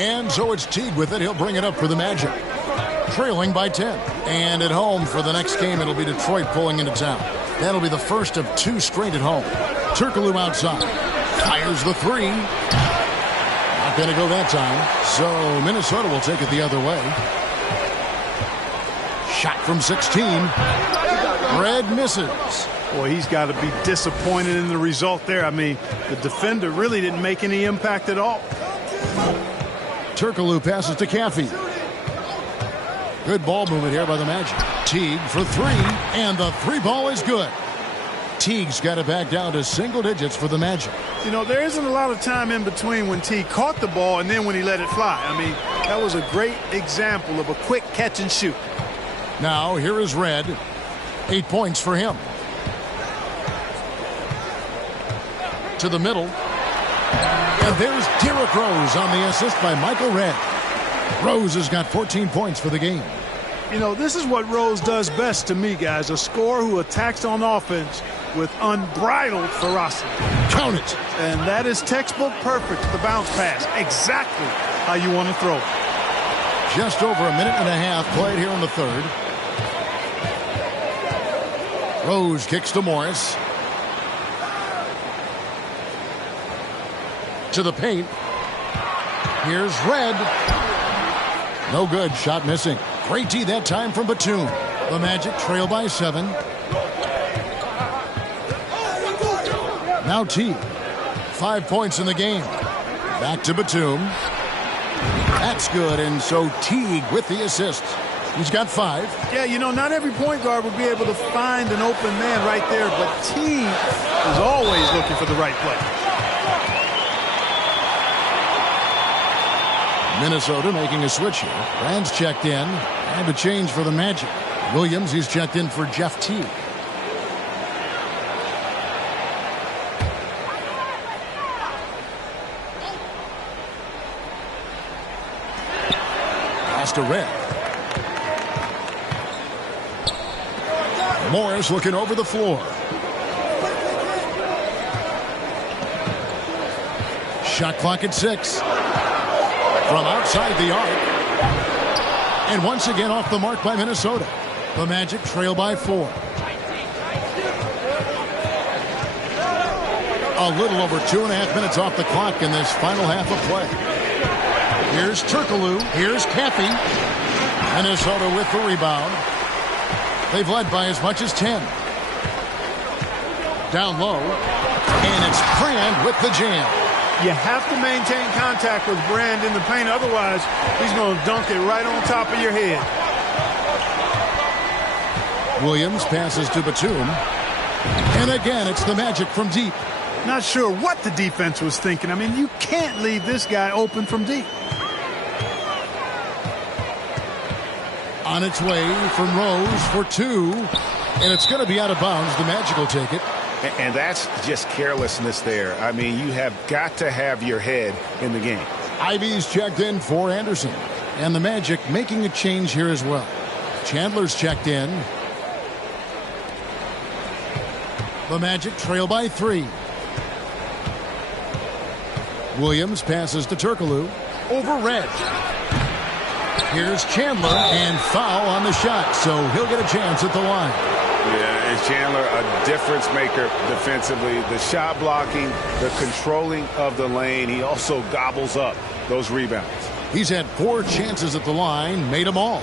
And so it's Teague with it. He'll bring it up for the Magic. Trailing by 10. And at home for the next game, it'll be Detroit pulling into town. That'll be the first of 2 straight at home. Turkoglu outside. Fires the 3. Not going to go that time. So Minnesota will take it the other way. Shot from 16. Red misses. Boy, he's got to be disappointed in the result there. I mean, the defender really didn't make any impact at all. Turkoglu passes to Caffey. Good ball movement here by the Magic. Teague for 3, and the 3 ball is good. Teague's got it back down to single digits for the Magic. You know, there isn't a lot of time in between when Teague caught the ball and then when he let it fly. I mean, that was a great example of a quick catch and shoot. Now, here is Red. 8 points for him. To the middle. And there's Derrick Rose on the assist by Michael Redd. Rose has got 14 points for the game. You know, this is what Rose does best to me, guys. A scorer who attacks on offense with unbridled ferocity. Count it. And that is textbook perfect, the bounce pass. Exactly how you want to throw it. Just over a minute and a half played here in the third. Rose kicks to Morris. To the paint. Here's Red. No good. Shot missing. Great D that time from Batum. The Magic trail by 7. Now Teague. 5 points in the game. Back to Batum. That's good, and so Teague with the assist. He's got 5. Yeah, you know, not every point guard would be able to find an open man right there, but Teague is always looking for the right play. Minnesota making a switch here. Rand's checked in. And a change for the Magic. Williams, he's checked in for Jeff Teague. Pass to Red. Morris looking over the floor. Shot clock at 6. From outside the arc. And once again off the mark by Minnesota. The Magic trail by 4. A little over 2.5 minutes off the clock in this final half of play. Here's Turkoglu. Here's Caffey. Minnesota with the rebound. They've led by as much as 10. Down low. And it's Brand with the jam. You have to maintain contact with Brand in the paint. Otherwise, he's going to dunk it right on top of your head. Williams passes to Batum. And again, it's the Magic from deep. Not sure what the defense was thinking. I mean, you can't leave this guy open from deep. On its way from Rose for 2. And it's going to be out of bounds. The Magic will take it. And that's just carelessness there. I mean, you have got to have your head in the game. Ivy's checked in for Anderson. And the Magic making a change here as well. Chandler's checked in. The Magic trail by 3. Williams passes to Turkoglu. Over Red. Here's Chandler, and foul on the shot, so he'll get a chance at the line. Yeah, and Chandler, a difference maker defensively. The shot blocking, the controlling of the lane. He also gobbles up those rebounds. He's had 4 chances at the line, made them all.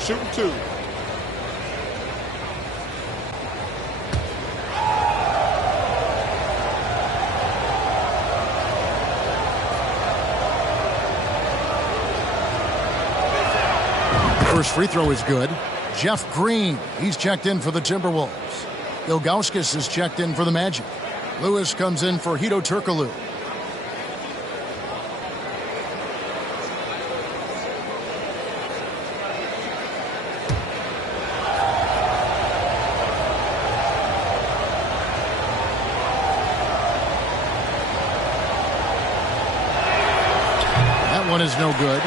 Shooting 2. First free throw is good. Jeff Green, he's checked in for the Timberwolves. Ilgauskas is checked in for the Magic. Lewis comes in for Hedo Turkoglu. That one is no good.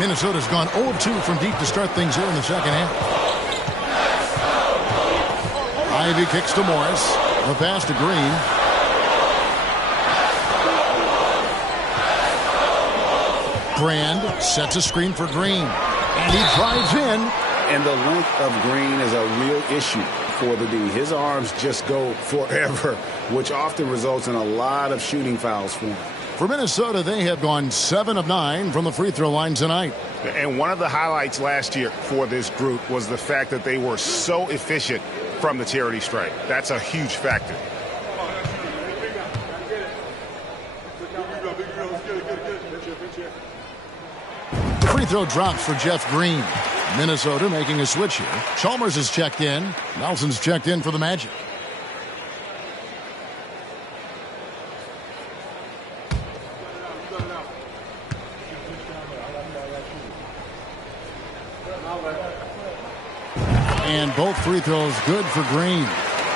Minnesota's gone 0 of 2 from deep to start things here in the second half. Ivy kicks to Morris. The pass to Green. Brand sets a screen for Green. And he drives in. And the length of Green is a real issue for the D. His arms just go forever, which often results in a lot of shooting fouls for him. For Minnesota, they have gone 7 of 9 from the free throw line tonight. And one of the highlights last year for this group was the fact that they were so efficient from the charity stripe. That's a huge factor. The free throw drops for Jeff Green. Minnesota making a switch here. Chalmers is checked in. Nelson's checked in for the Magic. And both free throws good for Green.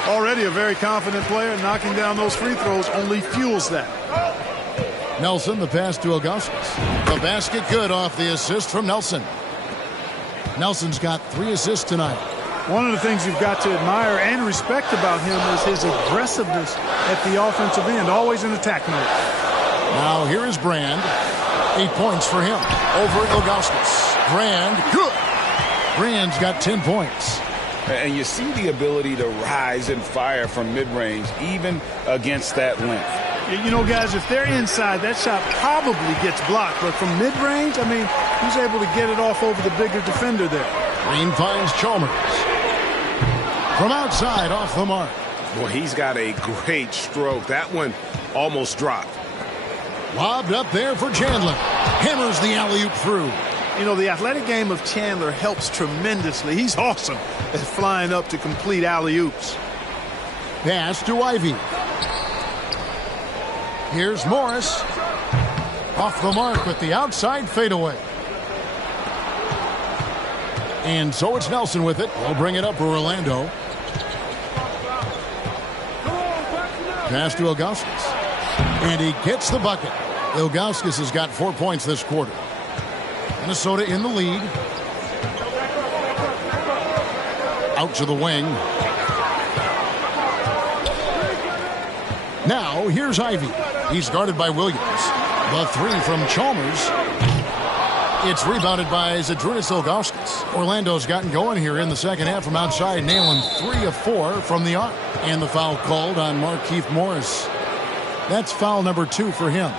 Already a very confident player. Knocking down those free throws only fuels that. Nelson, the pass to Ilgauskas. The basket good off the assist from Nelson. Nelson's got 3 assists tonight. One of the things you've got to admire and respect about him is his aggressiveness at the offensive end, always in attack mode. Now here is Brand. 8 points for him over Ilgauskas. Brand, good. Brand's got 10 points. And you see the ability to rise and fire from mid-range, even against that length. You know, guys, if they're inside, that shot probably gets blocked. But from mid-range, I mean, he's able to get it off over the bigger defender there. Green finds Chalmers. From outside, off the mark. Boy, he's got a great stroke. That one almost dropped. Lobbed up there for Chandler. Hammers the alley-oop through. You know, the athletic game of Chandler helps tremendously. He's awesome at flying up to complete alley-oops. Pass to Ivy. Here's Morris. Off the mark with the outside fadeaway. And so it's Nelson with it. He'll bring it up for Orlando. Pass to Ilgauskas. And he gets the bucket. Ilgauskas has got 4 points this quarter. Minnesota in the lead. Out to the wing. Now here's Ivy. He's guarded by Williams. The 3 from Chalmers. It's rebounded by Zydrunas Ilgauskas. Orlando's gotten going here in the second half from outside, nailing 3 of 4 from the arc. And the foul called on Markieff Morris. That's foul number 2 for him.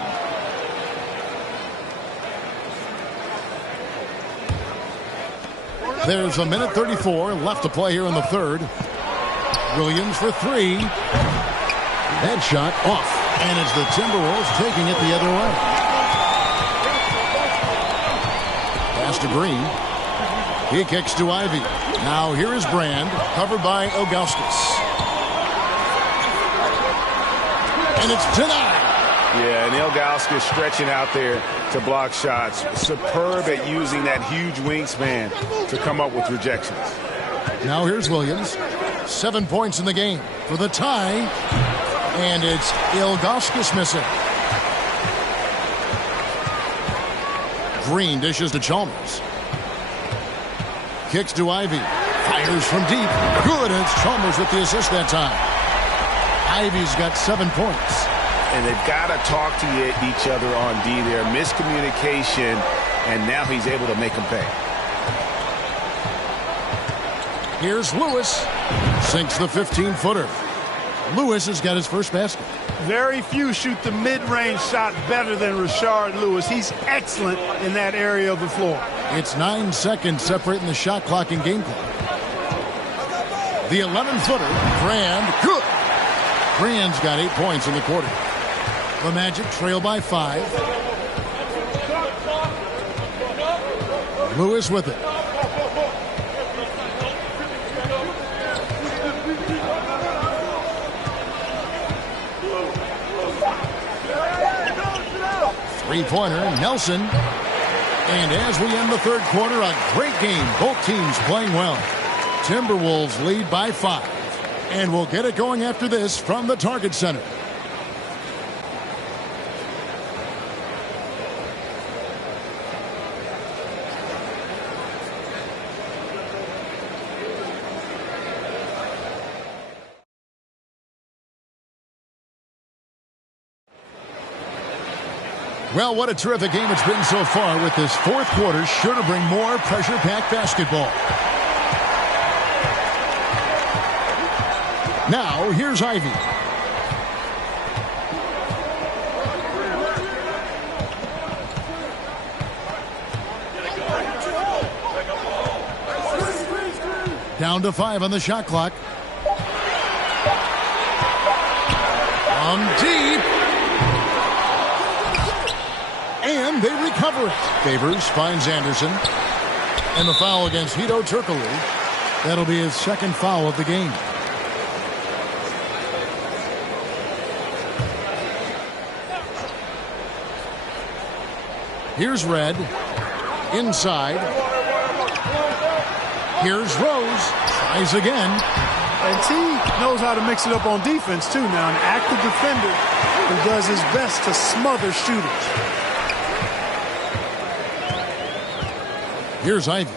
There's a minute 34 left to play here in the third. Williams for 3. That shot off. And it's the Timberwolves taking it the other way. Pass to Green. He kicks to Ivy. Now here is Brand, covered by Ilgauskas. And it's denied. Yeah, and Ilgauskas stretching out there to block shots. Superb at using that huge wingspan to come up with rejections. Now here's Williams. 7 points in the game for the tie. And it's Ilgauskas missing. Green dishes to Chalmers. Kicks to Ivy. Fires from deep. Good, and it's Chalmers with the assist that time. Ivy's got 7 points. And they've got to talk to each other on D there. Miscommunication, and now he's able to make them pay. Here's Lewis. Sinks the 15-footer. Lewis has got his first basket. Very few shoot the mid-range shot better than Rashard Lewis. He's excellent in that area of the floor. It's 9 seconds separating the shot clock and game clock. The 11-footer, Brand, good. Brand's got 8 points in the quarter. The Magic trail by 5. Lewis with it. Three-pointer, Nelson. And as we end the third quarter, a great game. Both teams playing well. Timberwolves lead by 5. And we'll get it going after this from the Target Center. Well, what a terrific game it's been so far, with this fourth quarter sure to bring more pressure-packed basketball. Now, here's Ivey. Down to 5 on the shot clock. From deep. And they recover it. Favors finds Anderson. And the foul against Hedo Turkoglu. That'll be his second foul of the game. Here's Red. Inside. Here's Rose. Tries again. And T knows how to mix it up on defense, too, now. An active defender who does his best to smother shooters. Here's Ivey.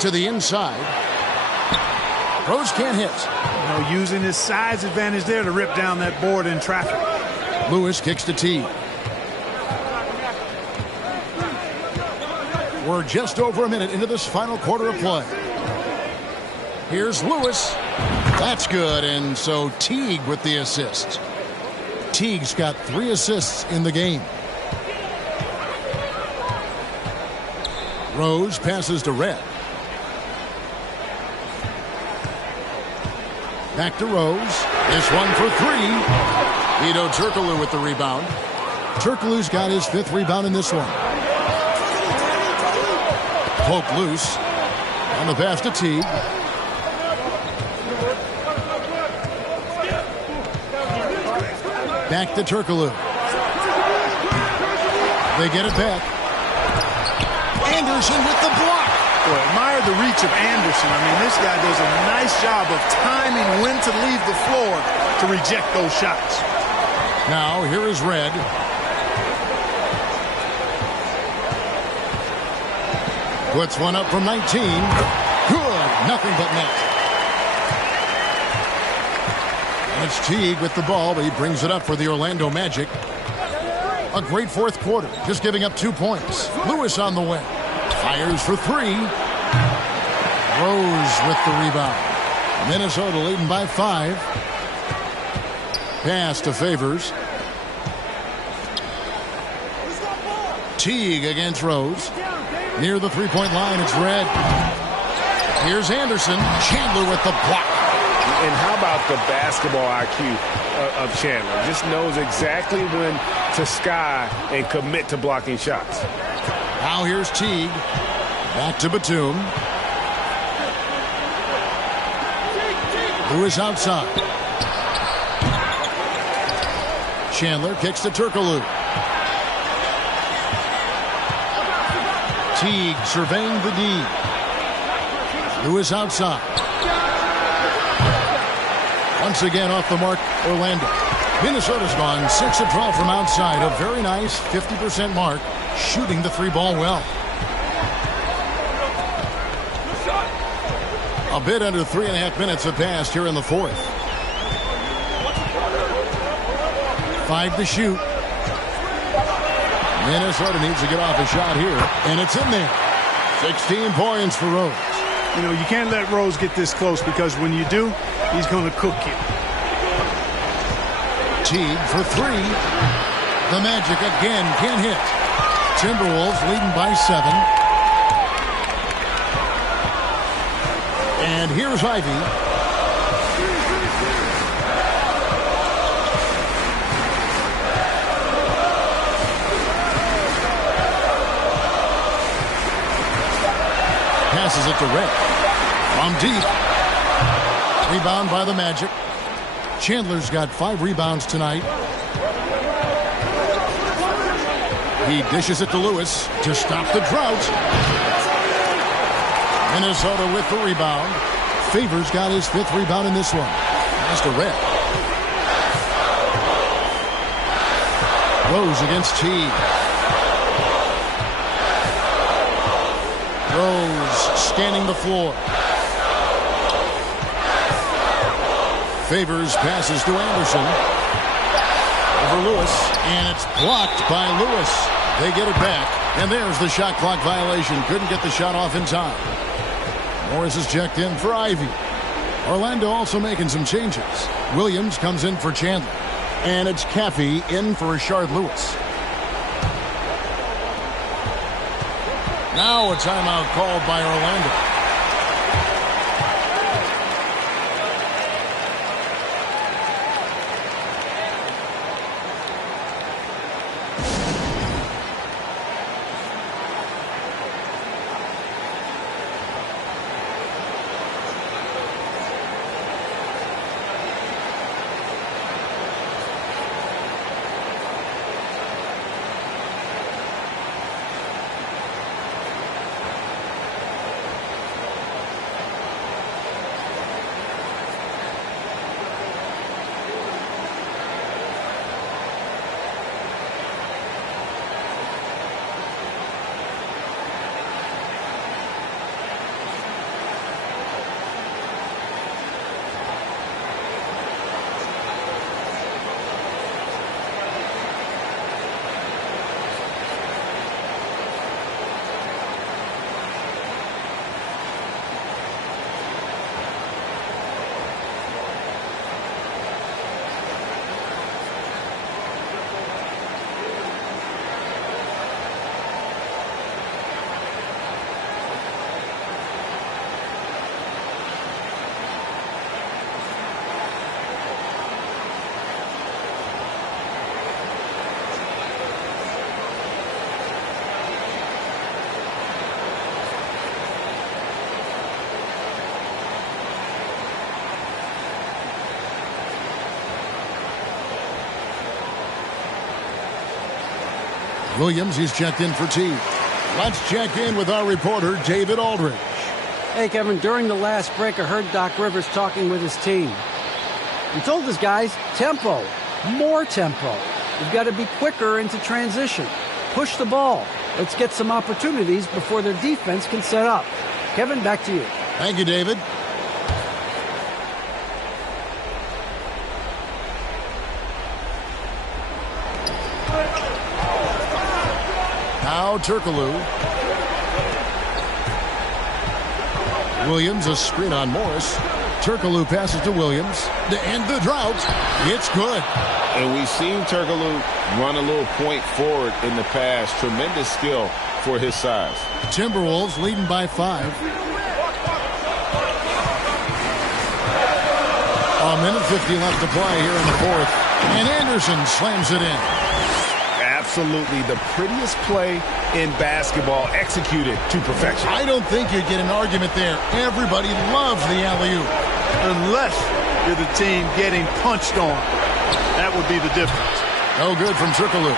To the inside. Rose can't hit. You know, using his size advantage there to rip down that board in traffic. Lewis kicks to T. We're just over a minute into this final quarter of play. Here's Lewis. That's good, and so Teague with the assist. Teague's got 3 assists in the game. Rose passes to Red. Back to Rose. This one for 3. Hedo Turkoglu with the rebound. Turkoglu's got his 5th rebound in this one. Poke loose. On the pass to Teague. Back to Turkoglu. They get it back. Anderson with the block. Boy, admire the reach of Anderson. I mean, this guy does a nice job of timing when to leave the floor to reject those shots. Now, here is Red. Puts one up from 19. Good. Nothing but net. And it's Teague with the ball, but he brings it up for the Orlando Magic. A great fourth quarter, just giving up 2 points. Lewis on the wing. Fires for 3. Rose with the rebound. Minnesota leading by 5. Pass to Favors. Teague against Rose. Near the three-point line, it's Red. Here's Anderson. Chandler with the block. And how about the basketball IQ of Chandler? Just knows exactly when to sky and commit to blocking shots. Now here's Teague. Back to Batum. Lewis outside. Chandler kicks to Turkoglu. Teague surveying the D. Lewis outside. Once again off the mark, Orlando. Minnesota's gone 6 of 12 from outside. A very nice 50% mark, shooting the 3-ball well. A bit under 3.5 minutes have passed here in the fourth. 5 to shoot. Minnesota needs to get off a shot here, and it's in there. 16 points for Rose. You know, you can't let Rose get this close, because when you do, he's going to cook you. Teague for 3. The Magic again can't hit. Timberwolves leading by 7. And here's Ivey. Passes it to Red. From deep. Rebound by the Magic. Chandler's got 5 rebounds tonight. He dishes it to Lewis to stop the drought. Minnesota with the rebound. Favors got his 5th rebound in this one. Pass to Red. Rose against Teague. Rose scanning the floor. Favors passes to Anderson. Over Lewis, and it's blocked by Lewis. They get it back, and there's the shot clock violation. Couldn't get the shot off in time. Morris is checked in for Ivy. Orlando also making some changes. Williams comes in for Chandler, and it's Caffey in for Rashard Lewis. Now a timeout called by Orlando. Williams, he's checked in for T. Let's check in with our reporter, David Aldridge. Hey, Kevin, during the last break, I heard Doc Rivers talking with his team. He told his guys, tempo, more tempo. You've got to be quicker into transition. Push the ball. Let's get some opportunities before their defense can set up. Kevin, back to you. Thank you, David. Now Turkoglu. Williams, a screen on Morris. Turkoglu passes to Williams to end the drought. It's good. And we've seen Turkoglu run a little point forward in the past. Tremendous skill for his size. Timberwolves leading by 5. A minute 50 left to play here in the fourth. And Anderson slams it in. Absolutely the prettiest play in basketball, executed to perfection. I don't think you'd get an argument there. Everybody loves the alley-oop. Unless you're the team getting punched on. That would be the difference. No good from Turkoglu.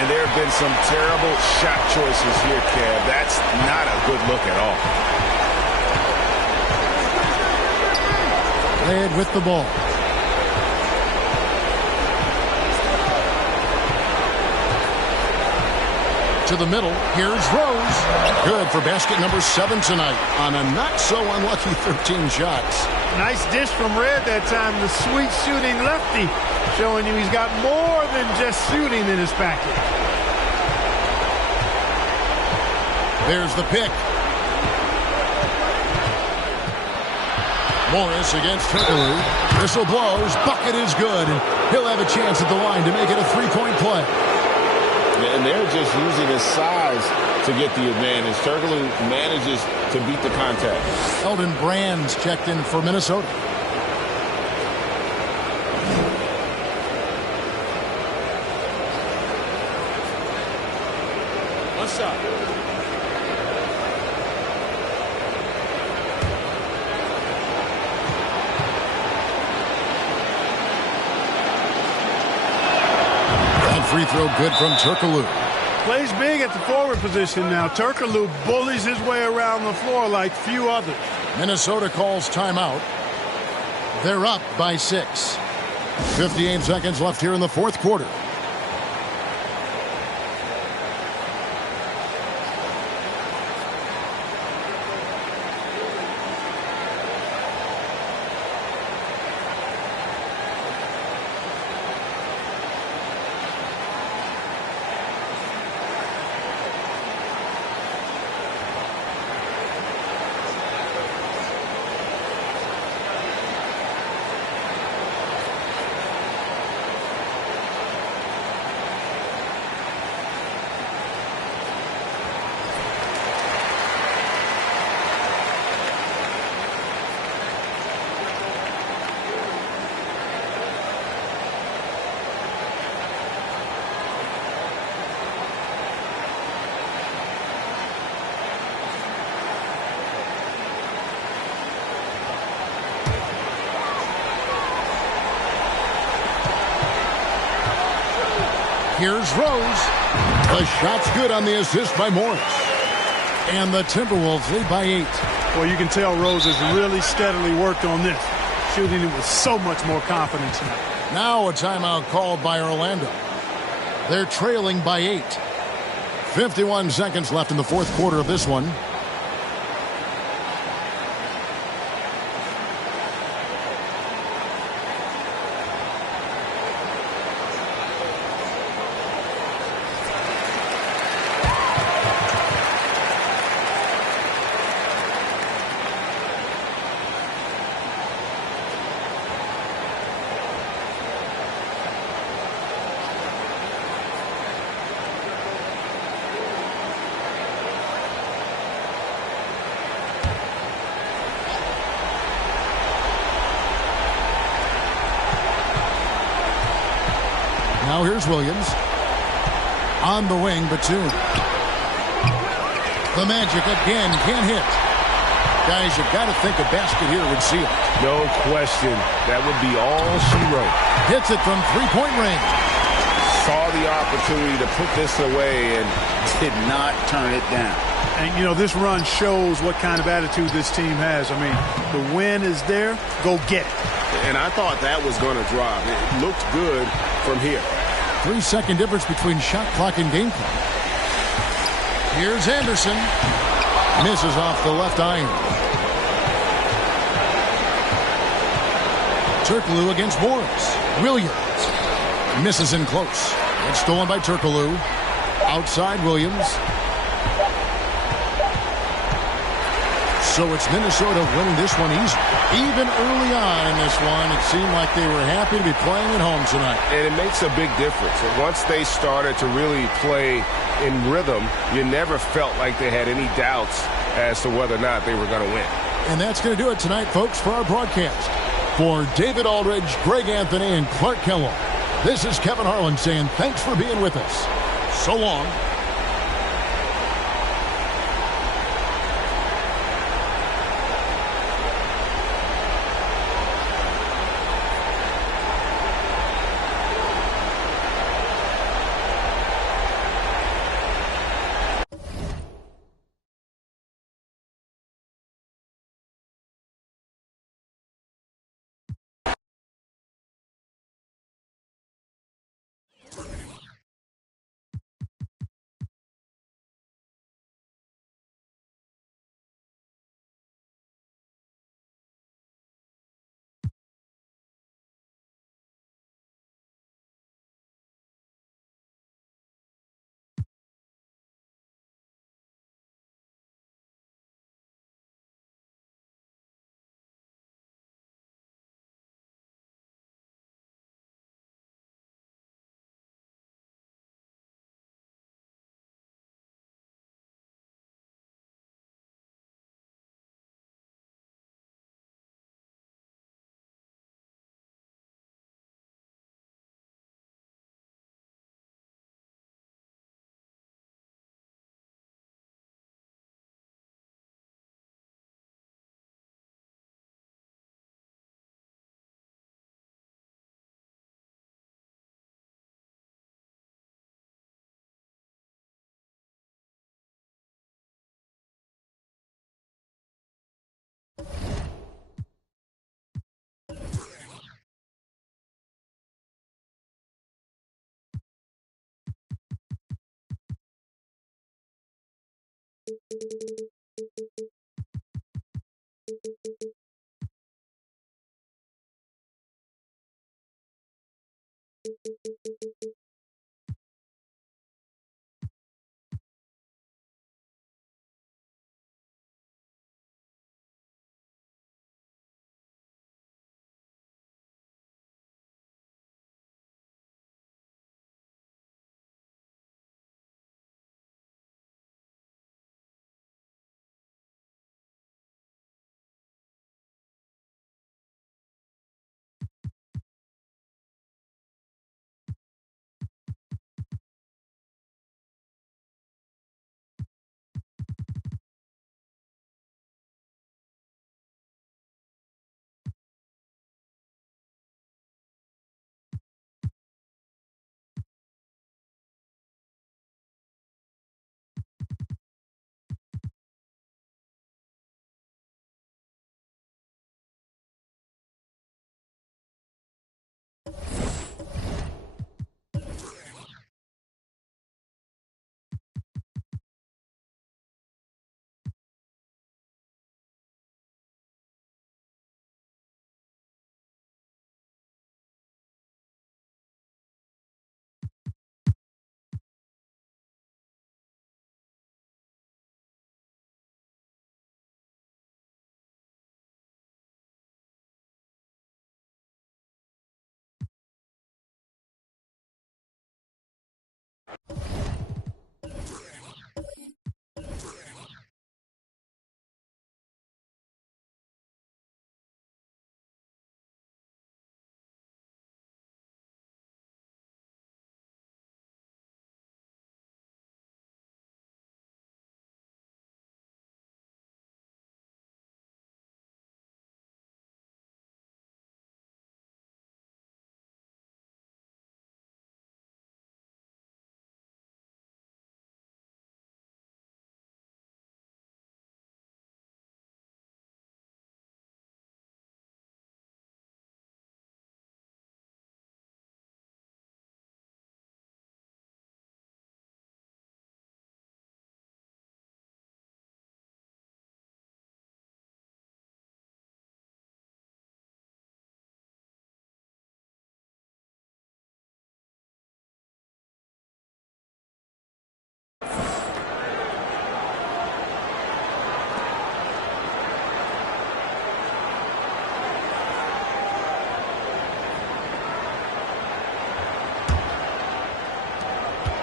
And there have been some terrible shot choices here, Kev. That's not a good look at all. Led with the ball. To the middle. Here's Rose. Good for basket number 7 tonight on a not-so-unlucky 13 shots. Nice dish from Red that time. The sweet shooting lefty, showing you he's got more than just shooting in his package. There's the pick. Morris against Turkoglu. Whistle blows. Bucket is good. He'll have a chance at the line to make it a 3-point play. And they're just using his size to get the advantage. Turkoglu manages to beat the contact. Elton Brand's checked in for Minnesota. What's up? Free throw good from Turkoglu. Plays big at the forward position now. Turkoglu bullies his way around the floor like few others. Minnesota calls timeout. They're up by 6. 58 seconds left here in the fourth quarter. Here's Rose. The shot's good on the assist by Morris. And the Timberwolves lead by 8. Well, you can tell Rose has really steadily worked on this, shooting it with so much more confidence now. Now a timeout called by Orlando. They're trailing by 8. 51 seconds left in the fourth quarter of this one. Now here's Williams. On the wing, Batum. The Magic again can't hit. Guys, you've got to think a basket here would seal it. No question. That would be all she wrote. Hits it from three-point range. Saw the opportunity to put this away and did not turn it down. And, you know, this run shows what kind of attitude this team has. I mean, the win is there. Go get it. And I thought that was going to drop. It looked good from here. 3-second difference between shot clock and game clock. Here's Anderson. Misses off the left iron. Turkoglu against Morris. Williams. Misses in close. It's stolen by Turkoglu. Outside Williams. So it's Minnesota winning this one easy. Even early on in this one, it seemed like they were happy to be playing at home tonight. And it makes a big difference. And once they started to really play in rhythm, you never felt like they had any doubts as to whether or not they were going to win. And that's going to do it tonight, folks, for our broadcast. For David Aldridge, Greg Anthony, and Clark Kellogg, this is Kevin Harlan saying thanks for being with us. So long.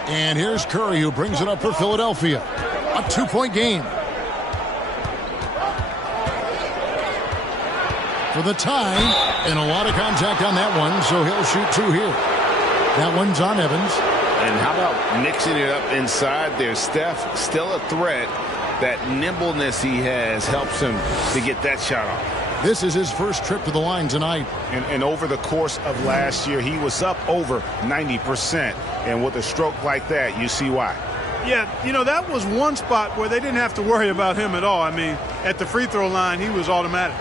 And here's Curry, who brings it up for Philadelphia. A 2-point game. For the tie, and a lot of contact on that one, so he'll shoot 2 here. That one's on Evans. And how about mixing it up inside there? Steph, still a threat. That nimbleness he has helps him to get that shot off. This is his first trip to the line tonight. And over the course of last year, he was up over 90%. And with a stroke like that, you see why. Yeah, you know, that was one spot where they didn't have to worry about him at all. I mean, at the free throw line, he was automatic.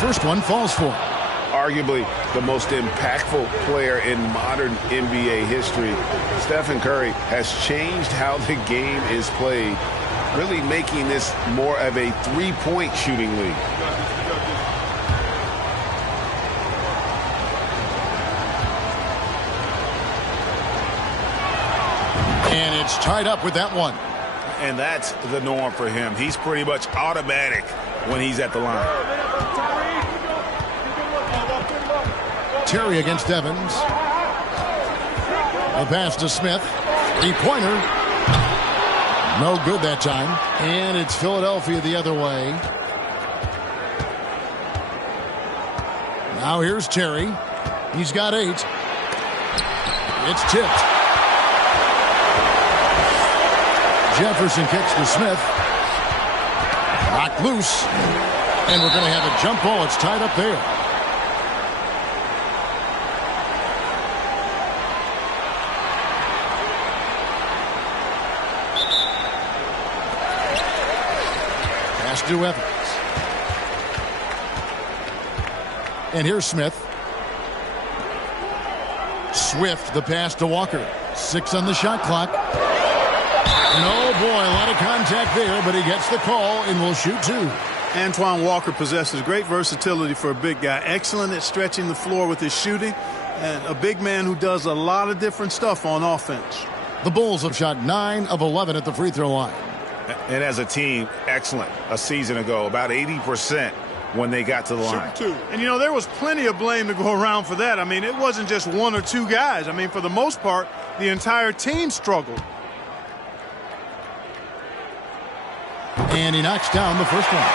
First one falls for him. Arguably the most impactful player in modern NBA history. Stephen Curry has changed how the game is played, really making this more of a three-point shooting league. And it's tied up with that one. And that's the norm for him. He's pretty much automatic when he's at the line. Terry against Evans. A pass to Smith. 3-pointer. No good that time. And it's Philadelphia the other way. Now here's Terry. He's got 8. It's tipped. Jefferson kicks to Smith. Knocked loose. And we're going to have a jump ball. It's tied up there. Pass to Evans. And here's Smith. Swift, the pass to Walker. 6 on the shot clock. And oh boy, a lot of contact there, but he gets the call and will shoot 2. Antoine Walker possesses great versatility for a big guy. Excellent at stretching the floor with his shooting, and a big man who does a lot of different stuff on offense. The Bulls have shot 9 of 11 at the free throw line. And as a team, excellent a season ago, about 80% when they got to the line. And, you know, there was plenty of blame to go around for that. I mean, it wasn't just 1 or 2 guys. I mean, for the most part, the entire team struggled. And he knocks down the first one.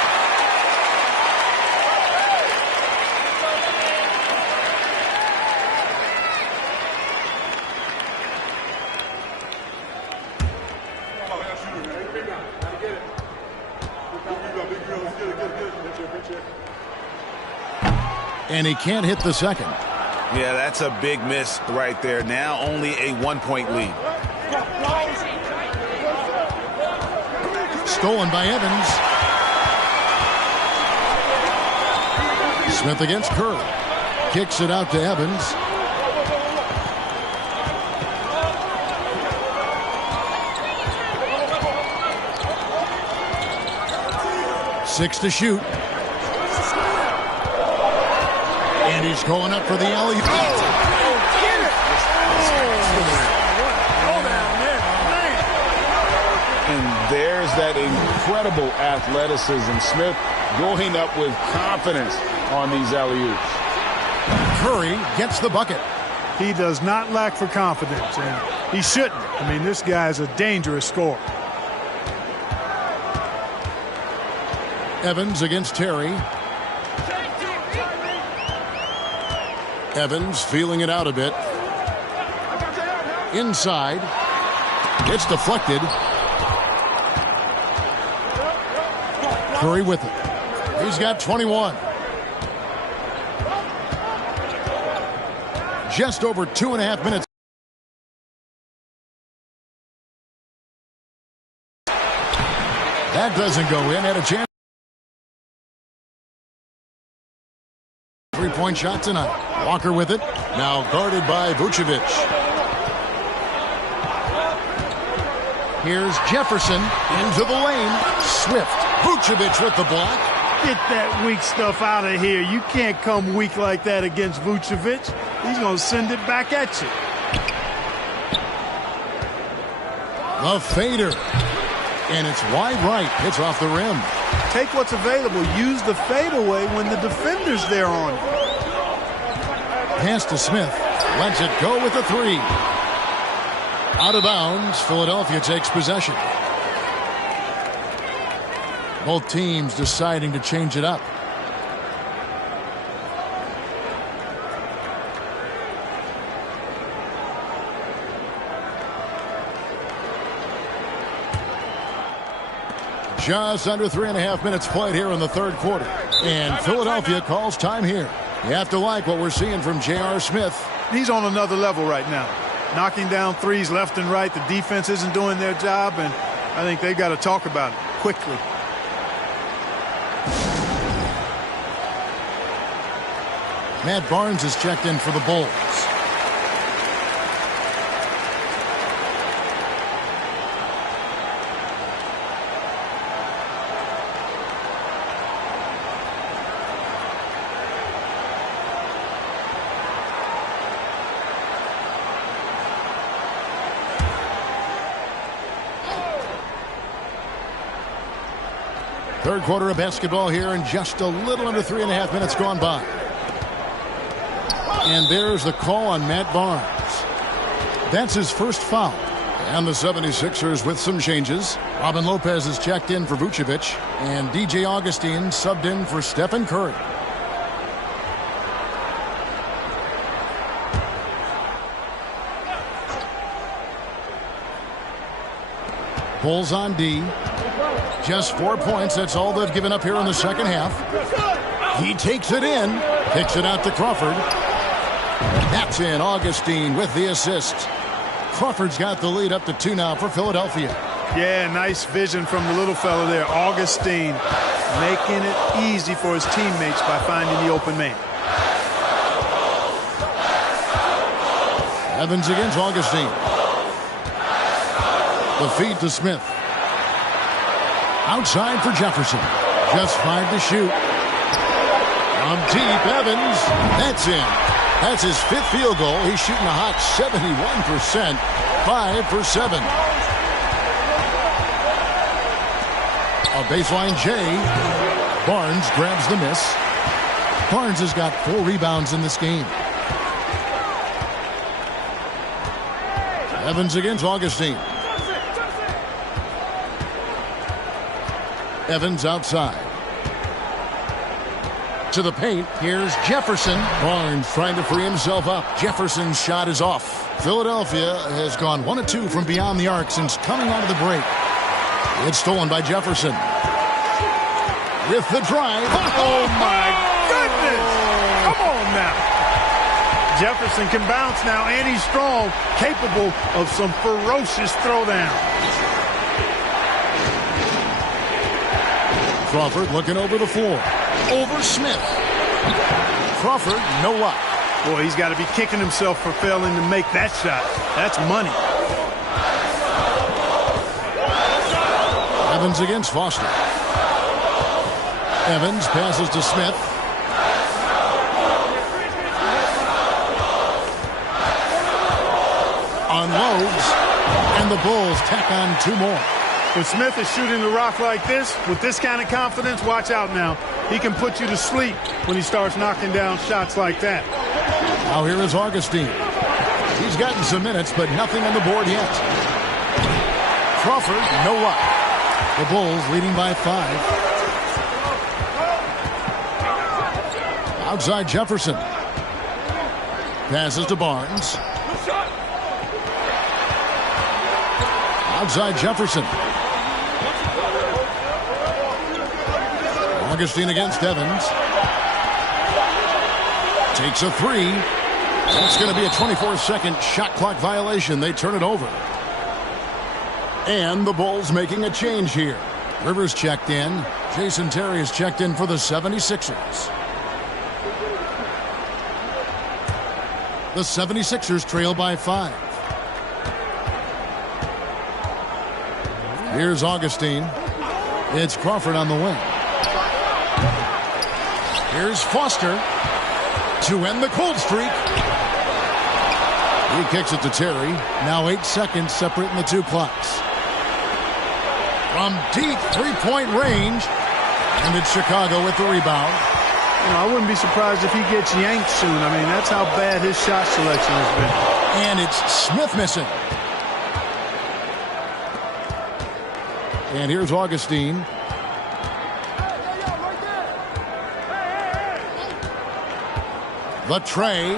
And he can't hit the second. Yeah, that's a big miss right there. Now only a 1-point lead. Stolen by Evans. Smith against Curry. Kicks it out to Evans. Six to shoot. And he's going up for the alley. And there's that incredible athleticism. Smith going up with confidence on these alley-oops. Curry gets the bucket. He does not lack for confidence, and he shouldn't. I mean, this guy is a dangerous scorer. Evans against Terry. Evans feeling it out a bit. Inside. It's deflected. Curry with it. He's got 21. Just over 2.5 minutes. That doesn't go in. Had a chance. 3-point shot tonight. Walker with it. Now guarded by Vucevic. Here's Jefferson into the lane. Swift. Vucevic with the block. Get that weak stuff out of here. You can't come weak like that against Vucevic. He's going to send it back at you. The fader. And it's wide right. Hits off the rim. Take what's available. Use the fadeaway when the defender's there on you. Pass to Smith. Lets it go with the three. Out of bounds. Philadelphia takes possession. Both teams deciding to change it up. Just under 3.5 minutes played here in the third quarter. And Philadelphia calls time here. You have to like what we're seeing from J.R. Smith. He's on another level right now. Knocking down threes left and right. The defense isn't doing their job, and I think they've got to talk about it quickly. Matt Barnes is checked in for the Bulls. Third quarter of basketball here, and just a little under 3.5 minutes gone by. And there's the call on Matt Barnes. That's his first foul. And the 76ers with some changes. Robin Lopez is checked in for Vucevic, and DJ Augustin subbed in for Stephen Curry. Bulls on D. Just 4 points. That's all they've given up here in the second half. He takes it in. Kicks it out to Crawford. That's in. Augustin with the assist. Crawford's got the lead up to 2 now for Philadelphia. Yeah, nice vision from the little fella there. Augustin making it easy for his teammates by finding the open man. Evans against Augustin. The feed to Smith. Outside for Jefferson. Just 5 to shoot. From deep, Evans. That's in. That's his 5th field goal. He's shooting a hot 71%. 5 for 7. A baseline J. Barnes grabs the miss. Barnes has got 4 rebounds in this game. Evans against Augustin. Evans outside. To the paint. Here's Jefferson. Barnes trying to free himself up. Jefferson's shot is off. Philadelphia has gone 1 of 2 from beyond the arc since coming out of the break. It's stolen by Jefferson. With the drive. Oh, my goodness. Come on now. Jefferson can bounce now, and he's strong, capable of some ferocious throwdown. Crawford looking over the floor. Over Smith. Crawford, no luck. Boy, he's got to be kicking himself for failing to make that shot. That's money. Evans against Foster. Evans passes to Smith. Unloads. And the Bulls tack on 2 more. When Smith is shooting the rock like this, with this kind of confidence, watch out now. He can put you to sleep when he starts knocking down shots like that. Now here is Augustin. He's gotten some minutes, but nothing on the board yet. Crawford, no luck. The Bulls leading by 5. Outside Jefferson. Passes to Barnes. Outside Jefferson. Augustin against Evans. Takes a 3. That's going to be a 24-second shot clock violation. They turn it over. And the Bulls making a change here. Rivers checked in. Jason Terry is checked in for the 76ers. The 76ers trail by 5. Here's Augustin. It's Crawford on the wing. Here's Foster to end the cold streak. He kicks it to Terry. Now 8 seconds separating the 2 clocks. from deep three-point range. And it's Chicago with the rebound. You know, I wouldn't be surprised if he gets yanked soon. I mean, that's how bad his shot selection has been. And it's Smith missing. And here's Augustine. The tray.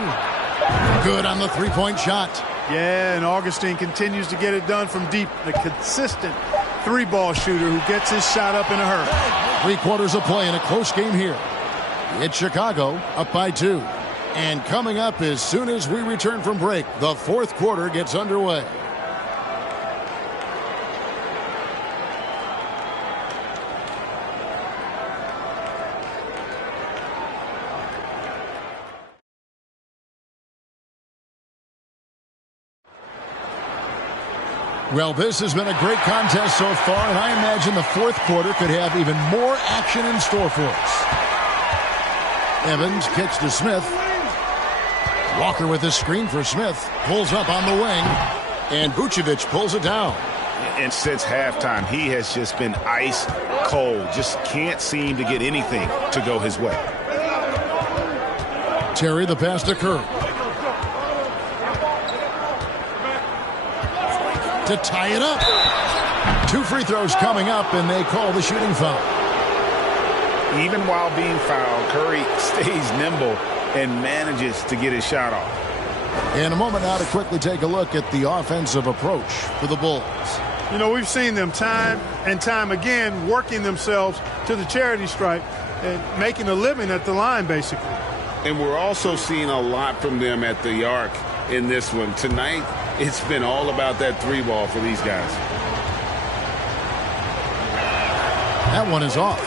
Good on the three-point shot. Yeah, and Augustine continues to get it done from deep. The consistent three-ball shooter who gets his shot up in a hurry. 3/4 of play in a close game here. It's Chicago up by 2. And coming up as soon as we return from break, the fourth quarter gets underway. Well, this has been a great contest so far, and I imagine the fourth quarter could have even more action in store for us. Evans kicks to Smith. Walker with a screen for Smith. Pulls up on the wing, and Vucevic pulls it down. And since halftime, he has just been ice cold. Just can't seem to get anything to go his way. Terry, the pass to Curry. To tie it up. 2 free throws coming up, and they call the shooting foul. Even while being fouled, Curry stays nimble and manages to get his shot off. In a moment now to quickly take a look at the offensive approach for the Bulls. You know, we've seen them time and time again working themselves to the charity stripe and making a living at the line, basically. And we're also seeing a lot from them at the arc in this one. Tonight, it's been all about that three ball for these guys. That one is off.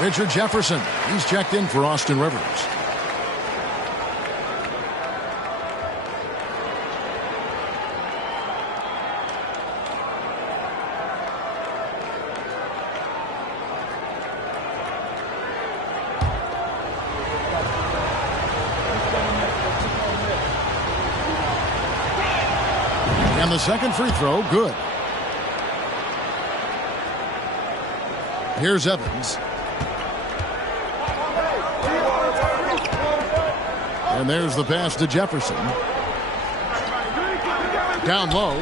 Richard Jefferson, he's checked in for Austin Rivers. And the second free throw, good. Here's Evans. And there's the pass to Jefferson. Down low.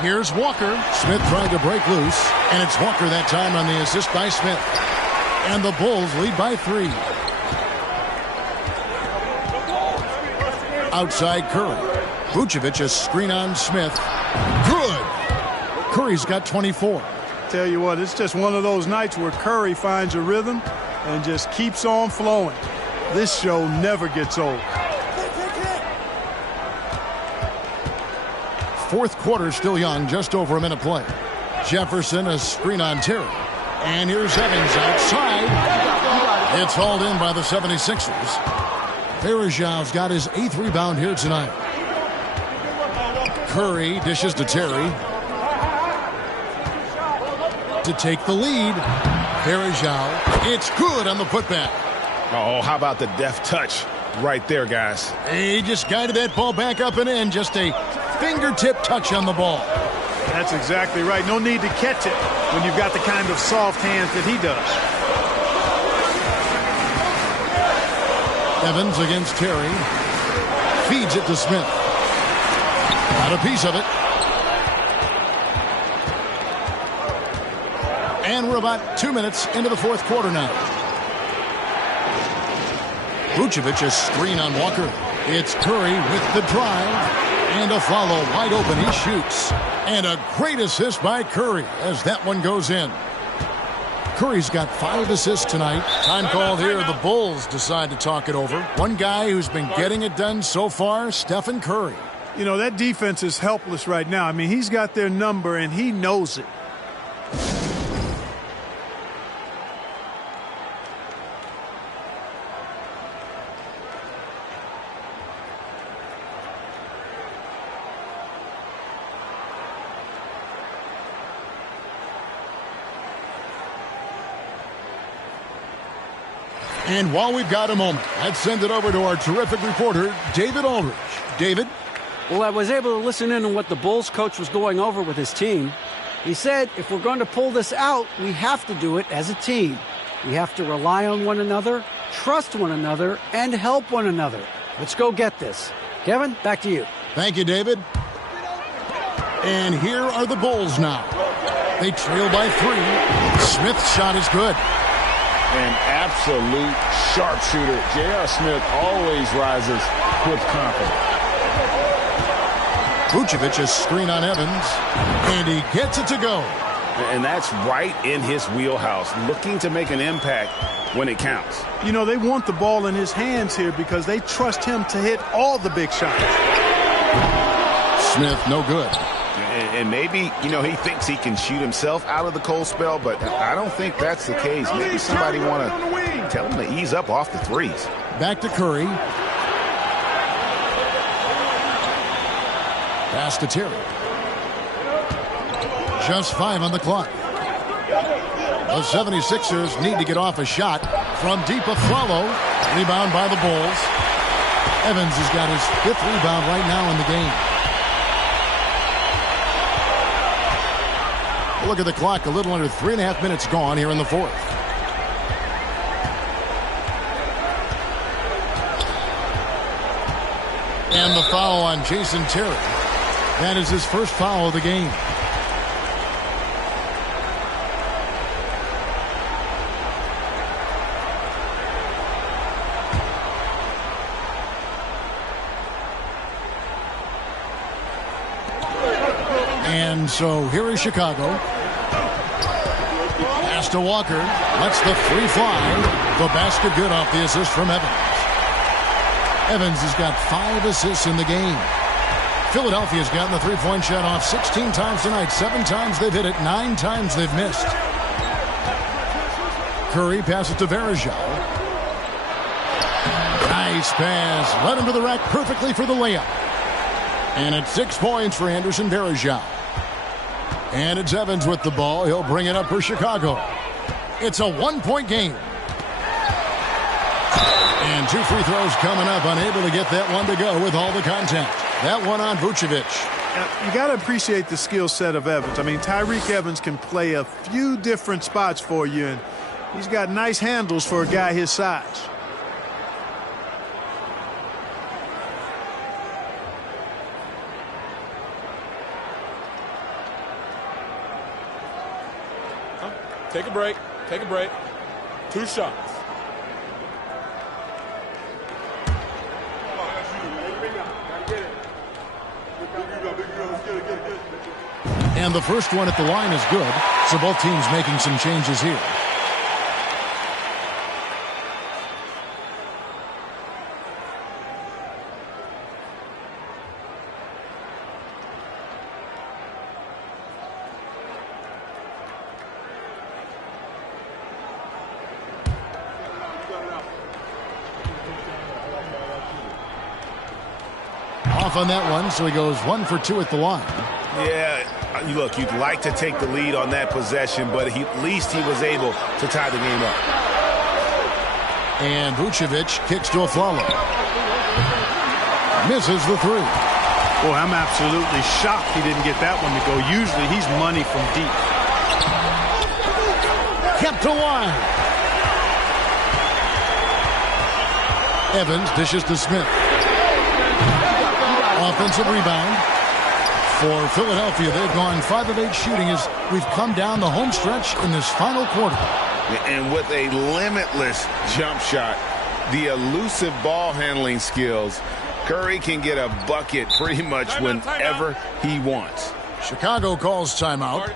Here's Walker. Smith trying to break loose. And it's Walker that time on the assist by Smith. And the Bulls lead by 3. Outside Curry. Vucevic a screen on Smith. Good. Curry's got 24. Tell you what, it's just one of those nights where Curry finds a rhythm and just keeps on flowing. This show never gets old. Fourth quarter still young, just over a minute play. Jefferson a screen on Terry. And here's Evans outside. It's hauled in by the 76ers. Varejão's got his 8th rebound here tonight. Curry dishes to Terry. To take the lead. Varejão. It's good on the putback. Oh, how about the deft touch right there, guys? He just guided that ball back up and in. Just a fingertip touch on the ball. That's exactly right. No need to catch it when you've got the kind of soft hands that he does. Evans against Terry. Feeds it to Smith. Got a piece of it. And we're about 2 minutes into the fourth quarter now. Vucevic a screen on Walker. It's Curry with the drive. And a follow wide open. He shoots. And a great assist by Curry as that one goes in. Curry's got 5 assists tonight. Time called here. The Bulls decide to talk it over. One guy who's been getting it done so far, Stephen Curry. You know, that defense is helpless right now. I mean, he's got their number, and he knows it. And while we've got a moment, let's send it over to our terrific reporter, David Aldridge. David? Well, I was able to listen in on what the Bulls coach was going over with his team. He said, if we're going to pull this out, we have to do it as a team. We have to rely on one another, trust one another, and help one another. Let's go get this. Kevin, back to you. Thank you, David. And here are the Bulls now. They trail by 3. Smith's shot is good. An absolute sharpshooter. J.R. Smith always rises with confidence. Vucevic is screen on Evans, and he gets it to go. And that's right in his wheelhouse, looking to make an impact when it counts. You know, they want the ball in his hands here because they trust him to hit all the big shots. Smith, no good. And maybe, you know, he thinks he can shoot himself out of the cold spell, but I don't think that's the case. Maybe somebody want to tell him to ease up off the threes. Back to Curry. Pass to Terry. Just 5 on the clock. The 76ers need to get off a shot from deep. Afflalo. Rebound by the Bulls. Evans has got his 5th rebound right now in the game. Look at the clock. A little under 3.5 minutes gone here in the 4th. And the foul on Jason Terry. That is his first foul of the game. And so here is Chicago. Pass to Walker. Lets the 3 fly. The basket good off the assist from Evans. Evans has got 5 assists in the game. Philadelphia's gotten the 3-point shot off 16 times tonight. 7 times they've hit it. 9 times they've missed. Curry passes to Varejao. Nice pass. Led him to the rack perfectly for the layup. And it's 6 points for Anderson Varejao. And it's Evans with the ball. He'll bring it up for Chicago. It's a 1-point game. And 2 free throws coming up. Unable to get that one to go with all the contact. That one on Vucevic. You got to appreciate the skill set of Evans. I mean, Tyreke Evans can play a few different spots for you, and he's got nice handles for a guy his size. Take a break. Take a break. 2 shots. And the first one at the line is good. So both teams making some changes here. Off on that one, so he goes 1 for 2 at the line. Yeah, look, you'd like to take the lead on that possession, but at least he was able to tie the game up. And Vucevic kicks to Afflalo. Misses the 3. Boy, I'm absolutely shocked he didn't get that one to go. Usually he's money from deep. Kept to line. Evans dishes to Smith. Offensive rebound for Philadelphia. They've gone 5 of 8 shooting as we've come down the home stretch in this final quarter. And with a limitless jump shot, the elusive ball handling skills, Curry can get a bucket pretty much whenever he wants. Chicago calls timeout.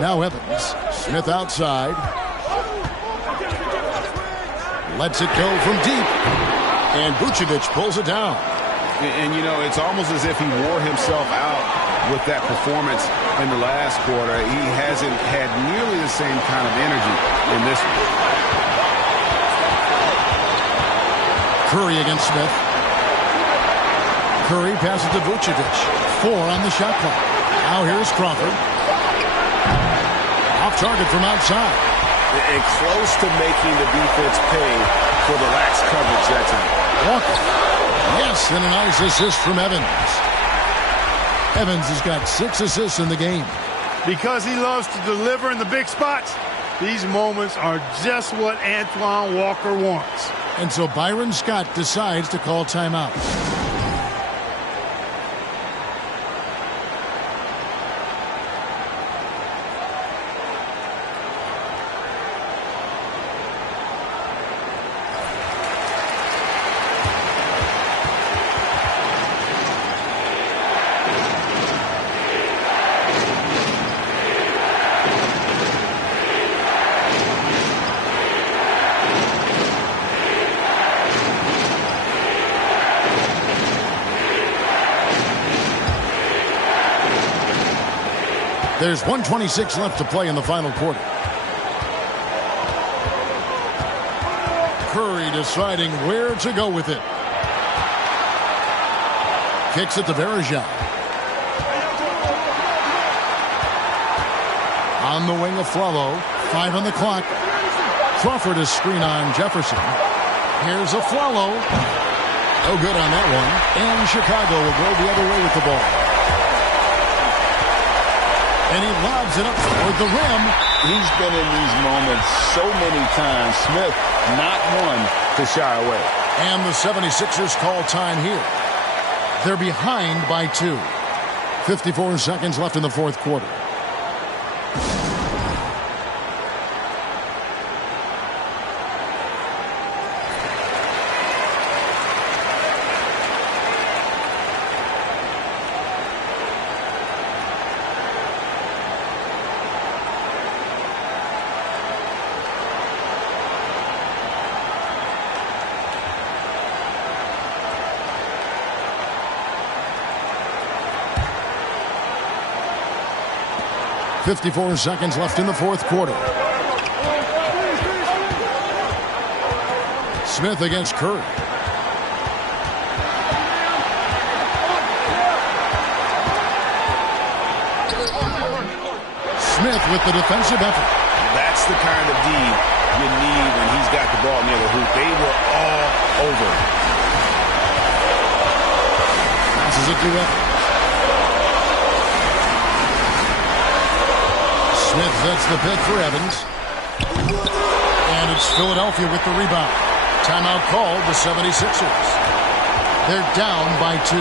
Now Evans. Smith outside. Lets it go from deep. And Vucevic pulls it down. And, you know, it's almost as if he wore himself out with that performance in the last quarter. He hasn't had nearly the same kind of energy in this one. Curry against Smith. Curry passes to Vucevic. 4 on the shot clock. Now here's Crawford. Off target from outside. And close to making the defense pay for the lax coverage that time. Walker. Yes, and a nice assist from Evans. Evans has got 6 assists in the game. Because he loves to deliver in the big spots, these moments are just what Antoine Walker wants. And so Byron Scott decides to call timeout. There's 1:26 left to play in the final quarter. Curry deciding where to go with it. Kicks it to Varejao. On the wing of Flalo. 5 on the clock. Crawford is screen on Jefferson. Here's a Flalo. No good on that one. And Chicago will go the other way with the ball. And he lobs it up toward the rim. He's been in these moments so many times. Smith, not one to shy away. And the 76ers call time here. They're behind by 2. 54 seconds left in the fourth quarter. .54 seconds left in the fourth quarter. Smith against Curry. Smith with the defensive effort. That's the kind of D you need when he's got the ball near the hoop. They were all over. Passes it to Evans. Smith sets the pick for Evans. And it's Philadelphia with the rebound. Timeout called the 76ers. They're down by 2.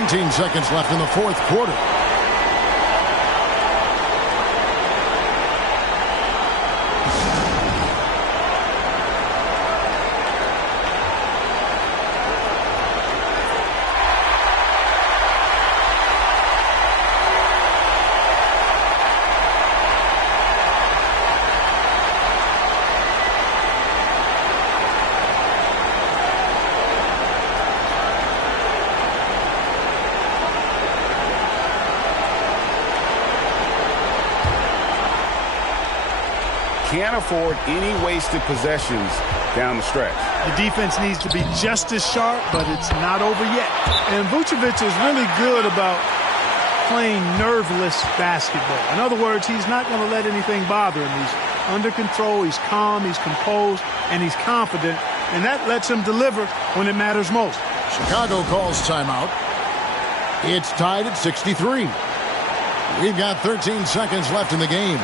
19 seconds left in the fourth quarter. Can't afford any wasted possessions down the stretch. The defense needs to be just as sharp, but it's not over yet. And Vucevic is really good about playing nerveless basketball. In other words, he's not going to let anything bother him. He's under control, he's calm, he's composed, and he's confident. And that lets him deliver when it matters most. Chicago calls timeout. It's tied at 63. We've got 13 seconds left in the game.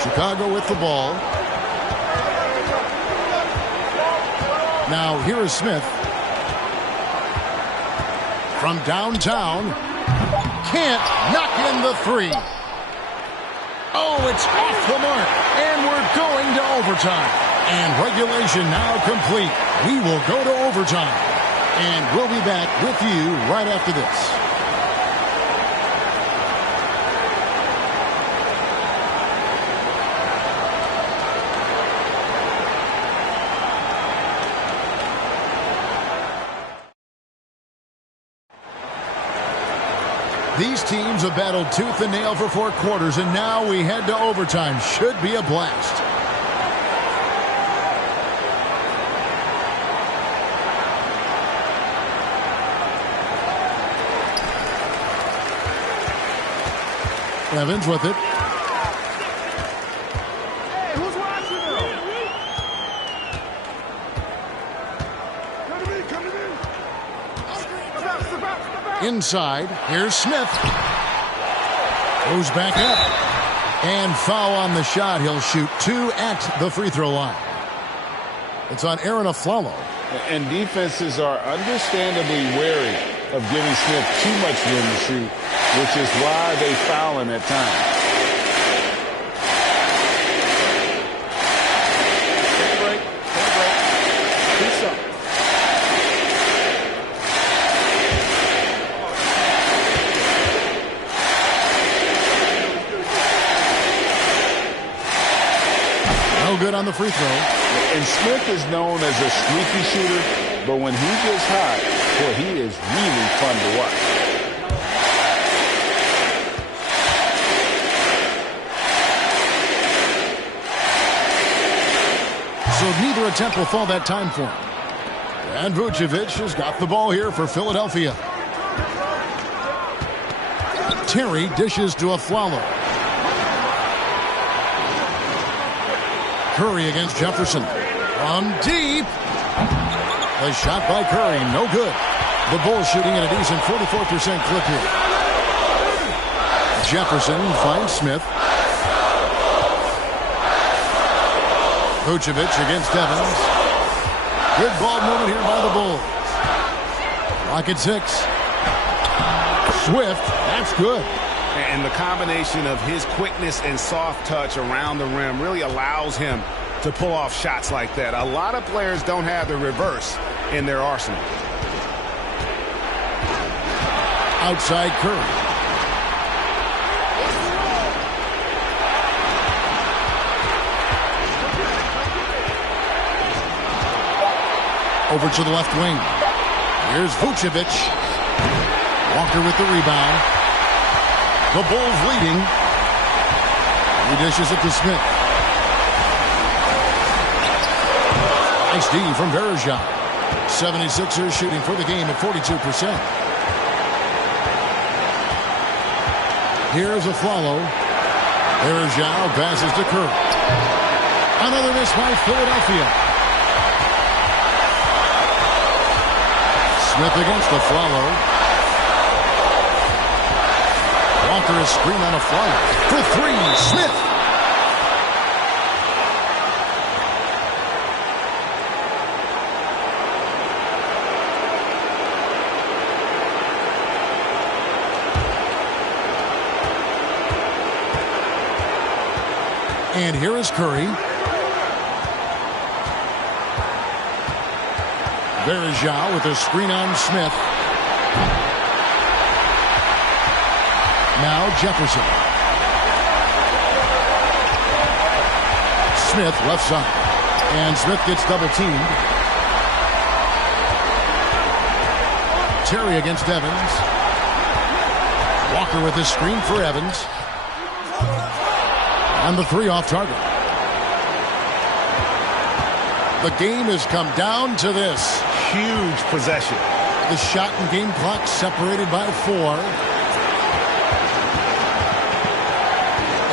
Chicago with the ball. Now here is Smith. From downtown. Can't knock in the three. Oh, it's off the mark. And we're going to overtime. And regulation now complete. We will go to overtime. And we'll be back with you right after this. These teams have battled tooth and nail for 4 quarters, and now we head to overtime. Should be a blast. Evans with it. Hey, who's watching them? Inside, here's Smith. Goes back up. And foul on the shot. He'll shoot 2 at the free throw line. It's on Aaron Aflalo. And defenses are understandably wary of giving Smith too much room to shoot, which is why they foul him at times. Take a break. Take a break. Do something. No good on the free throw. And Smith is known as a streaky shooter, but when he gets hot, boy, he is really fun to watch. So neither attempt will fall that time for him. And Vucevic has got the ball here for Philadelphia. Terry dishes to Aflalo. Curry against Jefferson. From deep. The shot by Curry, no good. The Bulls shooting at a decent 44% clip here. Jefferson finds Smith. Vucevic against Evans. Good ball movement here by the Bulls. Rocket 6. Swift, that's good. And the combination of his quickness and soft touch around the rim really allows him to pull off shots like that. A lot of players don't have the reverse in their arsenal. Outside Curry. Over to the left wing. Here's Vucevic. Walker with the rebound. The Bulls leading. He dishes it to Smith. Nice D from Varejao. 76ers shooting for the game at 42%. Here's Aflalo. Varejao passes to Curry. Another miss by Philadelphia. Smith against Aflalo. Walker is screen on Aflalo. For 3, Smith. And here is Curry. Varejao with a screen on Smith. Now Jefferson. Smith left side. And Smith gets double teamed. Terry against Evans. Walker with his screen for Evans. And the 3 off target. The game has come down to this. Huge possession. The shot and game clock separated by 4.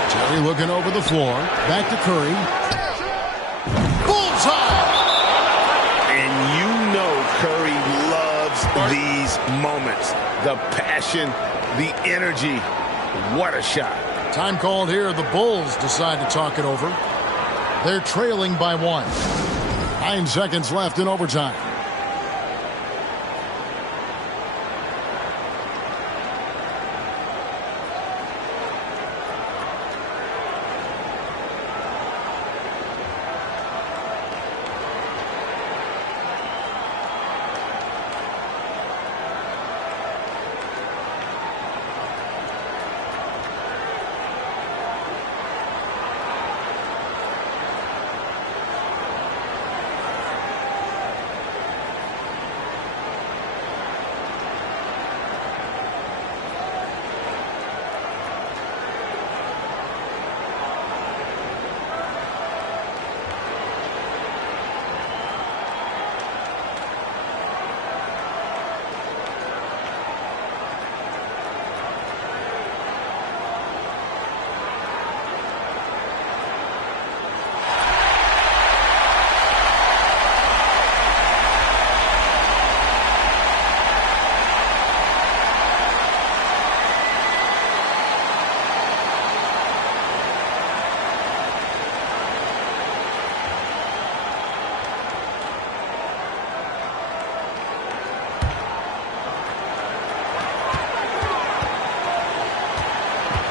Terry looking over the floor. Back to Curry. Bullseye! And you know Curry loves these moments. The passion, the energy. What a shot. Time called here. The Bulls decide to talk it over. They're trailing by 1. 9 seconds left in overtime.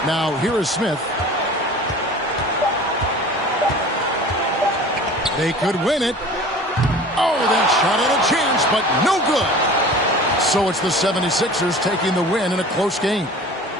Now, here is Smith. They could win it. Oh, they shot at a chance, but no good. So it's the 76ers taking the win in a close game.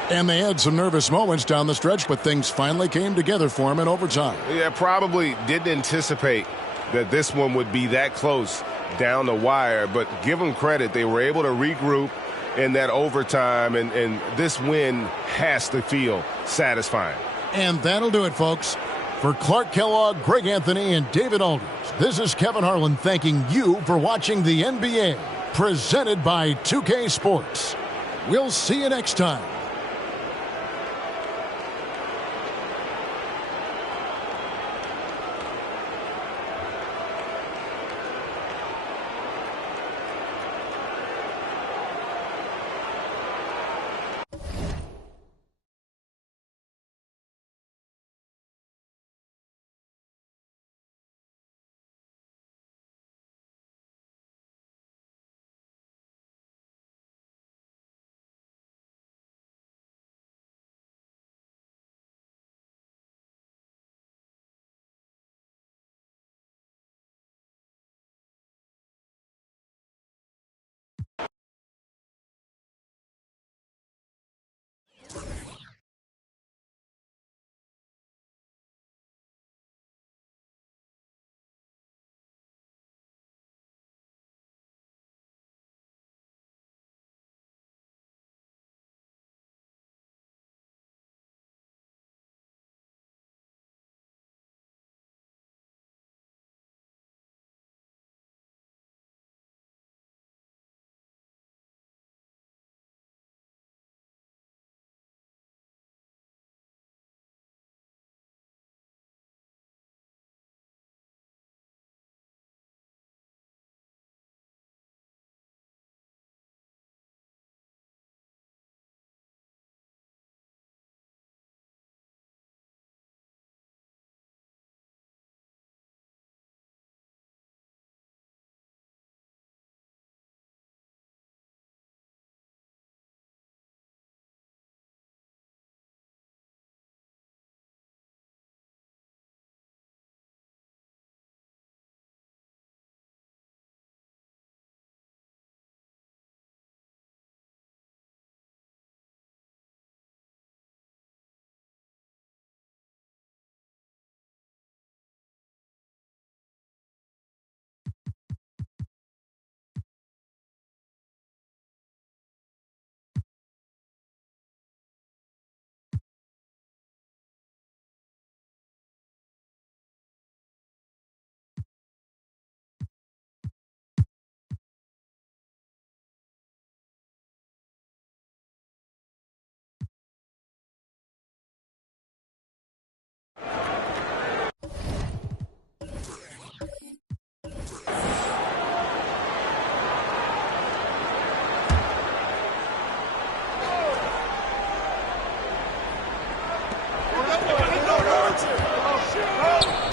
And they had some nervous moments down the stretch, but things finally came together for them in overtime. Yeah, probably didn't anticipate that this one would be that close down the wire, but give them credit. They were able to regroup in that overtime, and this win has to feel satisfying. And that'll do it, folks. For Clark Kellogg, Greg Anthony, and David Aldridge, this is Kevin Harlan thanking you for watching the NBA, presented by 2K Sports. We'll see you next time.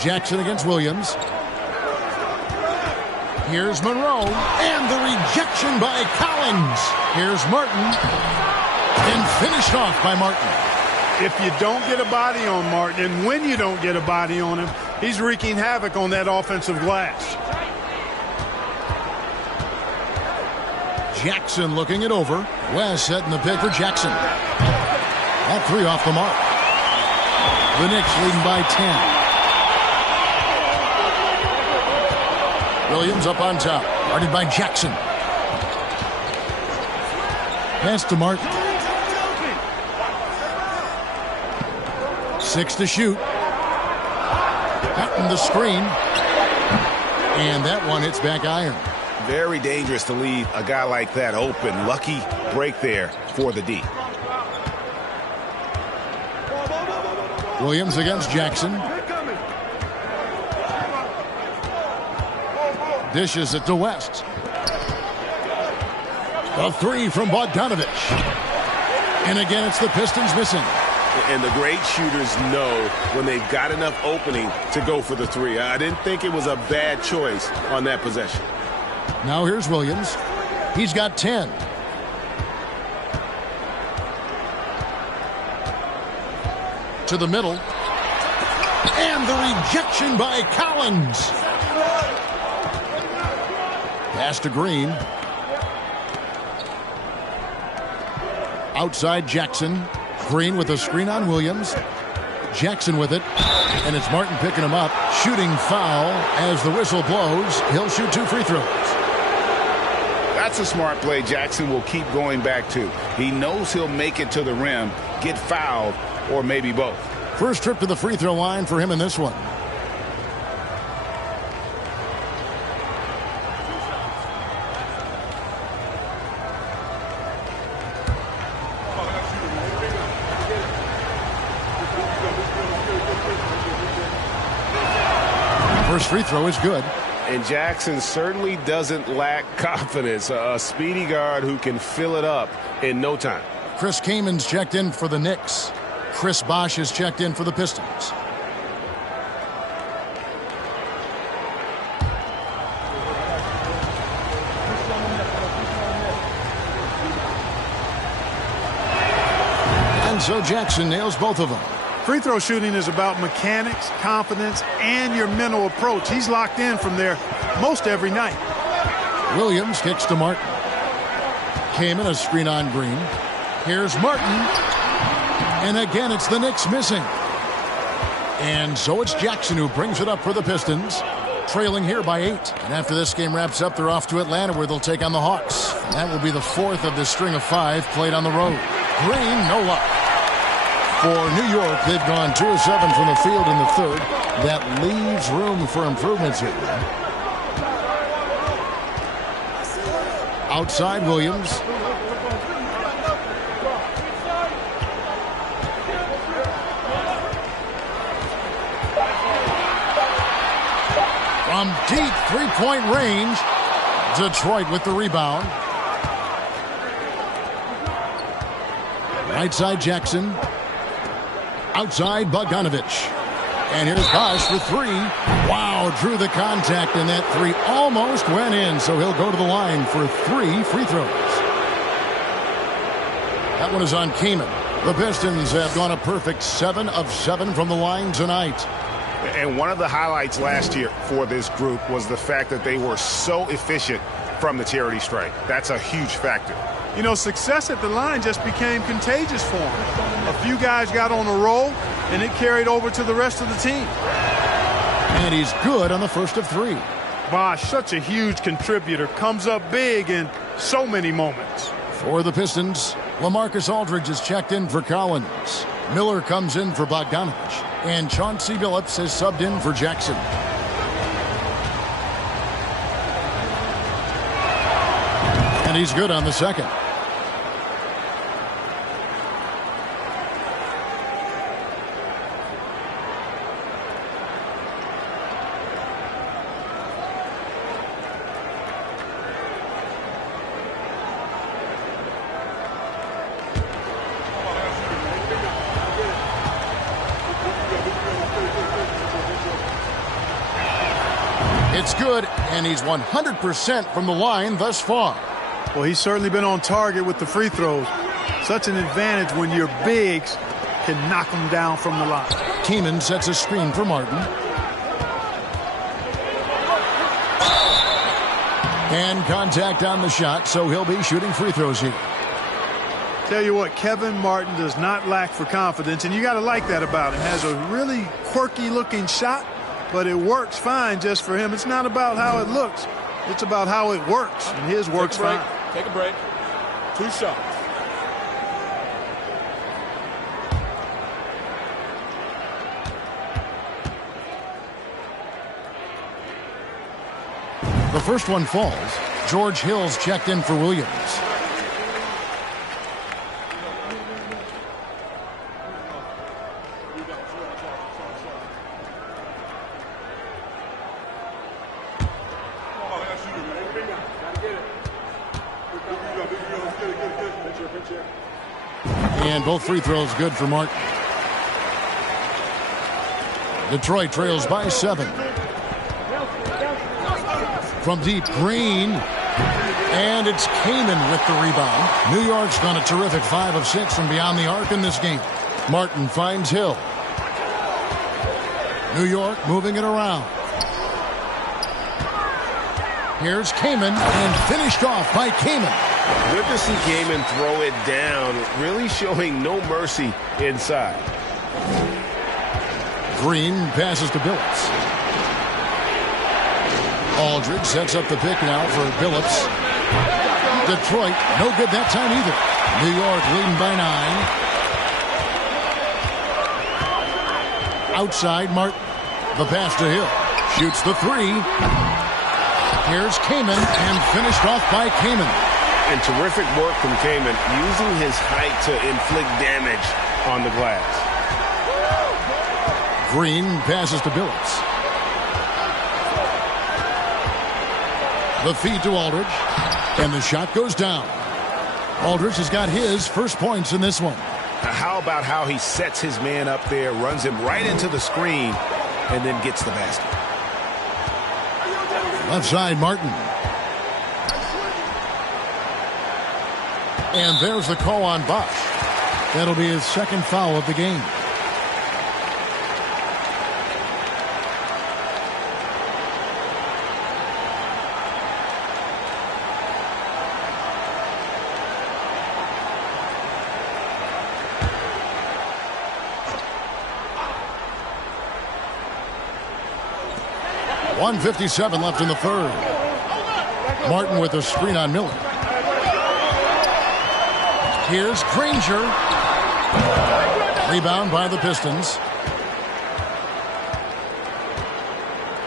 Jackson against Williams. Here's Monroe, and the rejection by Collins. Here's Martin, and finished off by Martin. If you don't get a body on Martin, and when you don't get a body on him, he's wreaking havoc on that offensive glass. Jackson looking it over. West setting the pick for Jackson. All three off the mark. The Knicks leading by 10. Williams up on top. Guarded by Jackson. Pass to Martin. 6 to shoot. Patton the screen. And that one hits back iron. Very dangerous to leave a guy like that open. Lucky break there for the D. Williams against Jackson. Dishes it to West. A three from Bogdanovich. And again, it's the Pistons missing. And the great shooters know when they've got enough opening to go for the three. I didn't think it was a bad choice on that possession. Now here's Williams. He's got 10. To the middle. And the rejection by Collins. Pass to Green. Outside Jackson. Green with a screen on Williams. Jackson with it. And it's Martin picking him up. Shooting foul as the whistle blows. He'll shoot 2 free throws. That's a smart play Jackson will keep going back to. He knows he'll make it to the rim, get fouled, or maybe both. First trip to the free throw line for him in this one. First free throw is good. And Jackson certainly doesn't lack confidence. A speedy guard who can fill it up in no time. Chris Kamen's checked in for the Knicks. Chris Bosh is checked in for the Pistons. And so Jackson nails both of them. Free throw shooting is about mechanics, confidence, and your mental approach. He's locked in from there most every night. Williams kicks to Martin. Kaman a screen on Green. Here's Martin. And again, it's the Knicks missing. And so it's Jackson who brings it up for the Pistons. Trailing here by 8. And after this game wraps up, they're off to Atlanta where they'll take on the Hawks. And that will be the 4th of this string of 5 played on the road. Green, no luck. For New York, they've gone 2 of 7 from the field in the third. That leaves room for improvements here. Outside Williams. From deep three-point range, Detroit with the rebound. Right side Jackson. Outside Bogdanovich. And here's Bosh for 3. Wow, drew the contact, and that 3 almost went in, so he'll go to the line for 3 free throws. That one is on Kaman. The Pistons have gone a perfect 7 of 7 from the line tonight. And one of the highlights last year for this group was the fact that they were so efficient from the charity stripe. That's a huge factor. You know, success at the line just became contagious for him. A few guys got on a roll, and it carried over to the rest of the team. And he's good on the first of 3. Bosh, such a huge contributor, comes up big in so many moments. For the Pistons, LaMarcus Aldridge is checked in for Collins. Miller comes in for Bogdanovich. And Chauncey Billups is subbed in for Jackson. And he's good on the second. It's good, and he's 100% from the line thus far. Well, he's certainly been on target with the free throws. Such an advantage when your bigs can knock them down from the line. Keeman sets a screen for Martin. And contact on the shot, so he'll be shooting free throws here. Tell you what, Kevin Martin does not lack for confidence, and you got to like that about him. Has a really quirky-looking shot, but it works fine just for him. It's not about how it looks. It's about how it works, and his works fine. Take a break. 2 shots. The first one falls. George Hill's checked in for Williams. And both free throws good for Martin. Detroit trails by 7. From deep, Green. And it's Kaman with the rebound. New York's done a terrific 5 of 6 from beyond the arc in this game. Martin finds Hill. New York moving it around. Here's Kaman, and finished off by Kaman. Good to see Kaman throw it down, really showing no mercy inside. Green passes to Billups. Aldridge sets up the pick now for Billups. Detroit, no good that time either. New York leading by 9. Outside, Martin. The pass to Hill. Shoots the 3. Here's Kaman, and finished off by Kaman. And terrific work from Kaman, using his height to inflict damage on the glass. Green passes to Billups. The feed to Aldridge. And the shot goes down. Aldridge has got his first points in this one. How about how he sets his man up there, runs him right into the screen, and then gets the basket. Left side, Martin. And there's the call on Bosch. That'll be his second foul of the game. .157 left in the third. Martin with a screen on Miller. Here's Granger. Rebound by the Pistons.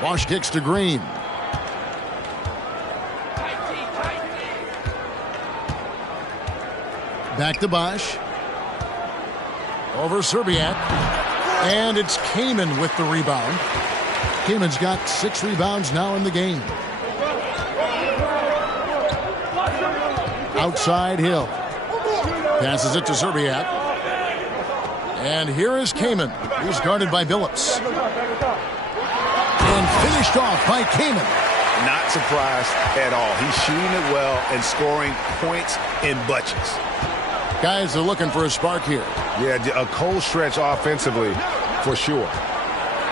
Bosch kicks to Green. Back to Bosch. Over Serbiak. And it's Kaman with the rebound. Kaman's got 6 rebounds now in the game. Outside Hill. Passes it to Serbiak. And here is Kaman. He's guarded by Billups. And finished off by Kaman. Not surprised at all. He's shooting it well and scoring points in bunches. Guys are looking for a spark here. Yeah, a cold stretch offensively for sure.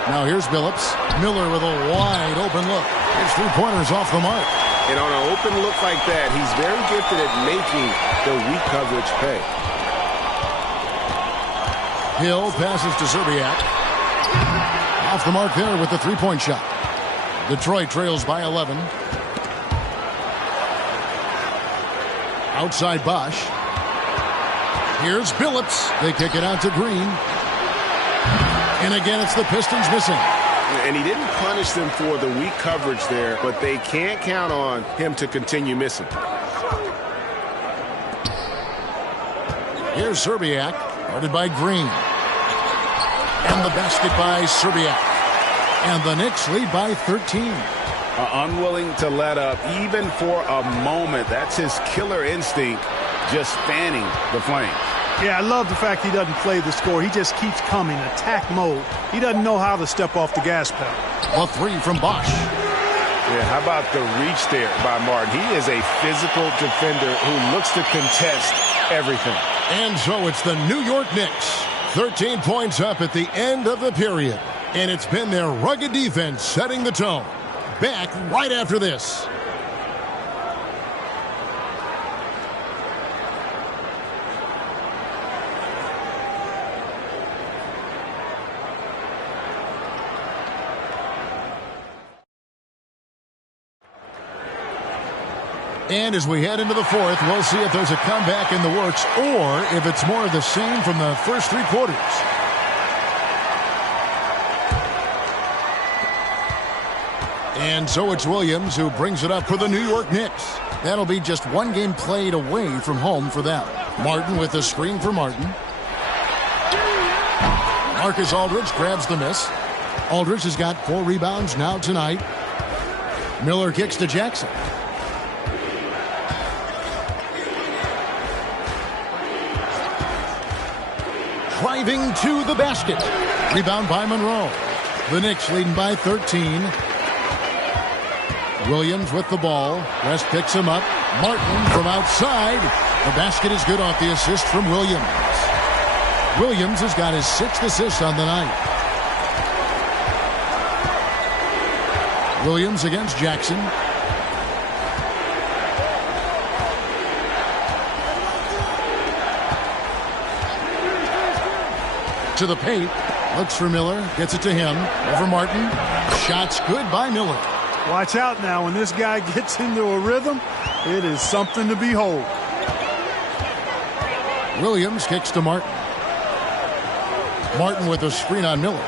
Now here's Billups. Miller with a wide open look. His 3-pointers off the mark. And on an open look like that, he's very gifted at making the weak coverage pay. Hill passes to Serbiak. Off the mark there with the 3-point shot. Detroit trails by 11. Outside Bosch. Here's Billups. They kick it out to Green. And again, it's the Pistons missing. And he didn't punish them for the weak coverage there, but they can't count on him to continue missing. Here's Serbiak, guarded by Green. And the basket by Serbiak. And the Knicks lead by 13. Unwilling to let up, even for a moment. That's his killer instinct, just fanning the flames. Yeah, I love the fact he doesn't play the score. He just keeps coming, attack mode. He doesn't know how to step off the gas pedal. The 3 from Bosch. Yeah, how about the reach there by Martin? He is a physical defender who looks to contest everything. And so it's the New York Knicks. 13 points up at the end of the period. And it's been their rugged defense setting the tone. Back right after this. And as we head into the fourth, we'll see if there's a comeback in the works or if it's more of the same from the first three quarters. And so it's Williams who brings it up for the New York Knicks. That'll be just one game played away from home for them. Martin with the screen for Martin. Marcus Aldridge grabs the miss. Aldridge has got 4 rebounds now tonight. Miller kicks to Jackson. Driving to the basket. Rebound by Monroe. The Knicks leading by 13. Williams with the ball. West picks him up. Martin from outside. The basket is good off the assist from Williams. Williams has got his 6th assist on the night. Williams against Jackson. To the paint. Looks for Miller. Gets it to him. Over Martin. Shots good by Miller. Watch out now. When this guy gets into a rhythm, it is something to behold. Williams kicks to Martin. Martin with a screen on Miller.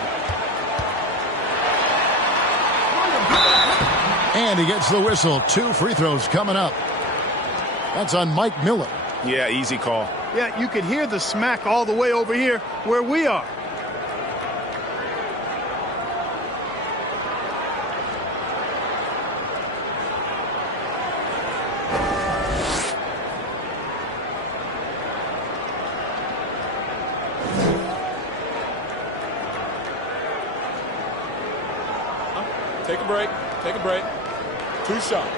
And he gets the whistle. 2 free throws coming up. That's on Mike Miller. Yeah, easy call. Yeah, you could hear the smack all the way over here where we are. Take a break. Take a break. 2 shots.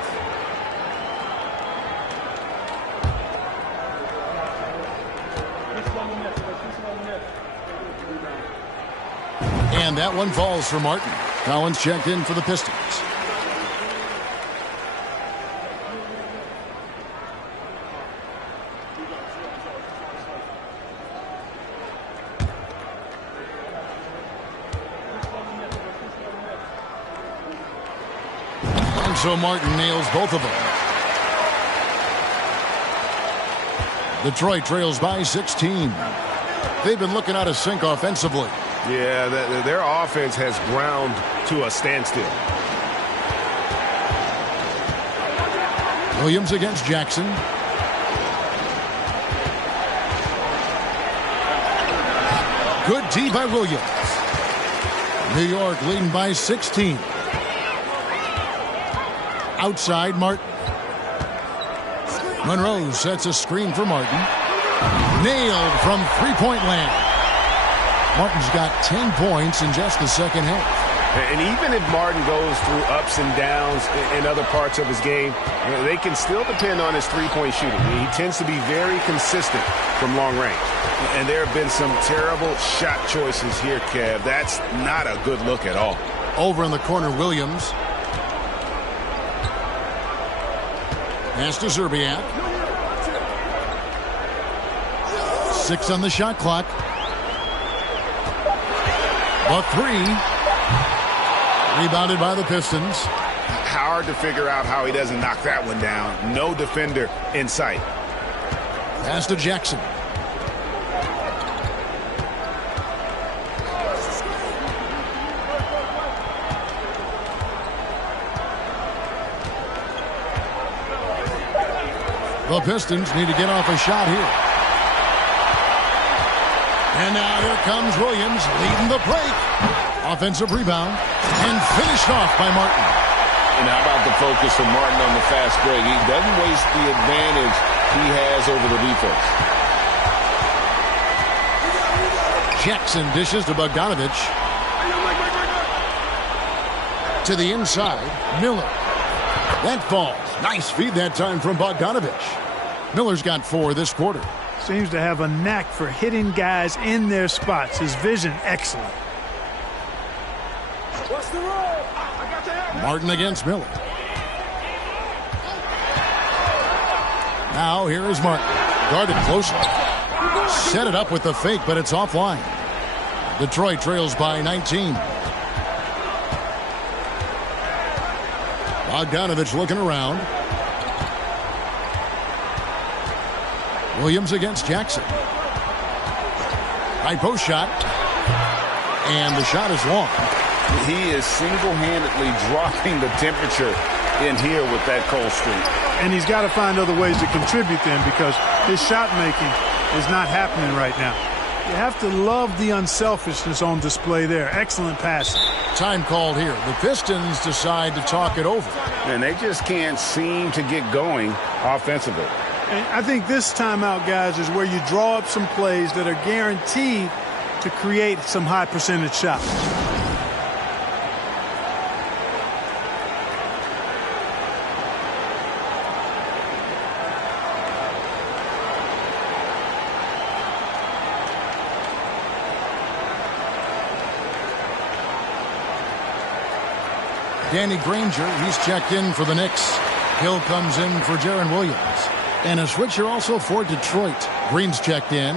And that one falls for Martin. Collins checked in for the Pistons. And so Martin nails both of them. Detroit trails by 16. They've been looking out of sync offensively. Yeah, their offense has ground to a standstill. Williams against Jackson. Good D by Williams. New York leading by 16. Outside Martin. Monroe sets a screen for Martin. Nailed from three-point land. Martin's got 10 points in just the second half. And even if Martin goes through ups and downs in other parts of his game, they can still depend on his three-point shooting. He tends to be very consistent from long range. And there have been some terrible shot choices here, Kev. That's not a good look at all. Over in the corner, Williams. Pass to Zerbiak. 6 on the shot clock. The 3. Rebounded by the Pistons. Hard to figure out how he doesn't knock that one down. No defender in sight. Pass to Jackson. The Pistons need to get off a shot here. And now here comes Williams leading the break. Offensive rebound and finished off by Martin. And how about the focus from Martin on the fast break? He doesn't waste the advantage he has over the defense. Jackson dishes to Bogdanovich. To the inside, Miller. That falls. Nice feed that time from Bogdanovich. Miller's got 4 this quarter. Seems to have a knack for hitting guys in their spots. His vision, excellent. What's the rule? I got to help. Martin against Miller. Now here is Martin. Guarded closely. Set it up with the fake, but it's offline. Detroit trails by 19. Bogdanovich looking around. Williams against Jackson. High post shot. And the shot is long. He is single-handedly dropping the temperature in here with that cold streak. And he's got to find other ways to contribute then, because his shot making is not happening right now. You have to love the unselfishness on display there. Excellent passing. Time called here. The Pistons decide to talk it over. And they just can't seem to get going offensively. And I think this timeout, guys, is where you draw up some plays that are guaranteed to create some high percentage shots. Danny Granger, he's checked in for the Knicks. Hill comes in for Jaren Williams. And a switcher also for Detroit. Green's checked in.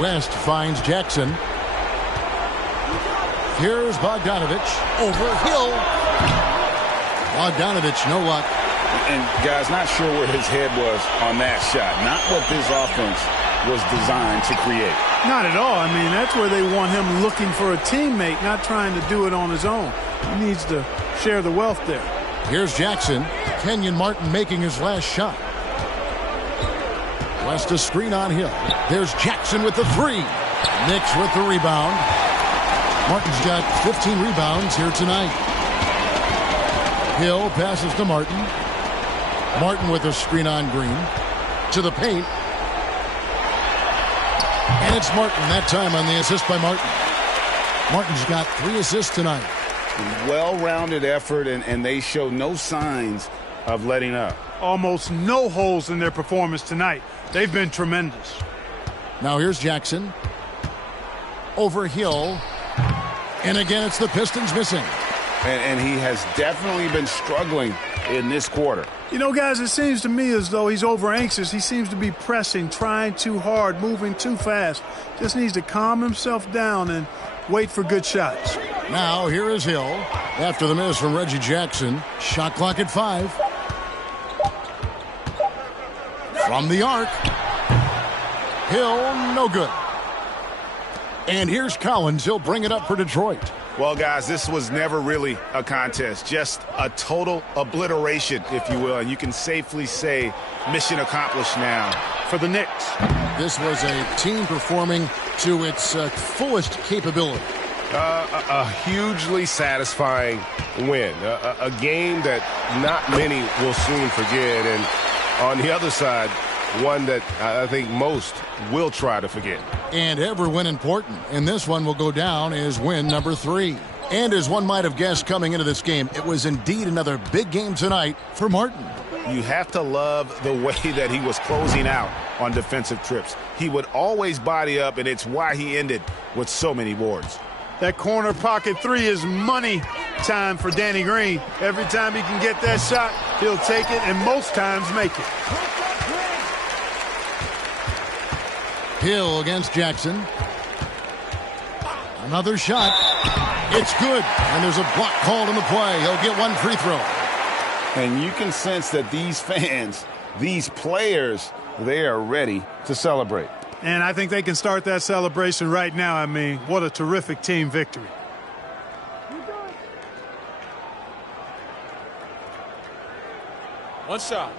West finds Jackson. Here's Bogdanovich over Hill. Bogdanovich, no luck. And guys, not sure where his head was on that shot. Not what this offense was designed to create. Not at all. I mean, that's where they want him looking for a teammate, not trying to do it on his own. He needs to share the wealth there. Here's Jackson. Kenyon Martin making his last shot. West a screen on Hill. There's Jackson with the 3. Knicks with the rebound. Martin's got 15 rebounds here tonight. Hill passes to Martin. Martin with a screen on Green. To the paint. And it's Martin that time on the assist by Martin. Martin's got 3 assists tonight. Well-rounded effort, and they show no signs of letting up. Almost no holes in their performance tonight. They've been tremendous. Now here's Jackson. Over Hill. And again, it's the Pistons missing. And he has definitely been struggling in this quarter. You know, guys, it seems to me as though he's over anxious. He seems to be pressing, trying too hard, moving too fast. Just needs to calm himself down and wait for good shots. Now here is Hill. After the miss from Reggie Jackson. Shot clock at 5. From the arc. Hill, no good. And here's Collins. He'll bring it up for Detroit. Well, guys, this was never really a contest. Just a total obliteration, if you will. And you can safely say mission accomplished now for the Knicks. This was a team performing to its fullest capability. A hugely satisfying win. A game that not many will soon forget. And on the other side, one that I think most will try to forget. And every win important. And this one will go down as win number 3. And as one might have guessed coming into this game, it was indeed another big game tonight for Martin. You have to love the way that he was closing out on defensive trips. He would always body up, and it's why he ended with so many boards. That corner pocket 3 is money time for Danny Green. Every time he can get that shot, he'll take it and most times make it. Hill against Jackson. Another shot. It's good. And there's a block called in the play. He'll get 1 free throw. And you can sense that these fans, these players, they are ready to celebrate. And I think they can start that celebration right now. I mean, what a terrific team victory. One shot.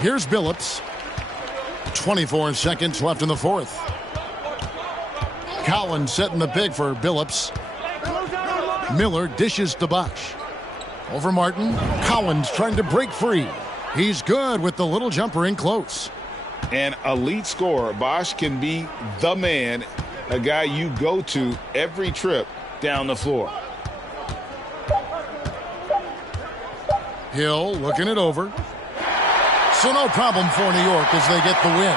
Here's Billups. 24 seconds left in the fourth. Collins setting the big for Billups. Miller dishes to Bosch. Over Martin. Collins trying to break free. He's good with the little jumper in close. An elite scorer. Bosch can be the man, a guy you go to every trip down the floor. Hill looking it over. So no problem for New York as they get the win.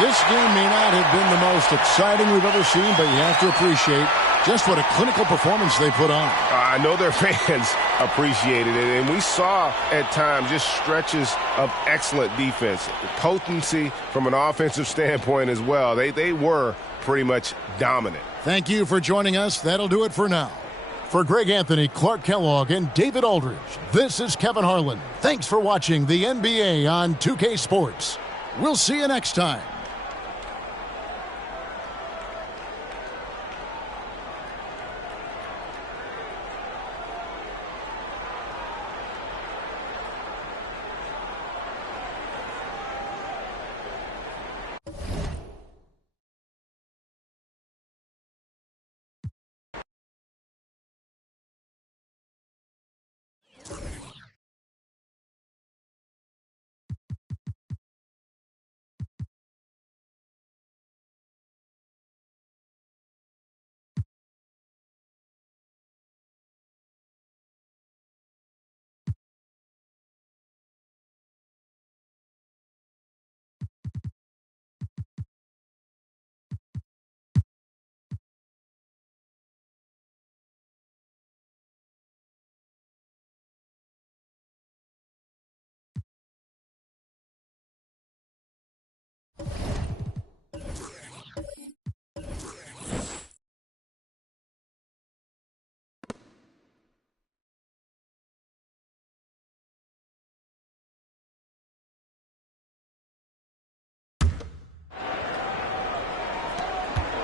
This game may not have been the most exciting we've ever seen, but you have to appreciate just what a clinical performance they put on. I know their fans appreciated it, and we saw at times just stretches of excellent defense. Potency from an offensive standpoint as well. They were pretty much dominant. Thank you for joining us. That'll do it for now. For Greg Anthony, Clark Kellogg, and David Aldridge, this is Kevin Harlan. Thanks for watching the NBA on 2K Sports. We'll see you next time.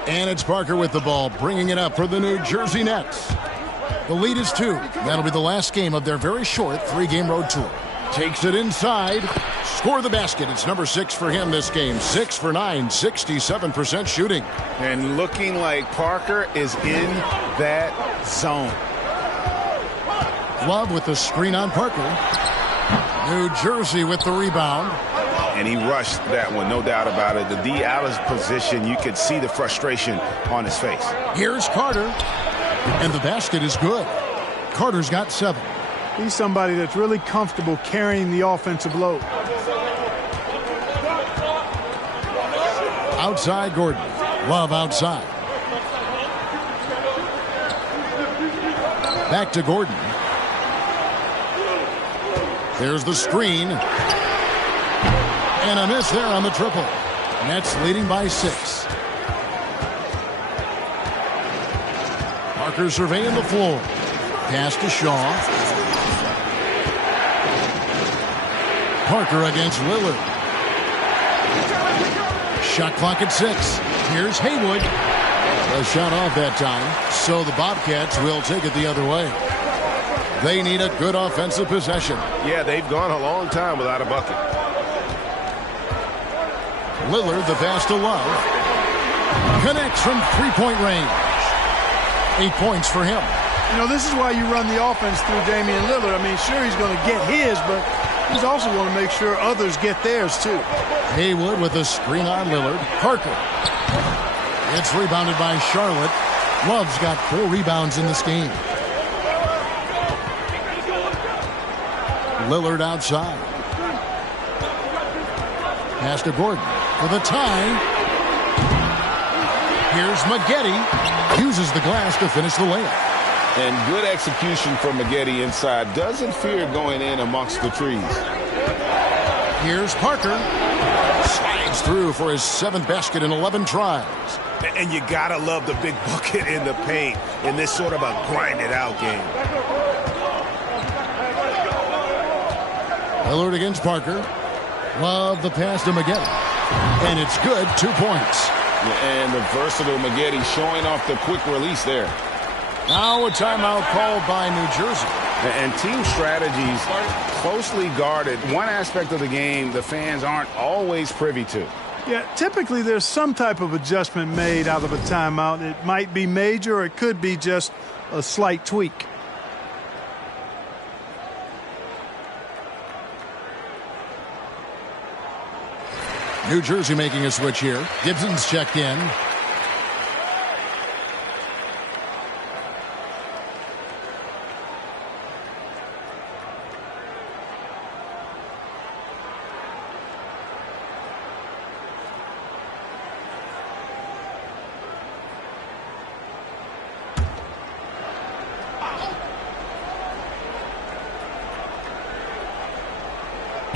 And it's Parker with the ball, bringing it up for the New Jersey Nets. The lead is 2. That'll be the last game of their very short 3-game road tour. Takes it inside. Score the basket. It's number 6 for him this game. 6 for 9, 67% shooting. And looking like Parker is in that zone. Love with the screen on Parker. New Jersey with the rebound. And he rushed that one, no doubt about it. The D out of position, you could see the frustration on his face. Here's Carter. And the basket is good. Carter's got 7. He's somebody that's really comfortable carrying the offensive load. Outside Gordon. Love outside. Back to Gordon. There's the screen. And a miss there on the triple. Nets leading by 6. Parker surveying the floor. Pass to Shaw. Parker against Lillard. Shot clock at 6. Here's Haywood. A shot off that time, so the Bobcats will take it the other way. They need a good offensive possession. Yeah, they've gone a long time without a bucket. Lillard, the pass to Love. Connects from three-point range. 8 points for him. You know, this is why you run the offense through Damian Lillard. I mean, sure, he's going to get his, but he's also going to make sure others get theirs, too. Haywood with a screen on Lillard. Parker. It's rebounded by Charlotte. Love's got 4 rebounds in this game. Lillard outside. Pass to Gordon for the tie. Here's Maggette. Uses the glass to finish the layup. And good execution from Maggette inside. Doesn't fear going in amongst the trees. Here's Parker. Slides through for his 7th basket in 11 tries. And you gotta love the big bucket in the paint in this sort of a grinded-out game. Lillard against Parker. Love the pass to Maggette. And it's good, 2 points. And the versatile Maggette showing off the quick release there. Now a timeout called by New Jersey. And team strategies closely guarded. One aspect of the game the fans aren't always privy to. Yeah, typically there's some type of adjustment made out of a timeout. It might be major, or it could be just a slight tweak. New Jersey making a switch here. Gibson's checked in.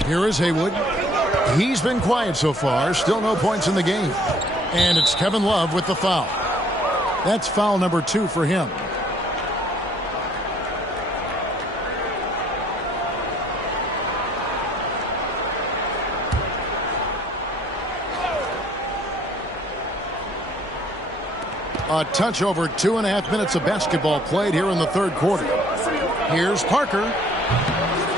Here is Haywood. He's been quiet so far. Still no points in the game. And it's Kevin Love with the foul. That's foul number 2 for him. A touch over 2.5 minutes of basketball played here in the third quarter. Here's Parker.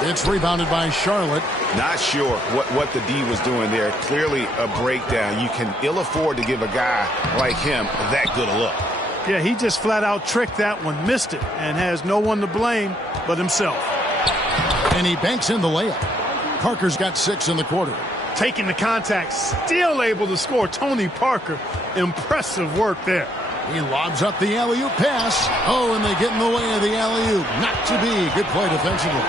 It's rebounded by Charlotte. Not sure what the D was doing there. Clearly a breakdown. You can ill afford to give a guy like him that good a look. Yeah, he just flat out tricked that one, missed it, and has no one to blame but himself. And he banks in the layup. Parker's got 6 in the quarter. Taking the contact, still able to score. Tony Parker, impressive work there. He lobs up the alley-oop pass. Oh, and they get in the way of the alley-oop. Not to be. Good play defensively.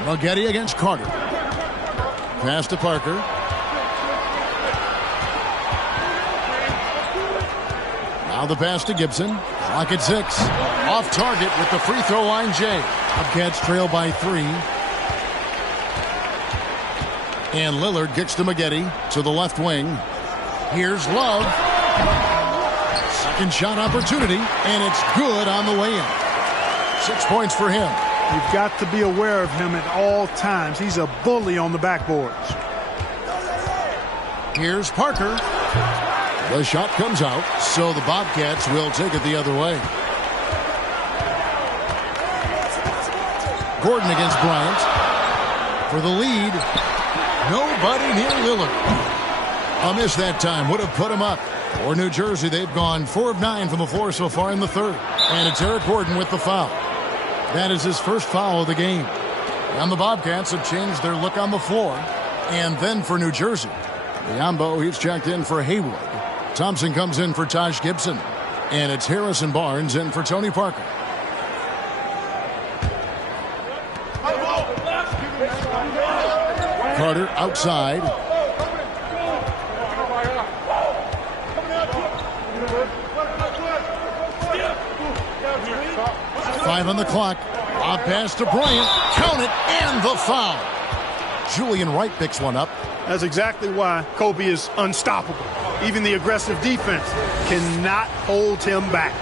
Maggette against Carter. Pass to Parker. Now the pass to Gibson. Clock at 6. Off target with the free throw line, Jay. Bobcats trail by 3. And Lillard gets to Maggette to the left wing. Here's Love. Second shot opportunity, and it's good on the way in. 6 points for him. You've got to be aware of him at all times. He's a bully on the backboards. Here's Parker. The shot comes out, so the Bobcats will take it the other way. Gordon against Bryant. For the lead. Nobody near Lillard. A miss that time would have put him up. For New Jersey, they've gone 4 of 9 from the floor so far in the third. And it's Eric Gordon with the foul. That is his first foul of the game. And the Bobcats have changed their look on the floor. And then for New Jersey, Biyombo, he's checked in for Haywood. Thompson comes in for Taj Gibson. And it's Harrison Barnes in for Tony Parker. Carter outside. 5 on the clock. Lob pass to Bryant. Count it, and the foul. Julian Wright picks one up. That's exactly why Kobe is unstoppable. Even the aggressive defense cannot hold him back.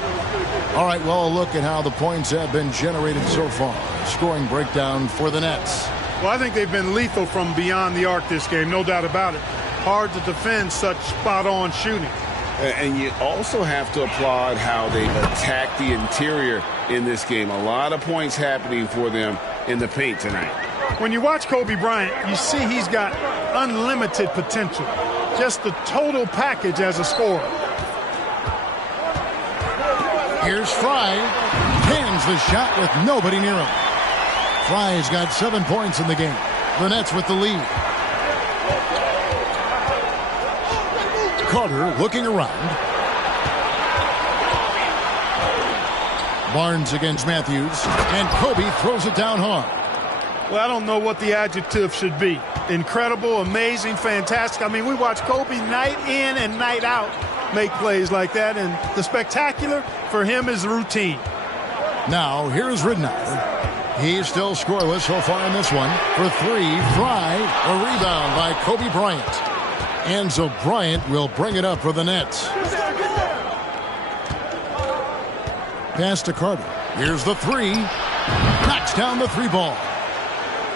All right, well, a look at how the points have been generated so far. Scoring breakdown for the Nets. Well, I think they've been lethal from beyond the arc this game, no doubt about it. Hard to defend such spot-on shooting. And you also have to applaud how they've attacked the interior in this game. A lot of points happening for them in the paint tonight. When you watch Kobe Bryant, you see he's got unlimited potential. Just the total package as a scorer. Here's Fry. Pans the shot with nobody near him. Fry's got 7 points in the game. The Nets with the lead. Carter looking around. Barnes against Matthews. And Kobe throws it down hard. Well, I don't know what the adjective should be. Incredible, amazing, fantastic. I mean, we watch Kobe night in and night out make plays like that. And the spectacular for him is routine. Now, here's Ridnour. He's still scoreless so far in this one. For 3, Fry. A rebound by Kobe Bryant. And so Bryant will bring it up for the Nets. Pass to Carter. Here's the 3. Knocks down the 3 ball.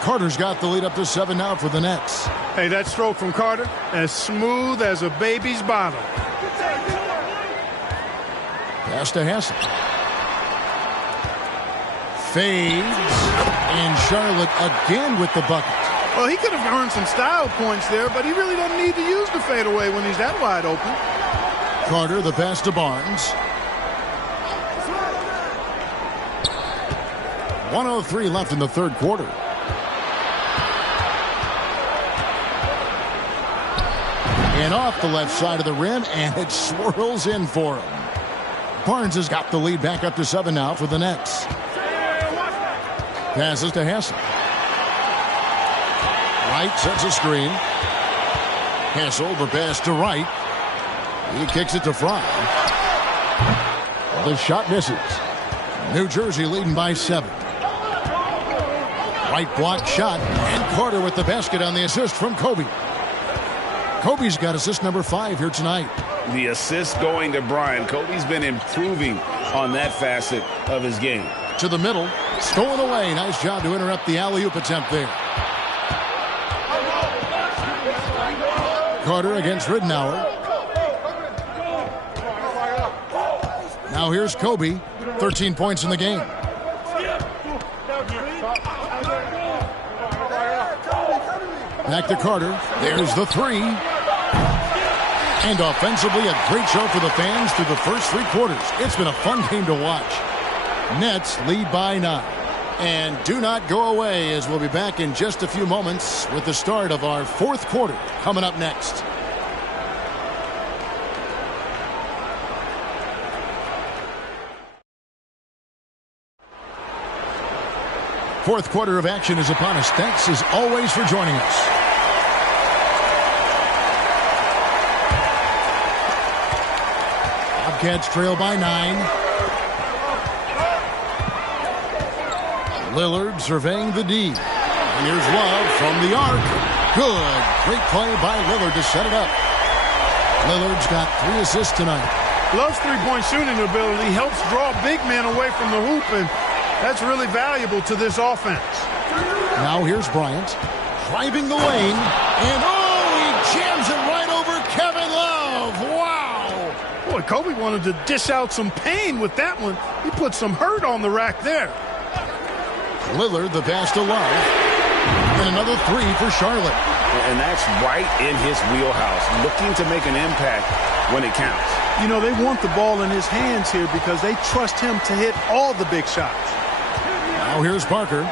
Carter's got the lead up to 7 now for the Nets. Hey, that stroke from Carter, as smooth as a baby's bottom. Pass to Hassel. Fades. And Charlotte again with the bucket. Well, he could have earned some style points there, but he really doesn't need to use the fadeaway when he's that wide open. Carter, the pass to Barnes. 1:03 left in the third quarter. And off the left side of the rim, and it swirls in for him. Barnes has got the lead back up to 7 now for the Nets. Passes to Hassel. Wright sets a screen. Hassel, the pass to Wright. He kicks it to Fry. The shot misses. New Jersey leading by 7. Wright blocked shot, and Carter with the basket on the assist from Kobe. Kobe's got assist number 5 here tonight. The assist going to Brian. Kobe's been improving on that facet of his game. To the middle, stolen away. Nice job to interrupt the alley-oop attempt there. Carter against Ridenour. Now here's Kobe, 13 points in the game. Back to Carter. There's the 3. And offensively, a great show for the fans through the first 3 quarters. It's been a fun game to watch. Nets lead by 9. And do not go away, as we'll be back in just a few moments with the start of our 4th quarter coming up next. Fourth quarter of action is upon us. Thanks as always for joining us. Bobcats trail by 9. Lillard surveying the D. And here's Love from the arc. Good. Great play by Lillard to set it up. Lillard's got 3 assists tonight. Love's three-point shooting ability helps draw big men away from the hoop, and that's really valuable to this offense. Now here's Bryant driving the lane, and he jams it right over Kevin Love. Wow! Boy, Kobe wanted to dish out some pain with that one. He put some hurt on the rack there. Lillard, the pass to Love, and another 3 for Charlotte. And that's right in his wheelhouse, looking to make an impact when it counts. You know, they want the ball in his hands here because they trust him to hit all the big shots. Now here's Parker.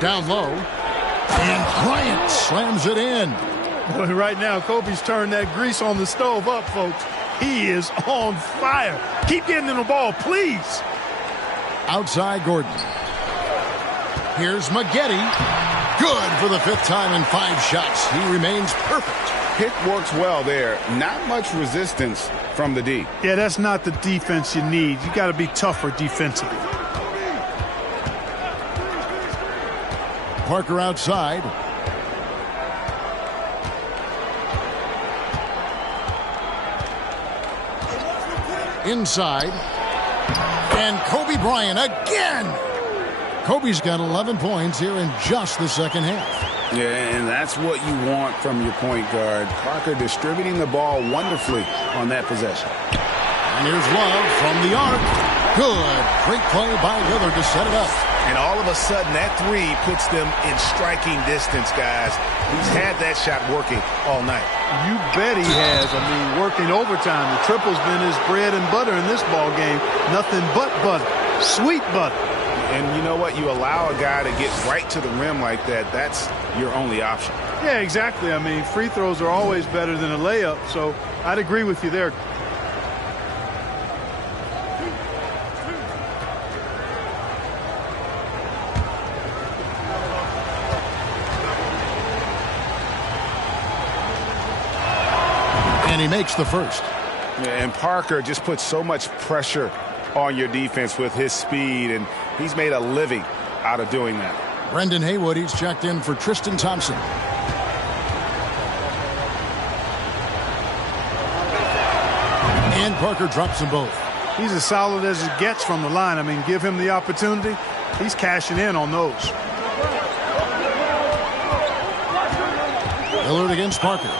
Down low. And Bryant slams it in. Boy, right now, Kobe's turned that grease on the stove up, folks. He is on fire. Keep getting him the ball, please. Outside Gordon. Here's Maggette. Good for the 5th time in 5 shots. He remains perfect. Pick works well there. Not much resistance from the D. Yeah, that's not the defense you need. You got to be tougher defensively. Parker outside. Inside. And Kobe Bryant again. Kobe's got 11 points here in just the second half. Yeah, and that's what you want from your point guard. Parker distributing the ball wonderfully on that possession. And here's Love from the arc. Good. Great play by Lillard to set it up. And all of a sudden, that 3 puts them in striking distance, guys. He's had that shot working all night. You bet he has. I mean, working overtime. The triple's been his bread and butter in this ball game. Nothing but butter. Sweet butter. And you know what? You allow a guy to get right to the rim like that. That's your only option. Yeah, exactly. I mean, free throws are always better than a layup, so I'd agree with you there. And he makes the first. And Parker just puts so much pressure on your defense with his speed, and he's made a living out of doing that. Brendan Haywood, he's checked in for Tristan Thompson. And Parker drops them both. He's as solid as it gets from the line. I mean, give him the opportunity. He's cashing in on those. Lillard against Parker.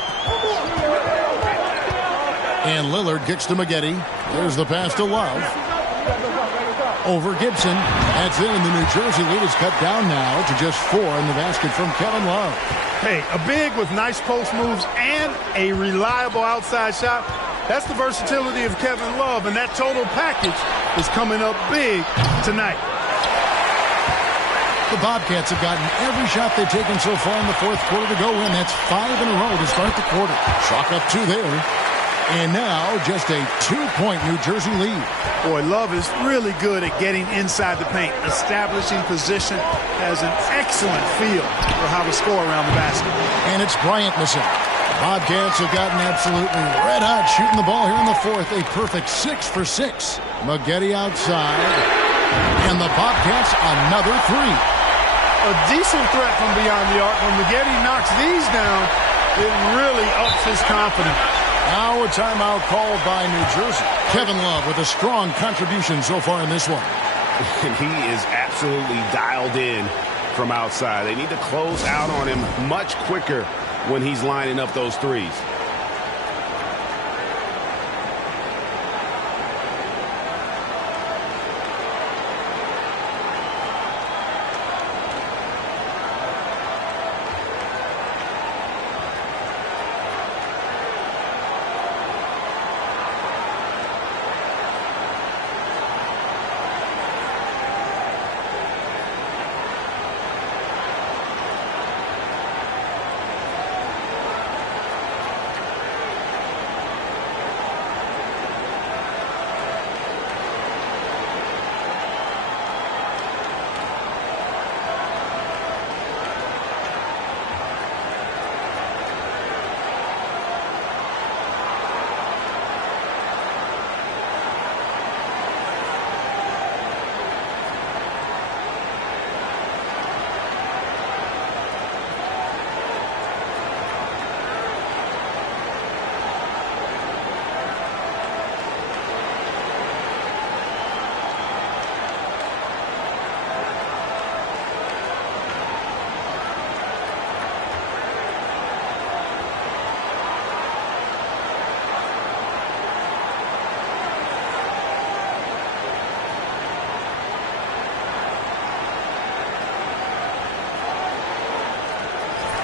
And Lillard kicks to Maggette. There's the pass to Love. Over Gibson. That's in, and the New Jersey lead is cut down now to just 4 in the basket from Kevin Love. Hey, a big with nice post moves and a reliable outside shot. That's the versatility of Kevin Love, and that total package is coming up big tonight. The Bobcats have gotten every shot they've taken so far in the fourth quarter to go in. That's 5 in a row to start the quarter. Chalk up 2 there. And now just a 2-point New Jersey lead. Boy, Love is really good at getting inside the paint, establishing position, has an excellent feel for how to score around the basket. And it's Bryant missing. Bobcats have gotten absolutely red hot shooting the ball here in the fourth. A perfect 6 for 6. Maggette outside. And the Bobcats another 3. A decent threat from beyond the arc. When Maggette knocks these down, it really ups his confidence. Now a timeout called by New Jersey. Kevin Love with a strong contribution so far in this one. And he is absolutely dialed in from outside. They need to close out on him much quicker when he's lining up those threes.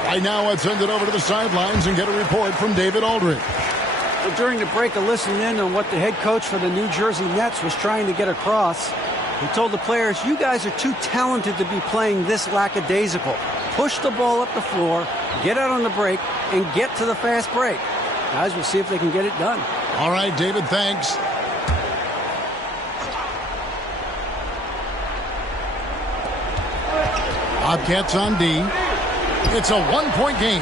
Right now, let's send it over to the sidelines and get a report from David Aldridge. Well, during the break, I listened in on what the head coach for the New Jersey Nets was trying to get across. He told the players, you guys are too talented to be playing this lackadaisical. Push the ball up the floor, get out on the break, and get to the fast break. Guys, we'll see if they can get it done. All right, David, thanks. Bobcats on D. It's a 1-point game.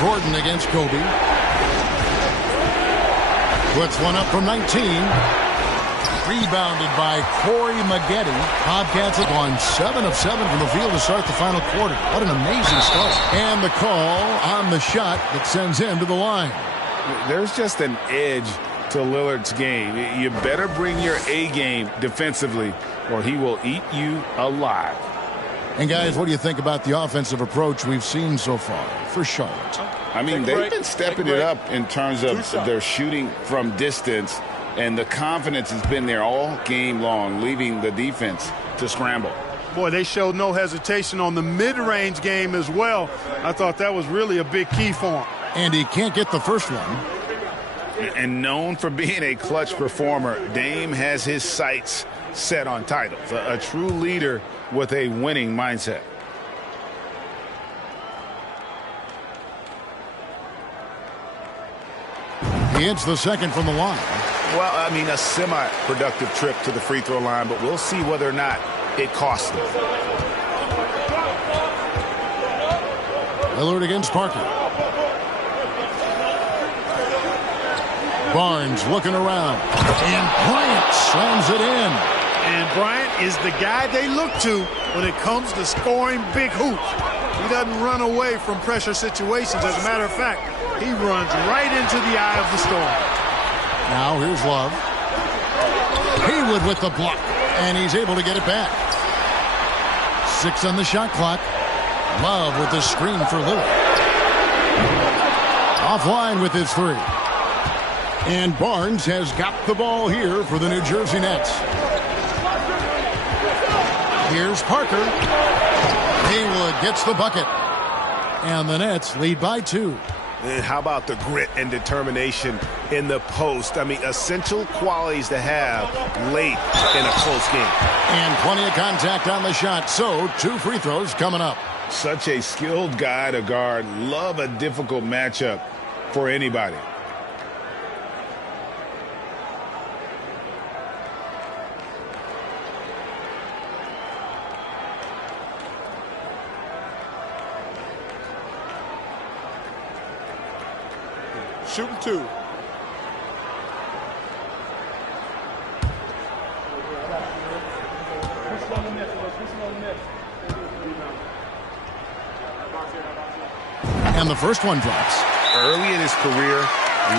Gordon against Kobe. Puts one up from 19. Rebounded by Corey Maggette. Bobcats have gone 7 of 7 from the field to start the final quarter. What an amazing start. And the call on the shot that sends him to the line. There's just an edge to Lillard's game. You better bring your A game defensively or he will eat you alive. And guys, what do you think about the offensive approach we've seen so far for Charlotte? I mean, they've been stepping it up in terms of their shooting from distance, and the confidence has been there all game long, leaving the defense to scramble. Boy, they showed no hesitation on the mid-range game as well. I thought that was really a big key for him. And he can't get the first one. And known for being a clutch performer, Dame has his sights set on titles. A true leader with a winning mindset. He hits the second from the line. Well, I mean, a semi-productive trip to the free throw line, but we'll see whether or not it costs them. Lillard against Parker. Barnes looking around. And Bryant slams it in. And Bryant is the guy they look to when it comes to scoring big hoops. He doesn't run away from pressure situations. As a matter of fact, he runs right into the eye of the storm. Now here's Love. Haywood with the block. And he's able to get it back. 6 on the shot clock. Love with the screen for Lillard. Offline with his three. And Barnes has got the ball here for the New Jersey Nets. Here's Parker. Haywood gets the bucket. And the Nets lead by 2. And how about the grit and determination in the post? I mean, essential qualities to have late in a close game. And plenty of contact on the shot. So 2 free throws coming up. Such a skilled guy to guard. Love a difficult matchup for anybody. Shooting 2. And the first one drops. Early in his career,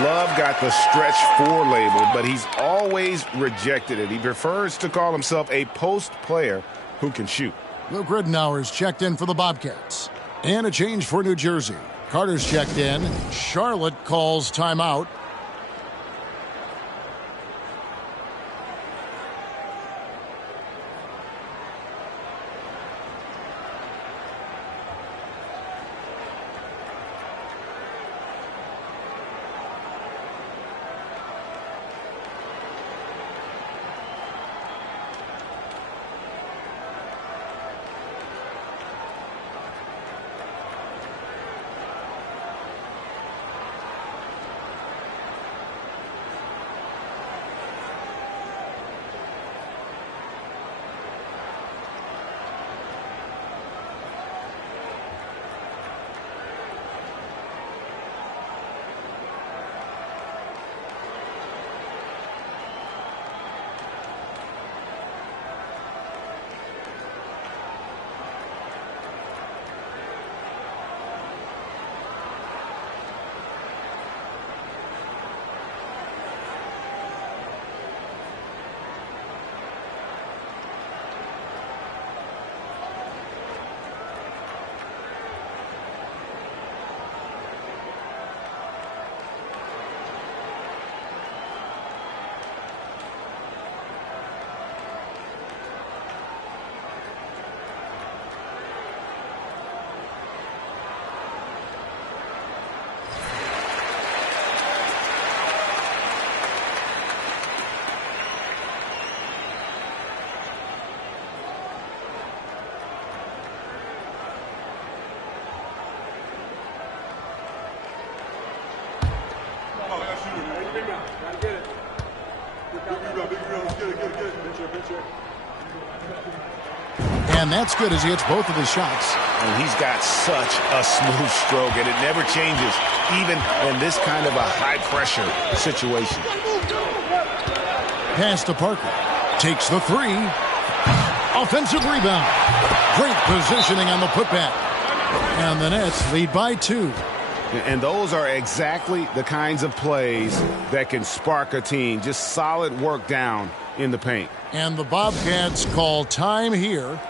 Love got the stretch 4 label, but he's always rejected it. He prefers to call himself a post player who can shoot. Luke Ridenour's checked in for the Bobcats. And a change for New Jersey. Carter's checked in. Charlotte calls timeout. And that's good as he hits both of his shots. And he's got such a smooth stroke, and it never changes, even in this kind of a high-pressure situation. Pass to Parker. Takes the three. Offensive rebound. Great positioning on the putback. And the Nets lead by 2. And those are exactly the kinds of plays that can spark a team. Just solid work down in the paint. And the Bobcats call time here.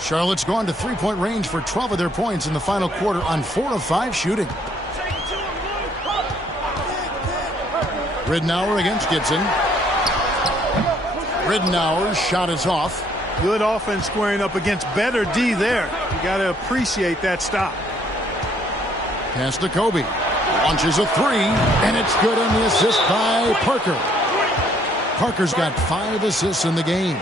Charlotte's gone to three-point range for 12 of their points in the final quarter on 4 of 5 shooting. Ridnour against Gibson. Ridnour's shot is off. Good offense squaring up against better D there. You got to appreciate that stop. Pass to Kobe. Launches a three, and it's good on the assist by Parker. Parker's got 5 assists in the game.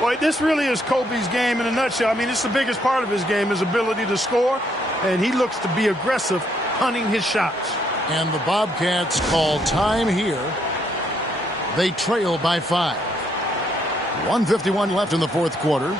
Boy, this really is Kobe's game in a nutshell. I mean, it's the biggest part of his game, his ability to score, and he looks to be aggressive, hunting his shots. And the Bobcats call time here. They trail by 5. 1:51 left in the fourth quarter.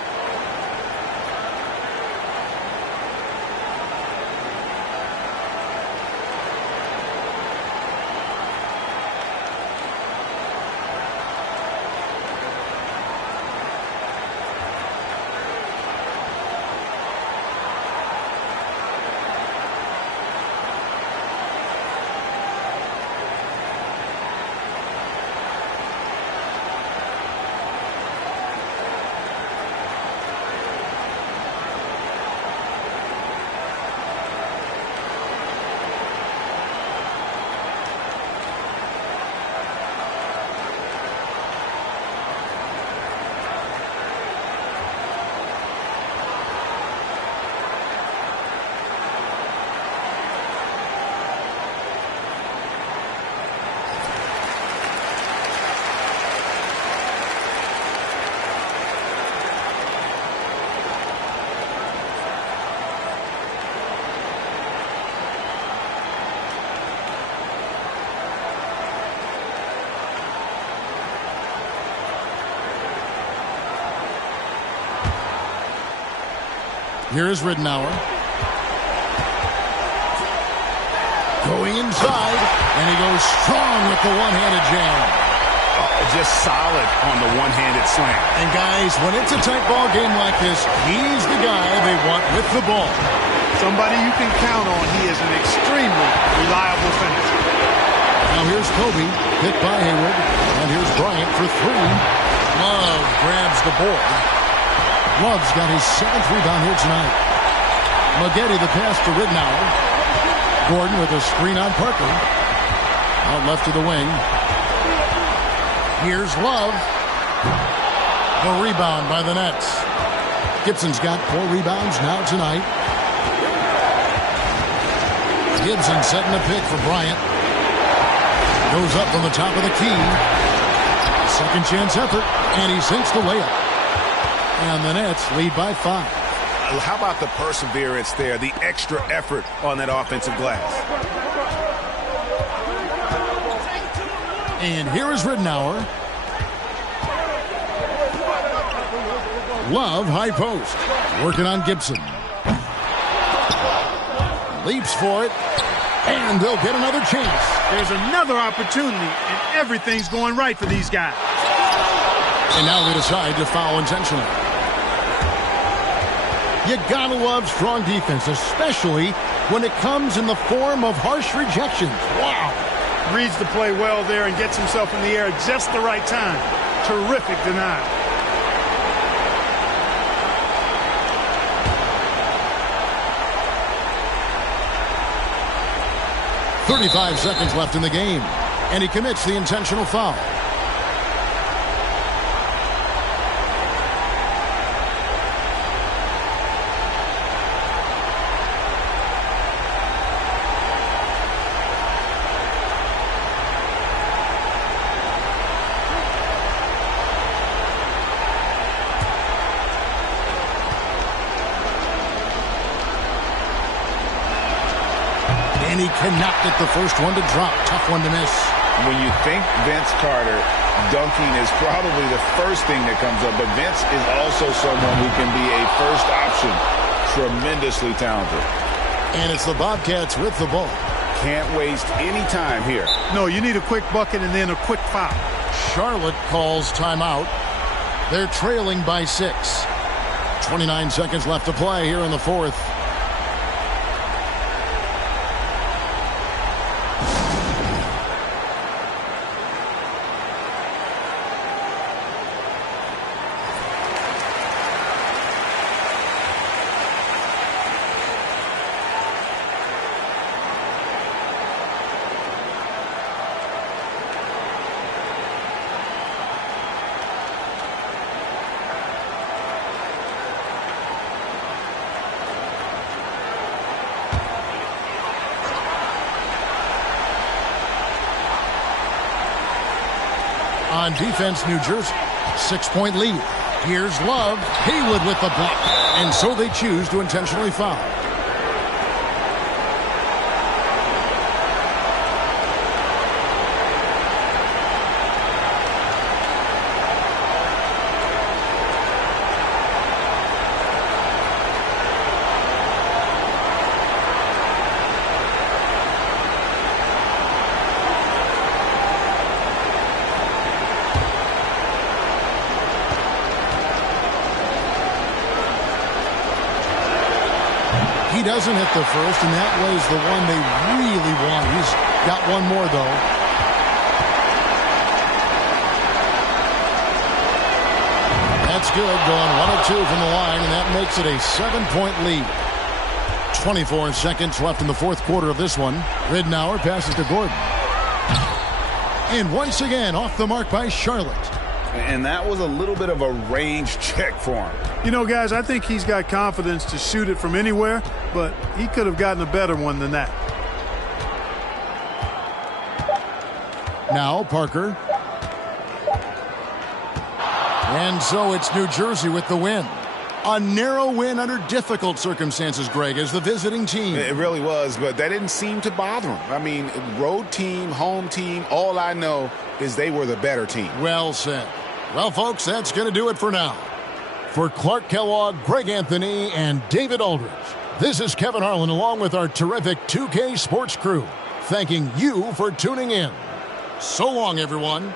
Here is Ridnour. Going inside, and he goes strong with the one-handed jam. Just solid on the one-handed slam. And guys, when it's a tight ball game like this, he's the guy they want with the ball. Somebody you can count on. He is an extremely reliable finisher. Now here's Kobe, hit by Hayward, and here's Bryant for 3. Love grabs the board. Love's got his 7th rebound here tonight. Maggette the pass to Ridnour. Gordon with a screen on Parker. Out left to the wing. Here's Love. The rebound by the Nets. Gibson's got 4 rebounds now tonight. Gibson setting a pick for Bryant. Goes up from the top of the key. Second chance effort, and he sinks the layup. And the Nets lead by 5. How about the perseverance there, the extra effort on that offensive glass? And here is Ridnour. Love, high post. Working on Gibson. Leaps for it. And they'll get another chance. There's another opportunity, and everything's going right for these guys. And now they decide to foul intentionally. You gotta love strong defense, especially when it comes in the form of harsh rejections. Wow. Reads the play well there and gets himself in the air at just the right time. Terrific denial. .35 seconds left in the game, and he commits the intentional foul. And he cannot get the first one to drop. Tough one to miss. When you think Vince Carter, dunking is probably the first thing that comes up. But Vince is also someone who can be a first option. Tremendously talented. And it's the Bobcats with the ball. Can't waste any time here. No, you need a quick bucket and then a quick foul. Charlotte calls timeout. They're trailing by 6. 29 seconds left to play here in the fourth. On defense, New Jersey. 6-point lead. Here's Love. Haywood with the block. And so they choose to intentionally foul. He doesn't hit the first, and that was the one they really want. He's got one more, though. That's good, going 1 of 2 from the line, and that makes it a 7-point lead. 24 seconds left in the fourth quarter of this one. Ridnour passes to Gordon. And once again, off the mark by Charlotte. And that was a little bit of a range check for him. You know, guys, I think he's got confidence to shoot it from anywhere, but he could have gotten a better one than that. Now Parker. And so it's New Jersey with the win. A narrow win under difficult circumstances, Greg, as the visiting team. It really was, but that didn't seem to bother him. I mean, road team, home team, all I know is they were the better team. Well said. Well, folks, that's going to do it for now. For Clark Kellogg, Greg Anthony, and David Aldridge, this is Kevin Harlan along with our terrific 2K Sports crew, thanking you for tuning in. So long, everyone.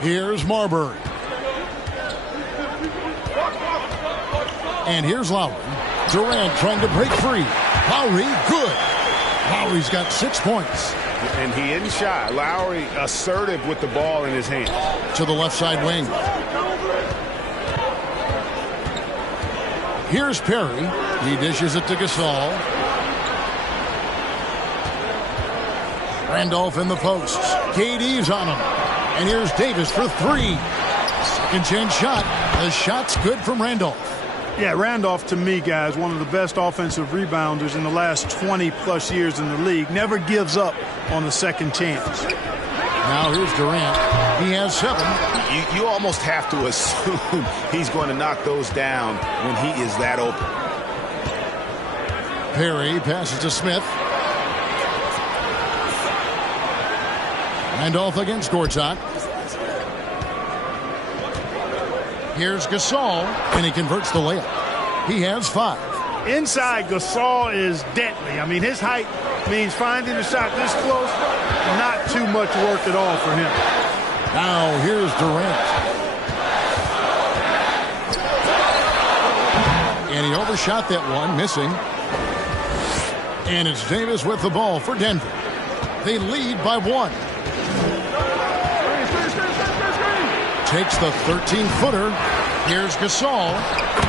Here's Marbury. And here's Lowry. Durant trying to break free. Lowry, good. Lowry's got 6 points. And he isn't shy. Lowry assertive with the ball in his hand. To the left side wing. Here's Perry. He dishes it to Gasol. Randolph in the posts. KD's on him. And here's Davis for 3. Second chance shot. The shot's good from Randolph. Yeah, Randolph, to me, guys, one of the best offensive rebounders in the last 20-plus years in the league. Never gives up on the second chance. Now here's Durant. He has 7. You almost have to assume he's going to knock those down when he is that open. Perry passes to Smith. Randolph against Gortat. Here's Gasol, and he converts the layup. He has 5. Inside, Gasol is deadly. I mean, his height means finding a shot this close, not too much work at all for him. Now here's Durant. And he overshot that one, missing. And it's Davis with the ball for Denver. They lead by 1. Takes the 13-footer. Here's Gasol.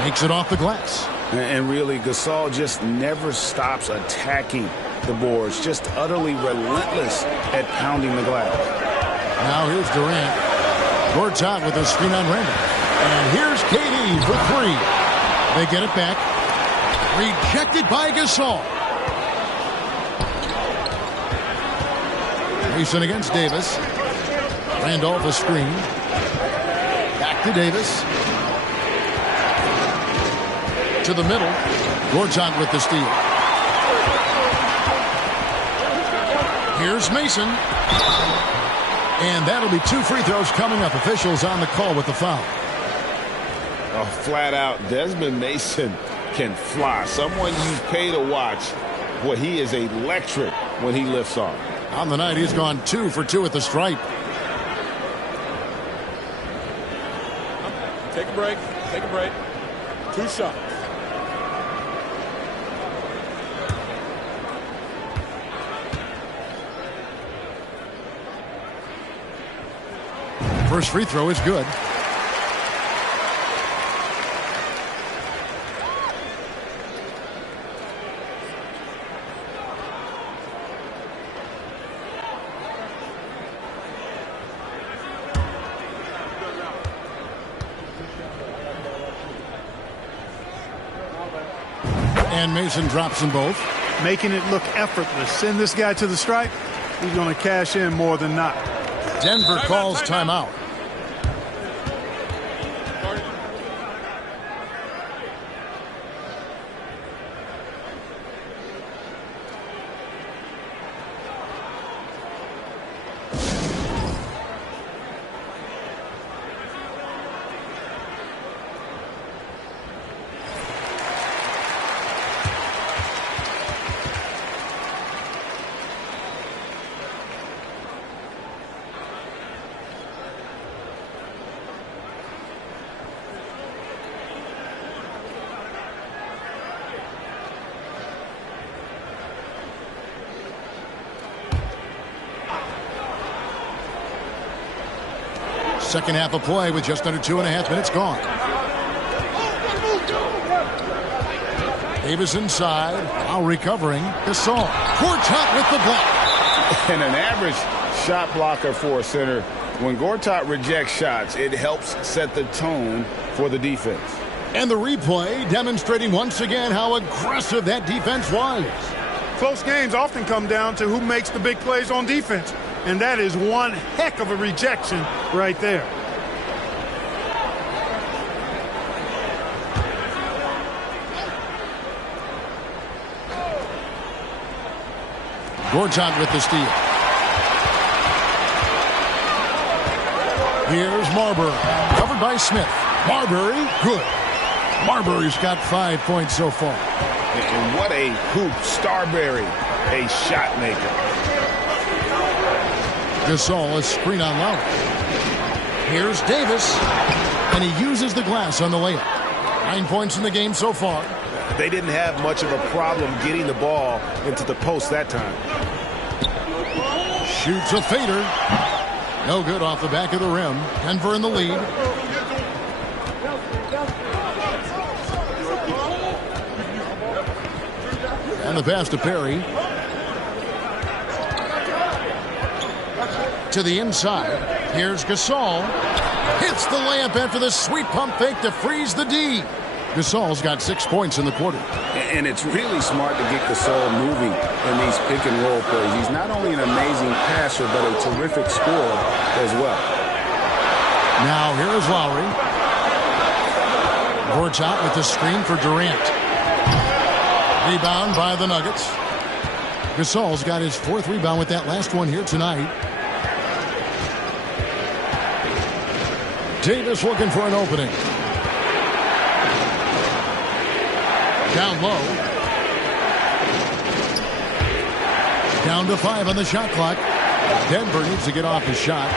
Makes it off the glass. And really, Gasol just never stops attacking the boards. Just utterly relentless at pounding the glass. Now here's Durant. Gortat with a screen on Randall. And here's KD for three. They get it back. Rejected by Gasol. Mason against Davis. Randolph a screen. Back to Davis. To the middle. Gortat with the steal. Here's Mason. And that'll be 2 free throws coming up. Officials on the call with the foul. Oh, flat out, Desmond Mason can fly. Someone you pay to watch. Boy, he is electric when he lifts off. On the night, he's gone 2 for 2 at the stripe. Take a break. Take a break. 2 shots. First free throw is good. And Mason drops them both. Making it look effortless. Send this guy to the stripe. He's going to cash in more than not. Denver calls timeout. Second half of play with just under 2.5 minutes gone. Davis inside, now recovering. Gasol. Gortat with the block. And an average shot blocker for a center. When Gortat rejects shots, it helps set the tone for the defense. And the replay demonstrating once again how aggressive that defense was. Close games often come down to who makes the big plays on defense. And that is one heck of a rejection right there. Gortat with the steal. Here's Marbury. Covered by Smith. Marbury, good. Marbury's got 5 points so far. And what a hoop. Starbury, a shot maker. Gasol, a screen on Lowry. Here's Davis, and he uses the glass on the layup. 9 points in the game so far. They didn't have much of a problem getting the ball into the post that time. Shoots a fader. No good off the back of the rim. Denver in the lead. And the pass to Perry. To the inside. Here's Gasol. Hits the layup after the sweet pump fake to freeze the D. Gasol's got 6 points in the quarter. And it's really smart to get Gasol moving in these pick and roll plays. He's not only an amazing passer, but a terrific scorer as well. Now here is Lowry. Gortat with the screen for Durant. Rebound by the Nuggets. Gasol's got his 4th rebound with that last one here tonight. Davis looking for an opening. Down low. Down to 5 on the shot clock. Denver needs to get off his shot.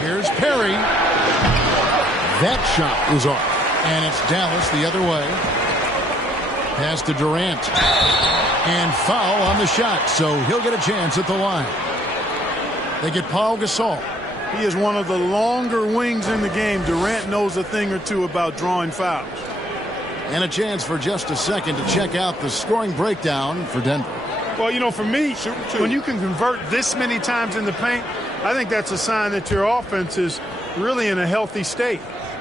Here's Perry. That shot is off. And it's Dallas the other way. Pass to Durant. And foul on the shot, so he'll get a chance at the line. They get Paul Gasol. He is one of the longer wings in the game. Durant knows a thing or two about drawing fouls. And a chance for just a second to check out the scoring breakdown for Denver. Well, you know, for me, when you can convert this many times in the paint, I think that's a sign that your offense is really in a healthy state.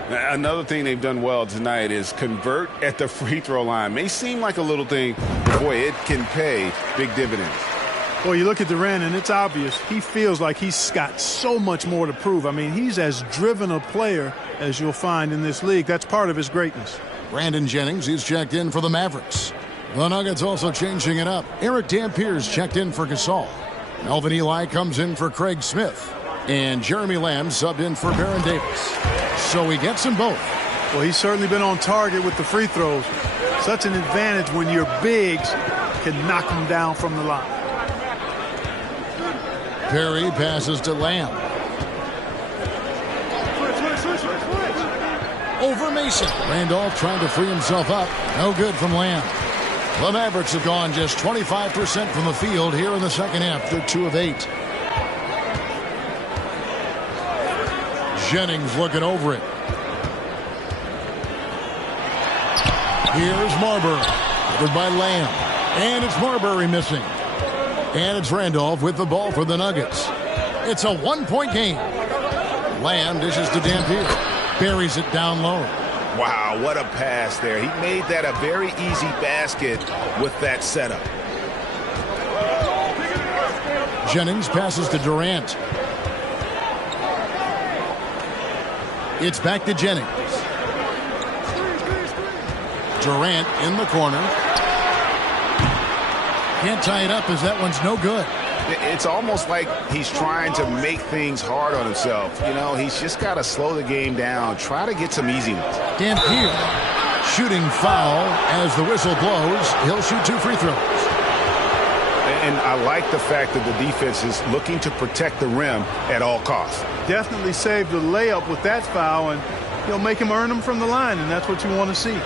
Another thing they've done well tonight is convert at the free throw line. May seem like a little thing, but boy, it can pay big dividends. Well, you look at Durant, and it's obvious he feels like he's got so much more to prove. I mean, he's as driven a player as you'll find in this league. That's part of his greatness. Brandon Jennings, he's checked in for the Mavericks. The Nuggets also changing it up. Eric Dampier's checked in for Gasol. Melvin Ely comes in for Craig Smith. And Jeremy Lamb subbed in for Baron Davis. So he gets them both. Well, he's certainly been on target with the free throws. Such an advantage when your bigs can knock them down from the line. Perry passes to Lamb. Over Mason. Randolph trying to free himself up. No good from Lamb. The Mavericks have gone just 25% from the field here in the second half. They're 2 of 8. Jennings looking over it. Here's Marbury. Covered by Lamb. And it's Marbury missing. And it's Randolph with the ball for the Nuggets. It's a 1-point game. Lamb dishes to Dampier. Buries it down low. Wow, what a pass there. He made that a very easy basket with that setup. Jennings passes to Durant. It's back to Jennings. Durant in the corner. Can't tie it up as that one's no good. It's almost like he's trying to make things hard on himself. You know, he's just got to slow the game down, try to get some easy ones. Dampier shooting foul as the whistle blows. He'll shoot 2 free throws. And I like the fact that the defense is looking to protect the rim at all costs. Definitely saved the layup with that foul, and he'll make him earn them from the line, and that's what you want to see.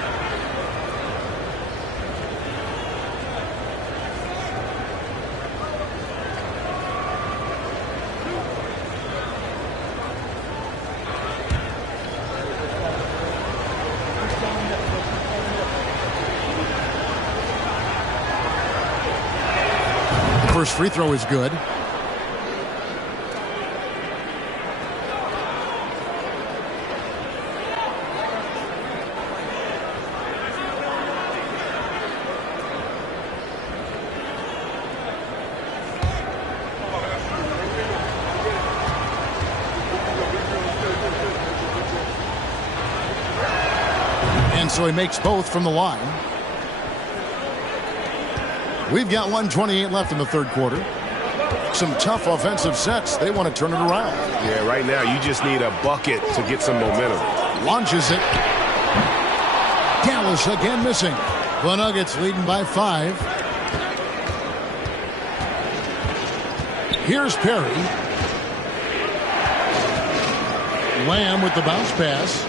First free throw is good. And so he makes both from the line. We've got 1:28 left in the third quarter. Some tough offensive sets. They want to turn it around. Yeah, right now you just need a bucket to get some momentum. Launches it. Dallas again missing. The Nuggets leading by 5. Here's Perry. Lamb with the bounce pass.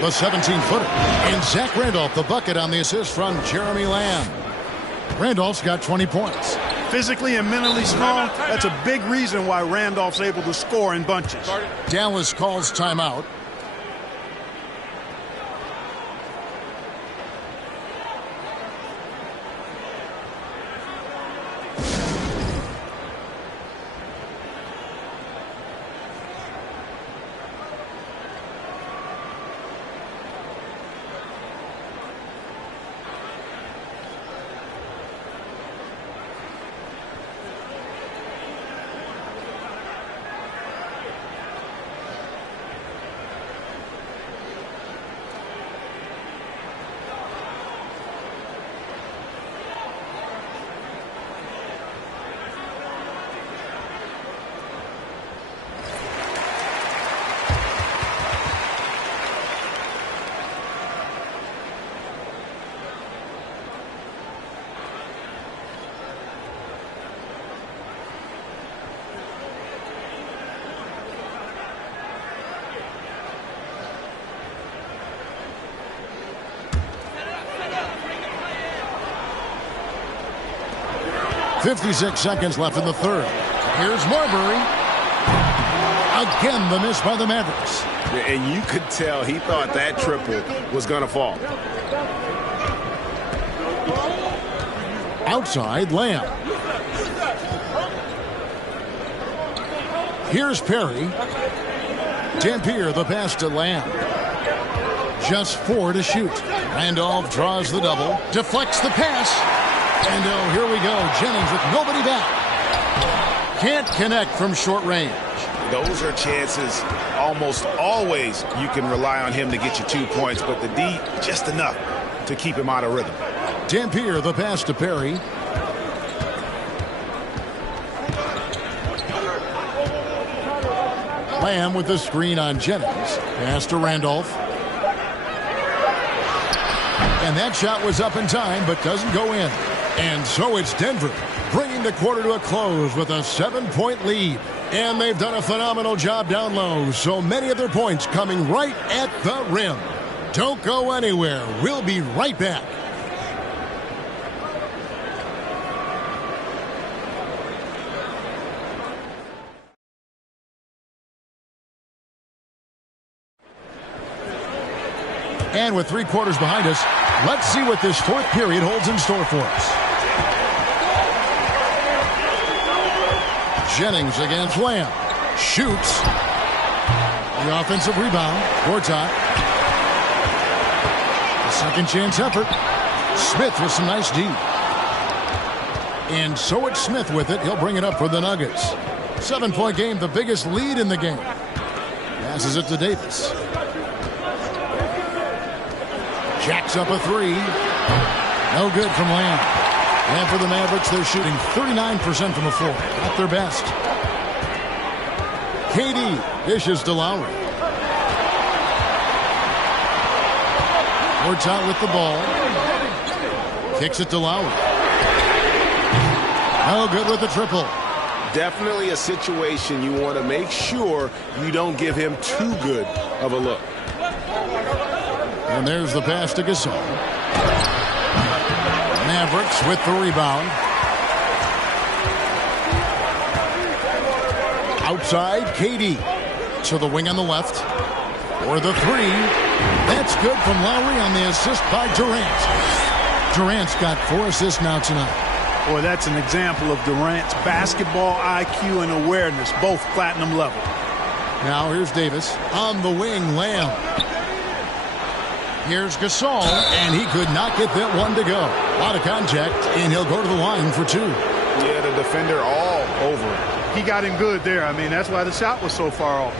The 17-footer. And Zach Randolph, the bucket on the assist from Jeremy Lamb. Randolph's got 20 points. Physically and mentally strong, that's a big reason why Randolph's able to score in bunches. Dallas calls timeout. .56 seconds left in the third. Here's Marbury. Again, the miss by the Mavericks. And you could tell he thought that triple was going to fall. Outside, Lamb. Here's Perry. Dampier, the pass to Lamb. Just 4 to shoot. Randolph draws the double. Deflects the pass. And oh, here we go. Jennings with nobody back. Can't connect from short range. Those are chances almost always you can rely on him to get you 2 points, but the D just enough to keep him out of rhythm. Dampier, the pass to Perry. Lamb with the screen on Jennings. Pass to Randolph. And that shot was up in time, but doesn't go in. And so it's Denver, bringing the quarter to a close with a 7-point lead. And they've done a phenomenal job down low, so many of their points coming right at the rim. Don't go anywhere. We'll be right back. And with 3 quarters behind us, let's see what this 4th period holds in store for us. Jennings against Lamb. Shoots. The offensive rebound. Gortat. The second chance effort. Smith with some nice D. And so it's Smith with it. He'll bring it up for the Nuggets. 7-point game, the biggest lead in the game. Passes it to Davis. Jacks up a 3. No good from Lamb. And for the Mavericks, they're shooting 39% from the floor. At their best. KD dishes to Lowry. Gortat with the ball. Kicks it to Lowry. No good with the triple. Definitely a situation you want to make sure you don't give him too good of a look. And there's the pass to Gasol. Mavericks with the rebound. Outside, KD. To the wing on the left. For the 3. That's good from Lowry on the assist by Durant. Durant's got 4 assists now tonight. Boy, that's an example of Durant's basketball IQ and awareness, both platinum level. Now here's Davis. On the wing, Lamb. Here's Gasol, and he could not get that one to go. A lot of contact, and he'll go to the line for 2. Yeah, the defender all over him. He got him good there. I mean, that's why the shot was so far off.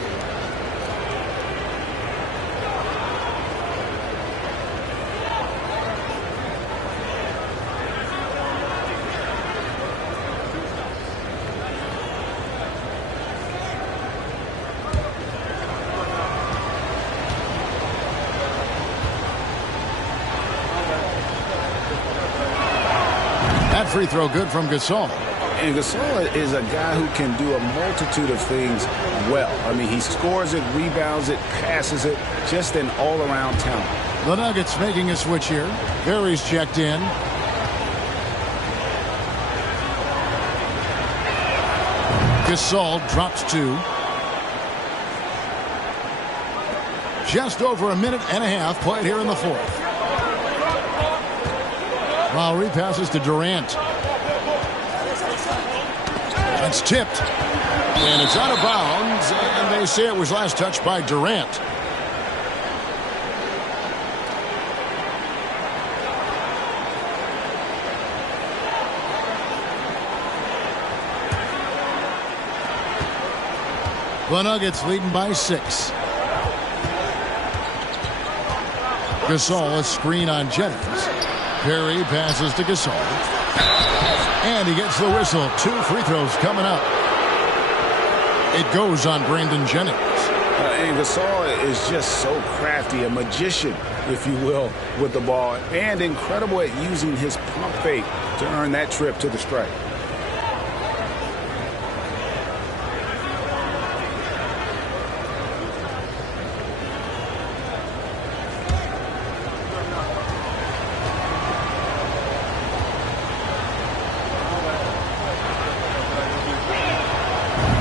Free throw good from Gasol. And Gasol is a guy who can do a multitude of things well. I mean, he scores it, rebounds it, passes it, just an all-around talent. The Nuggets making a switch here. Perry's checked in. Gasol drops 2. Just over a minute and a half played here in the 4th. Lowry passes to Durant. It's tipped. And it's out of bounds. And they say it was last touched by Durant. The Nuggets leading by 6. Gasol, a screen on Jennings. Perry passes to Gasol. And he gets the whistle. 2 free throws coming up. It goes on Brandon Jennings. And Gasol is just so crafty, a magician, if you will, with the ball. And incredible at using his pump fake to earn that trip to the stripe.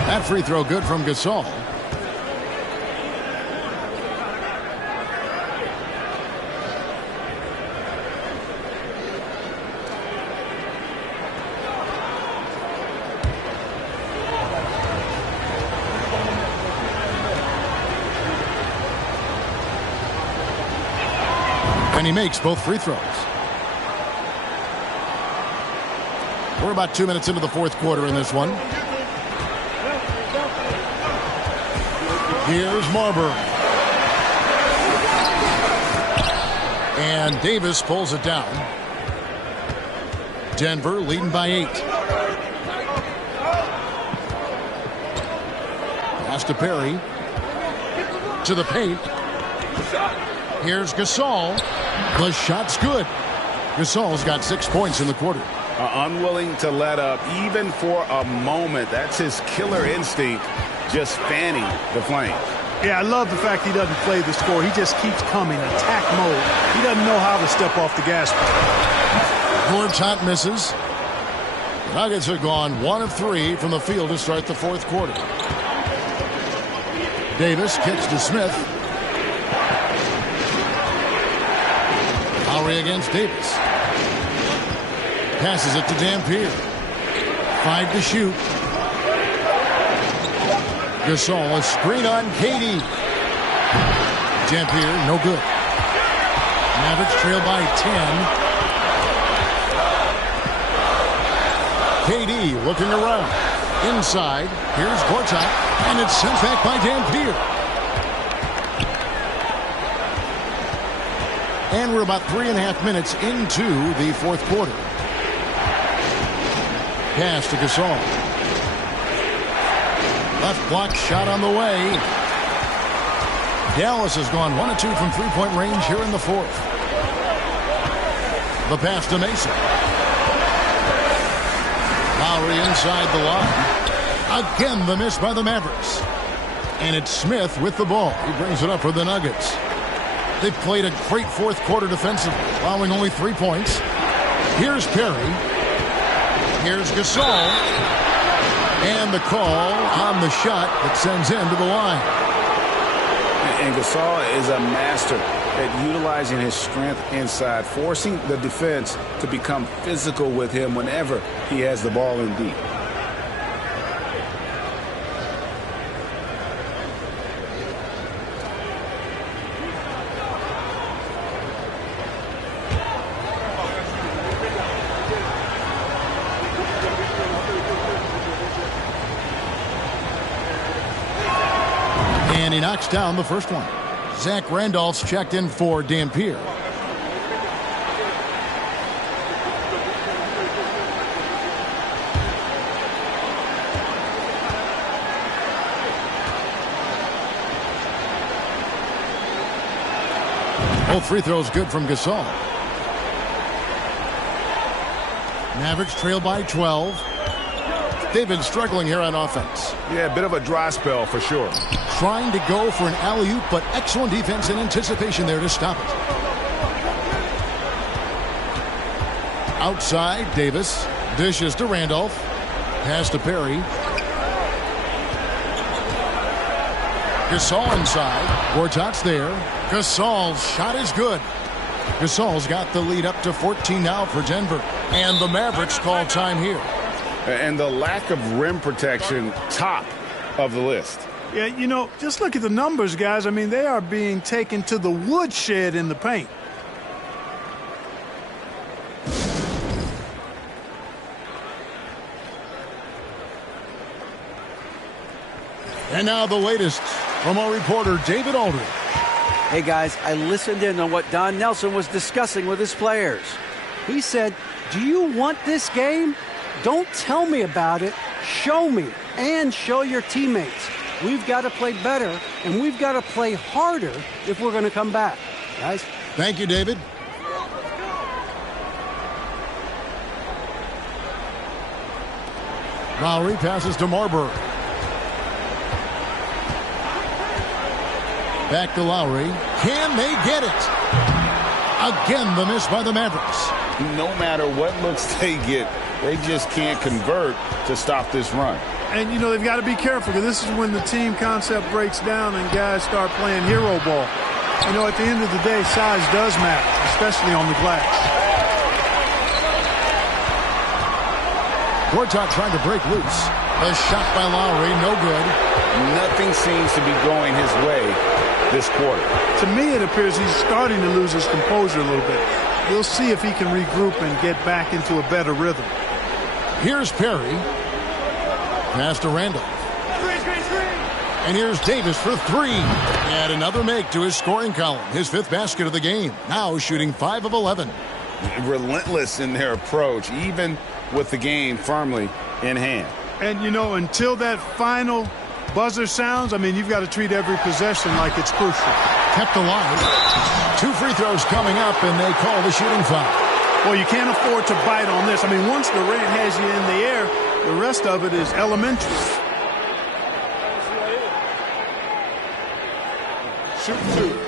That free throw good from Gasol. he makes both free throws. We're about 2 minutes into the fourth quarter in this one. Here's Marbury. And Davis pulls it down. Denver leading by 8. Pass to Perry. To the paint. Here's Gasol. The shot's good. Gasol's got 6 points in the quarter. Unwilling to let up even for a moment. That's his killer instinct, just fanning the flames. Yeah, I love the fact he doesn't play the score. He just keeps coming, attack mode. He doesn't know how to step off the gas pedal. Gortat misses. The Nuggets are gone 1 of 3 from the field to start the fourth quarter. Davis kicks to Smith. Lowry against Davis. Passes it to Dampier. 5 to shoot. Gasol, a screen on KD. Dampier, no good. Mavericks trail by 10. KD looking around. Inside, here's Gortat, and it's sent back by Dampier. And we're about 3.5 minutes into the fourth quarter. Pass to Gasol. Left block shot on the way. Dallas has gone 1 of 2 from three-point range here in the fourth. The pass to Mason. Lowry inside the line. Again, the miss by the Mavericks. And it's Smith with the ball. He brings it up for the Nuggets. They've played a great fourth quarter defensively, allowing only 3 points. Here's Perry. Here's Gasol. And the call on the shot that sends him to the line. And Gasol is a master at utilizing his strength inside, forcing the defense to become physical with him whenever he has the ball in deep. And he knocks down the first one. Zach Randolph's checked in for Dampier. Both free throws good from Gasol. Mavericks trail by 12. They've been struggling here on offense. Yeah, a bit of a dry spell for sure. Trying to go for an alley-oop, but excellent defense and anticipation there to stop it. Outside, Davis. Dishes to Randolph. Pass to Perry. Gasol inside. Gortat's there. Gasol's shot is good. Gasol's got the lead up to 14 now for Denver. And the Mavericks call time here. And the lack of rim protection, top of the list. Yeah, you know, just look at the numbers, guys. I mean, they are being taken to the woodshed in the paint. And now the latest from our reporter, David Aldridge. Hey, guys, I listened in on what Don Nelson was discussing with his players. He said, do you want this game? Don't tell me about it. Show me and show your teammates. We've got to play better, and we've got to play harder if we're going to come back. Guys? Thank you, David. Lowry passes to Marbury. Back to Lowry. Can they get it? Again, the miss by the Mavericks. No matter what looks they get, they just can't convert to stop this run. And, you know, they've got to be careful because this is when the team concept breaks down and guys start playing hero ball. You know, at the end of the day, size does matter, especially on the glass. Gortat trying to break loose. A shot by Lowry, no good. Nothing seems to be going his way this quarter. To me, it appears he's starting to lose his composure a little bit. We'll see if he can regroup and get back into a better rhythm. Here's Perry. Pass to Randolph. And here's Davis for three. And another make to his scoring column. His 5th basket of the game. Now shooting 5 of 11. Relentless in their approach, even with the game firmly in hand. And, you know, until that final buzzer sounds, I mean, you've got to treat every possession like it's crucial. Kept alive. 2 free throws coming up, and they call the shooting foul. Well, you can't afford to bite on this. I mean, once Durant has you in the air, the rest of it is elementary. Shoot 2.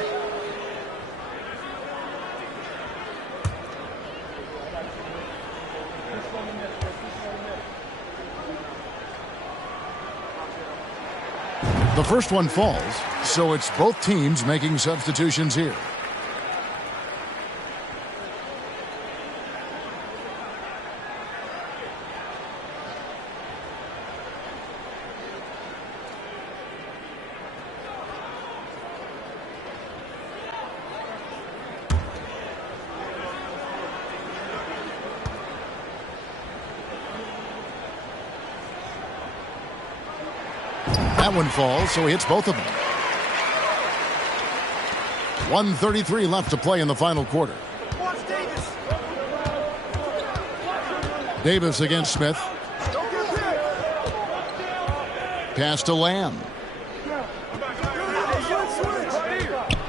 The first one falls, so it's both teams making substitutions here. That one falls, so he hits both of them. 1:33 left to play in the final quarter. Davis against Smith. Pass to Lamb.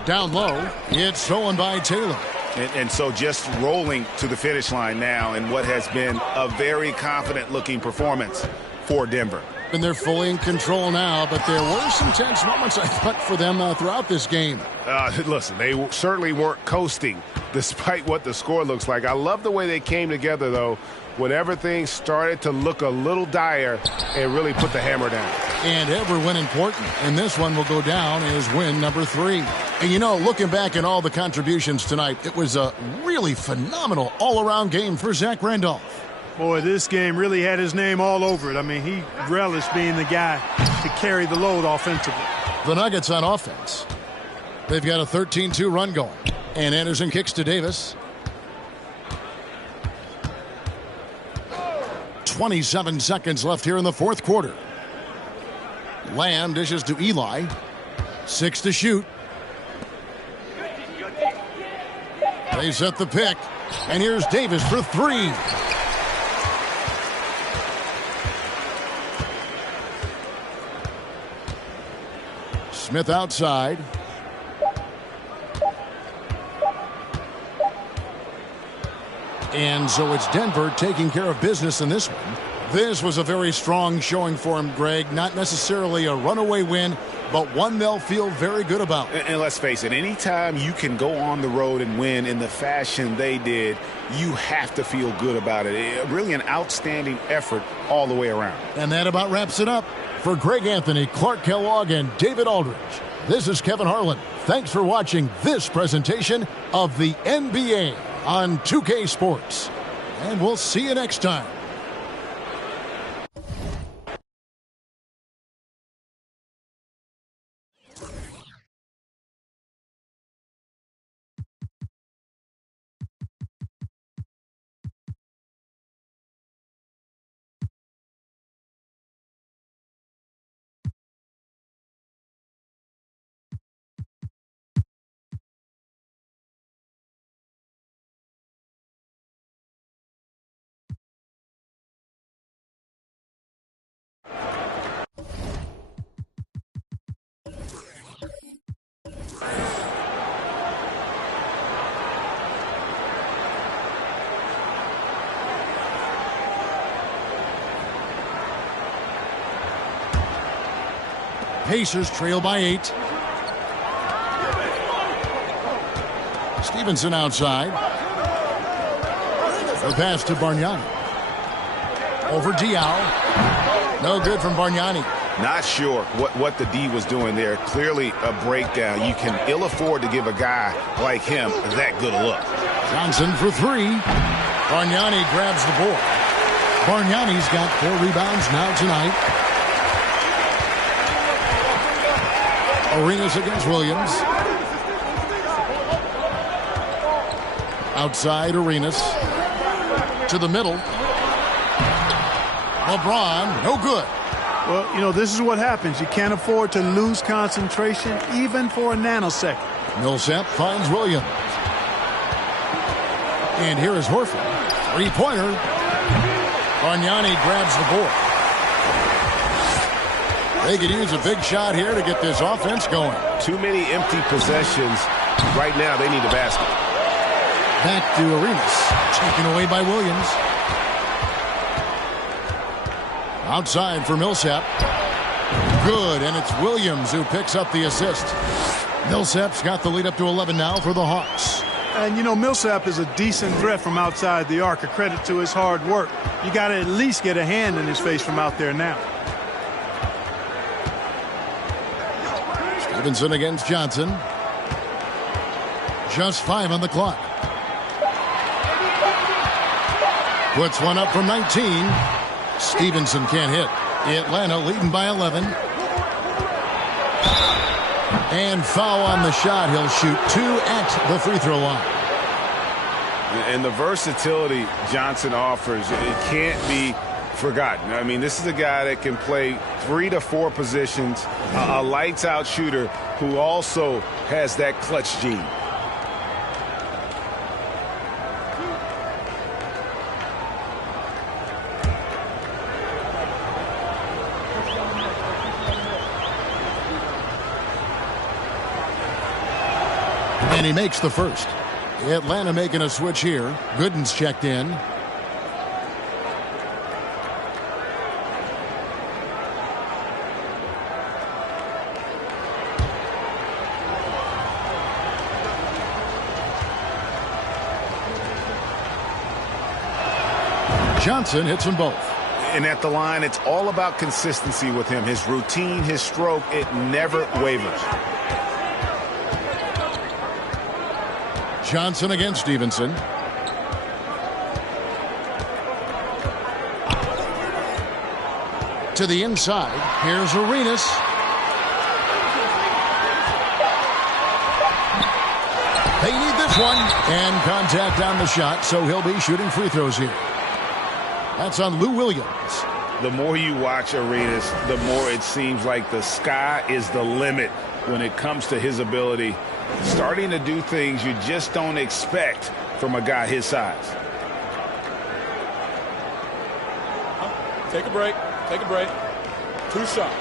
Down low. It's stolen by Taylor. And so just rolling to the finish line now in what has been a very confident-looking performance for Denver. And they're fully in control now, but there were some tense moments, I thought, for them throughout this game. Listen, they certainly weren't coasting despite what the score looks like. I love the way they came together, though, whenever things started to look a little dire and really put the hammer down. And every win important, and this one will go down as win number 3. And, you know, looking back at all the contributions tonight, it was a really phenomenal all-around game for Zach Randolph. Boy, this game really had his name all over it. I mean, he relished being the guy to carry the load offensively. The Nuggets on offense. They've got a 13-2 run going. And Anderson kicks to Davis. 27 seconds left here in the fourth quarter. Lamb dishes to Eli. 6 to shoot. They set the pick. And here's Davis for 3. Smith outside. And so it's Denver taking care of business in this one. This was a very strong showing for him, Greg. Not necessarily a runaway win, but one they'll feel very good about. And let's face it, anytime you can go on the road and win in the fashion they did, you have to feel good about it. Really an outstanding effort all the way around. And that about wraps it up. For Greg Anthony, Clark Kellogg, and David Aldridge, this is Kevin Harlan. Thanks for watching this presentation of the NBA on 2K Sports. And we'll see you next time. Pacers trail by 8. Stevenson outside. The pass to Bargnani. Over Diaw. No good from Bargnani. Not sure what the D was doing there. Clearly a breakdown. You can ill afford to give a guy like him that good a look. Johnson for 3. Bargnani grabs the board. Bargnani's got 4 rebounds now tonight. Arenas against Williams. Outside Arenas. To the middle. LeBron, no good. Well, you know, this is what happens. You can't afford to lose concentration even for a nanosecond. Millsap finds Williams. And here is Horford. Three-pointer. Bargnani grabs the board. They could use a big shot here to get this offense going. Too many empty possessions. Right now, they need a basket. Back to Arenas. Taken away by Williams. Outside for Millsap. Good, and it's Williams who picks up the assist. Millsap's got the lead up to 11 now for the Hawks. And, you know, Millsap is a decent threat from outside the arc, a credit to his hard work. You got to at least get a hand in his face from out there now. Stevenson against Johnson. Just 5 on the clock. Puts one up from 19. Stevenson can't hit. Atlanta leading by 11. And foul on the shot. He'll shoot 2 at the free throw line. And the versatility Johnson offers, it can't be forgotten. I mean, this is a guy that can play 3 to 4 positions, a lights-out shooter who also has that clutch gene. And he makes the first. Atlanta making a switch here. Gooden's checked in. Johnson hits them both. And at the line, it's all about consistency with him. His routine, his stroke, it never wavers. Johnson against Stevenson. To the inside. Here's Arenas. They need this one. And contact on the shot, so he'll be shooting free throws here. That's on Lou Williams. The more you watch Arenas, the more it seems like the sky is the limit when it comes to his ability. Starting to do things you just don't expect from a guy his size. Take a break. Take a break. 2 shots.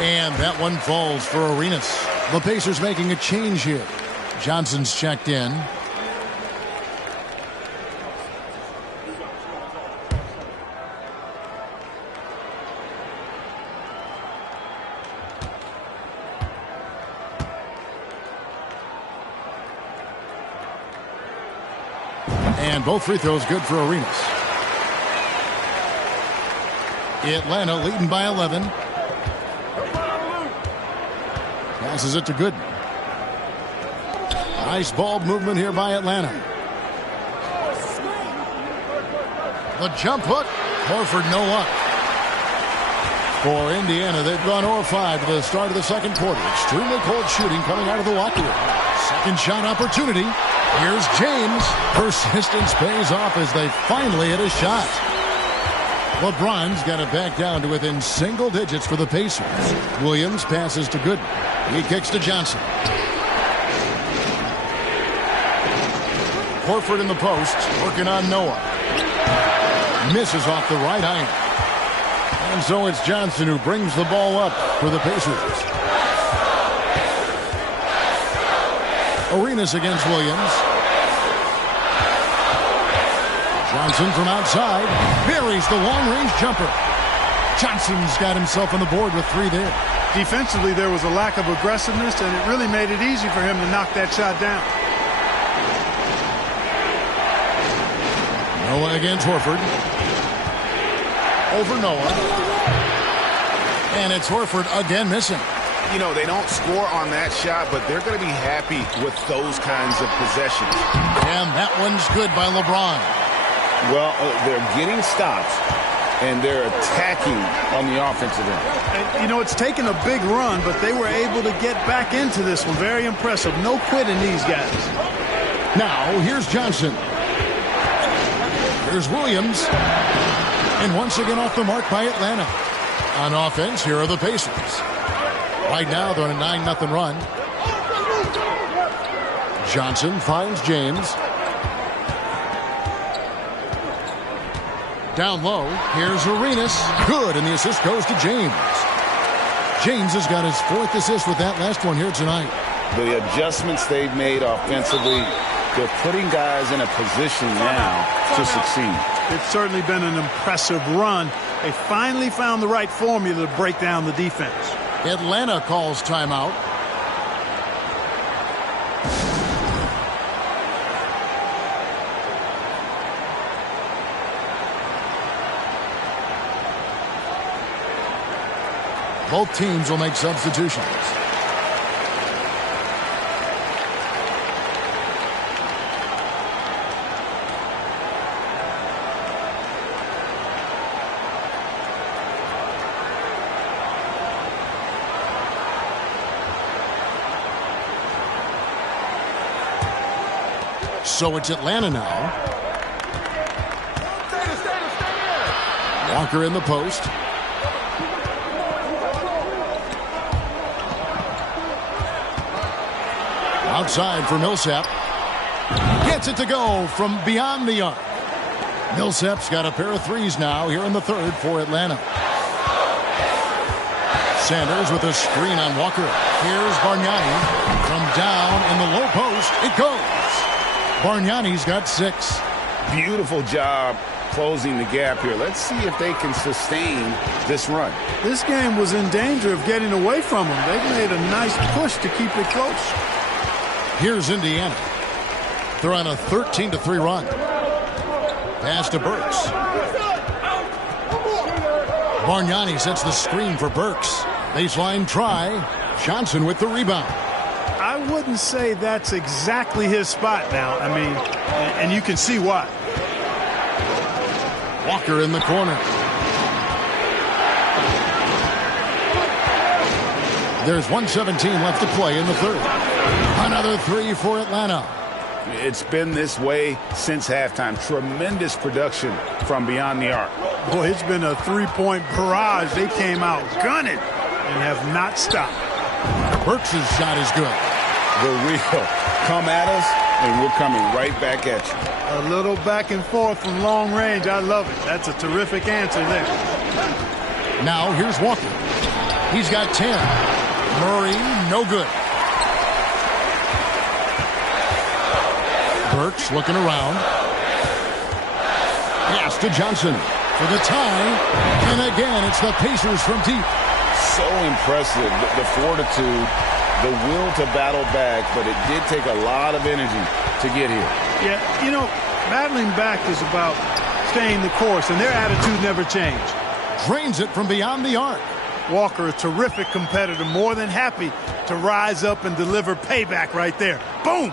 And that one falls for Arenas. The Pacers making a change here. Johnson's checked in. And both free throws good for Arenas. Atlanta leading by 11. Passes it to Gooden. Nice ball movement here by Atlanta. The jump hook. Horford no luck. For Indiana, they've gone 0-5 to the start of the second quarter. Extremely cold shooting coming out of the locker room. Second shot opportunity. Here's James. Persistence pays off as they finally hit a shot. LeBron's got it back down to within single digits for the Pacers. Williams passes to Gooden. He kicks to Johnson. Horford in the post, working on Noah. Misses off the right iron. And so it's Johnson who brings the ball up for the Pacers. Arenas against Williams. Johnson from outside buries the long-range jumper. Johnson's got himself on the board with 3 there. Defensively, there was a lack of aggressiveness, and it really made it easy for him to knock that shot down. Noah against Horford. Over Noah. And it's Horford again missing. you know, they don't score on that shot, but they're going to be happy with those kinds of possessions. And that one's good by LeBron. Well, they're getting stops, and they're attacking on the offensive end. And, you know, it's taken a big run, but they were able to get back into this one. Very impressive. No quitting these guys. Now, here's Johnson. Here's Williams. And once again off the mark by Atlanta. On offense, here are the Pacers. Right now, they're on a 9-0 run. Johnson finds James. Down low, here's Arenas. Good, and the assist goes to James. James has got his 4th assist with that last one here tonight. The adjustments they've made offensively, they're putting guys in a position now to succeed. It's certainly been an impressive run. They finally found the right formula to break down the defense. Atlanta calls timeout. Both teams will make substitutions. So it's Atlanta now. Walker in the post. Outside for Millsap. Gets it to go from beyond the arc. Millsap's got a pair of threes now here in the 3rd for Atlanta. Sanders with a screen on Walker. Here's Bargnani. From down in the low post, it goes. Bargnani's got 6. Beautiful job closing the gap here. Let's see if they can sustain this run. This game was in danger of getting away from them. They've made a nice push to keep it close. Here's Indiana. They're on a 13-3 run. Pass to Burks. Bargnani sets the screen for Burks. Baseline try. Johnson with the rebound. I wouldn't say that's exactly his spot now. I mean, and you can see why. Walker in the corner. There's 1:17 left to play in the 3rd. Another 3 for Atlanta. It's been this way since halftime. Tremendous production from beyond the arc. Boy, it's been a 3-point barrage. They came out gunning and have not stopped. Burks' shot is good. The real come at us, and we're coming right back at you. A little back and forth from long range. I love it. That's a terrific answer there. Now here's Walker. He's got 10. Murray, no good. Burks looking around. Pass to Johnson for the tie. And again, it's the Pacers from deep. So impressive, the fortitude, the will to battle back, but it did take a lot of energy to get here. Yeah, you know, battling back is about staying the course, and their attitude never changed. Drains it from beyond the arc. Walker, a terrific competitor, more than happy to rise up and deliver payback right there. Boom!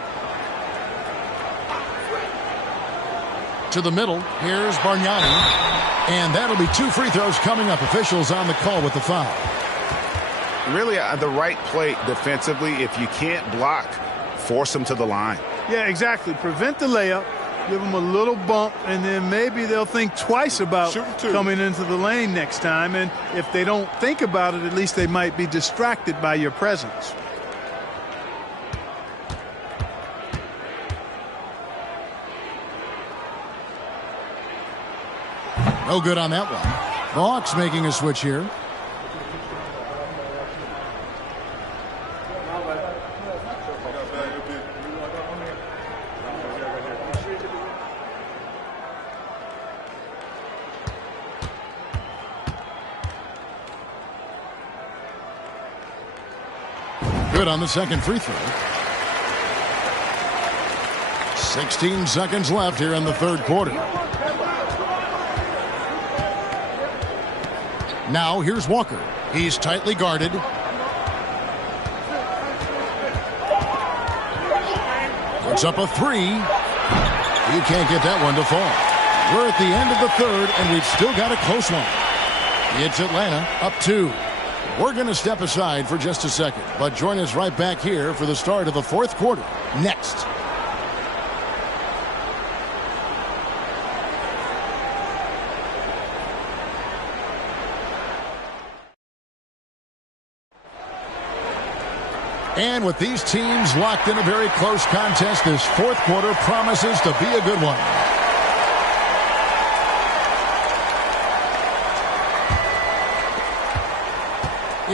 To the middle, here's Bargnani. And that'll be 2 free throws coming up. Officials on the call with the foul. Really, the right play defensively. If you can't block, force them to the line. Yeah, exactly. Prevent the layup, give them a little bump, and then maybe they'll think twice about coming into the lane next time. And if they don't think about it, at least they might be distracted by your presence. No good on that one. The Hawks making a switch here. Good on the second free throw. 16 seconds left here in the 3rd quarter. Now here's Walker. He's tightly guarded. Puts up a three. He can't get that one to fall. We're at the end of the third, and we've still got a close one. It's Atlanta up 2. We're going to step aside for just a second, but join us right back here for the start of the fourth quarter next. And with these teams locked in a very close contest, this fourth quarter promises to be a good one.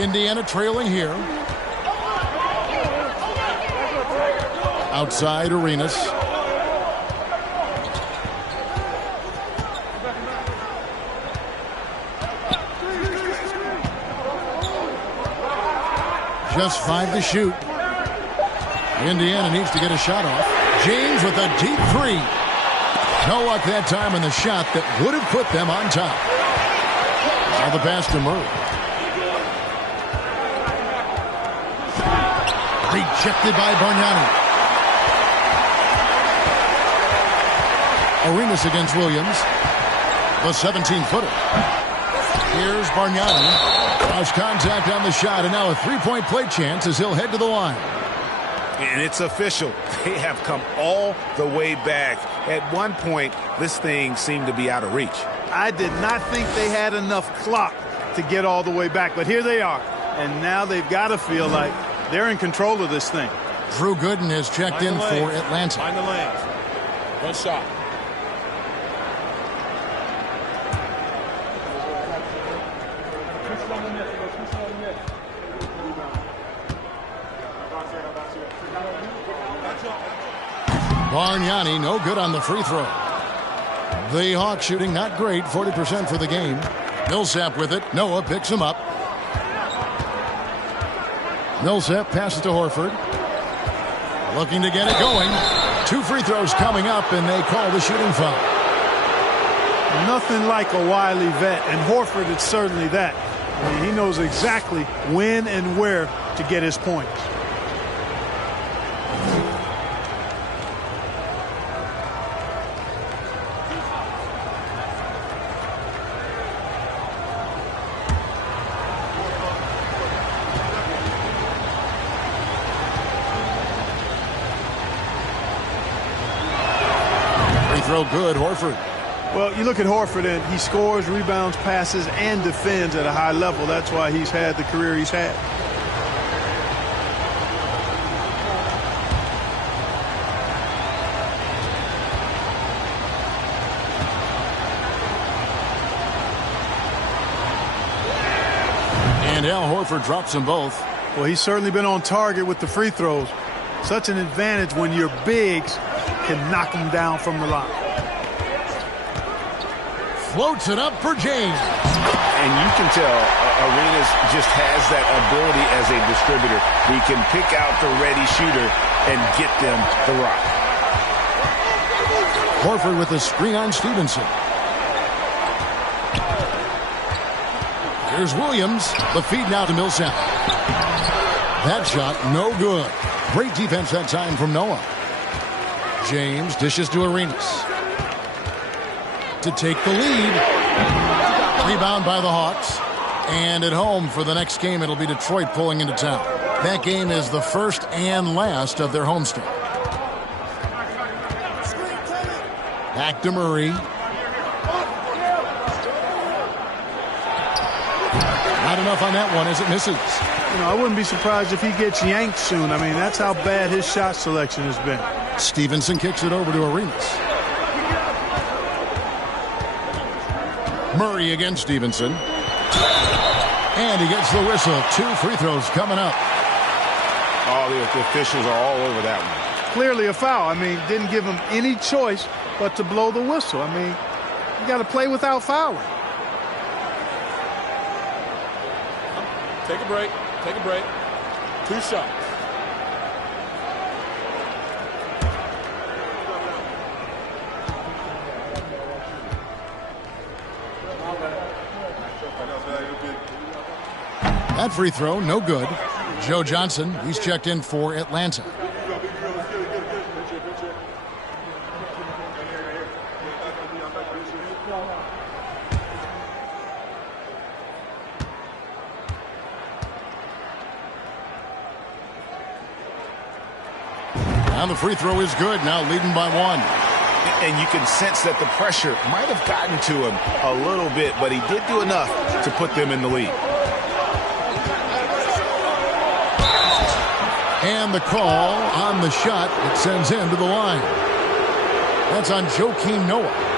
Indiana trailing here. Outside Arenas. Just 5 to shoot. Indiana needs to get a shot off. James with a deep three. No luck that time on the shot that would have put them on top. Now the pass to Murray. Rejected by Bargnani. Arenas against Williams. The 17-footer. Here's Bargnani. Cross contact on the shot, and now a three-point play chance as he'll head to the line. And it's official. They have come all the way back. At one point, this thing seemed to be out of reach. I did not think they had enough clock to get all the way back, but here they are. And now they've got to feel like they're in control of this thing. Drew Gooden has checked in for Atlanta. Find the lanes. One shot. Bargnani, no good on the free throw. The Hawks shooting not great, 40% for the game. Millsap with it. Noah picks him up. Millsap passes to Horford. Looking to get it going. 2 free throws coming up, and they call the shooting foul. Nothing like a wily vet, and Horford is certainly that. I mean, he knows exactly when and where to get his points. Throw good, Horford. Well, you look at Horford, and he scores, rebounds, passes, and defends at a high level. That's why he's had the career he's had. And Al Horford drops them both. Well, he's certainly been on target with the free throws. Such an advantage when your bigs can knock them down from the line. Floats it up for James. And you can tell Arenas just has that ability as a distributor. He can pick out the ready shooter and get them the rock. Horford with a screen on Stevenson. Here's Williams. The feed now to Millsap. That shot, no good. Great defense that time from Noah. James dishes to Arenas. To take the lead. Rebound by the Hawks. And at home for the next game, it'll be Detroit pulling into town. That game is the first and last of their homestand. Back to Murray. Not enough on that one as it misses. You know, I wouldn't be surprised if he gets yanked soon. I mean, that's how bad his shot selection has been. Stevenson kicks it over to Arenas. Murray against Stevenson. And he gets the whistle. 2 free throws coming up. Oh, the officials are all over that one. Clearly a foul. I mean, didn't give him any choice but to blow the whistle. I mean, you got to play without fouling. Take a break. Take a break. 2 shots. That free throw, no good. Joe Johnson, he's checked in for Atlanta. And the free throw is good, now leading by 1. And you can sense that the pressure might have gotten to him a little bit, but he did do enough to put them in the lead. And the call on the shot that sends him to the line. That's on Joakim Noah.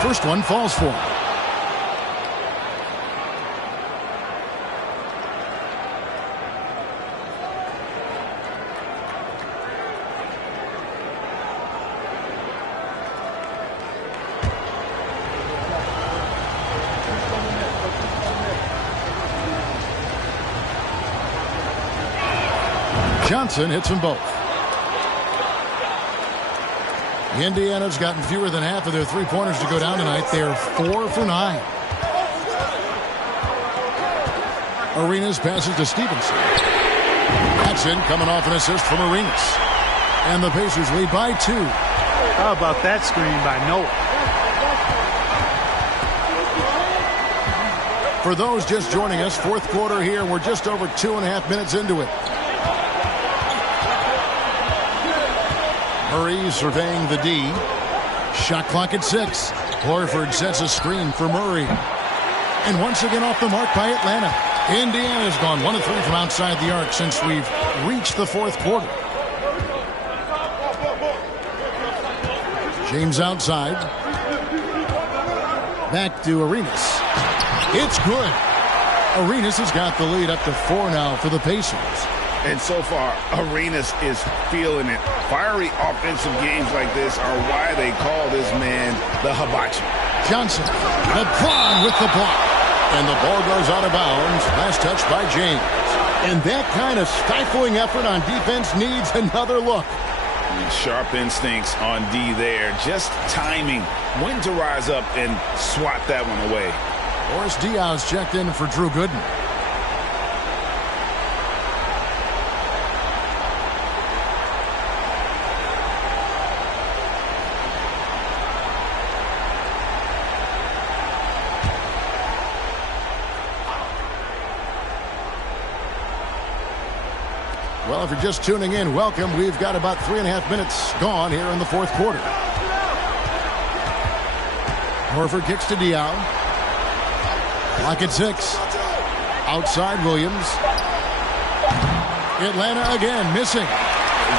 First one falls for him. Johnson hits them both. Indiana's gotten fewer than half of their three-pointers to go down tonight. They're 4 for 9. Arenas passes to Stevenson. Jackson coming off an assist from Arenas. And the Pacers lead by 2. How about that screen by Noah? For those just joining us, fourth quarter here. We're just over 2.5 minutes into it. Murray surveying the D. Shot clock at 6. Horford sets a screen for Murray. And once again off the mark by Atlanta. Indiana's gone 1 of 3 from outside the arc since we've reached the fourth quarter. James outside. Back to Arenas. It's good. Arenas has got the lead up to 4 now for the Pacers. And so far, Arenas is feeling it. Fiery offensive games like this are why they call this man the hibachi. Johnson, LeBron with the block. And the ball goes out of bounds. Last touch by James. And that kind of stifling effort on defense needs another look. Sharp instincts on D there. Just timing when to rise up and swat that one away. Boris Diaz checked in for Drew Gooden. Well, if you're just tuning in, welcome. We've got about 3.5 minutes gone here in the fourth quarter. Horford kicks to Diaw. Clock at 6. Outside Williams. Atlanta again missing.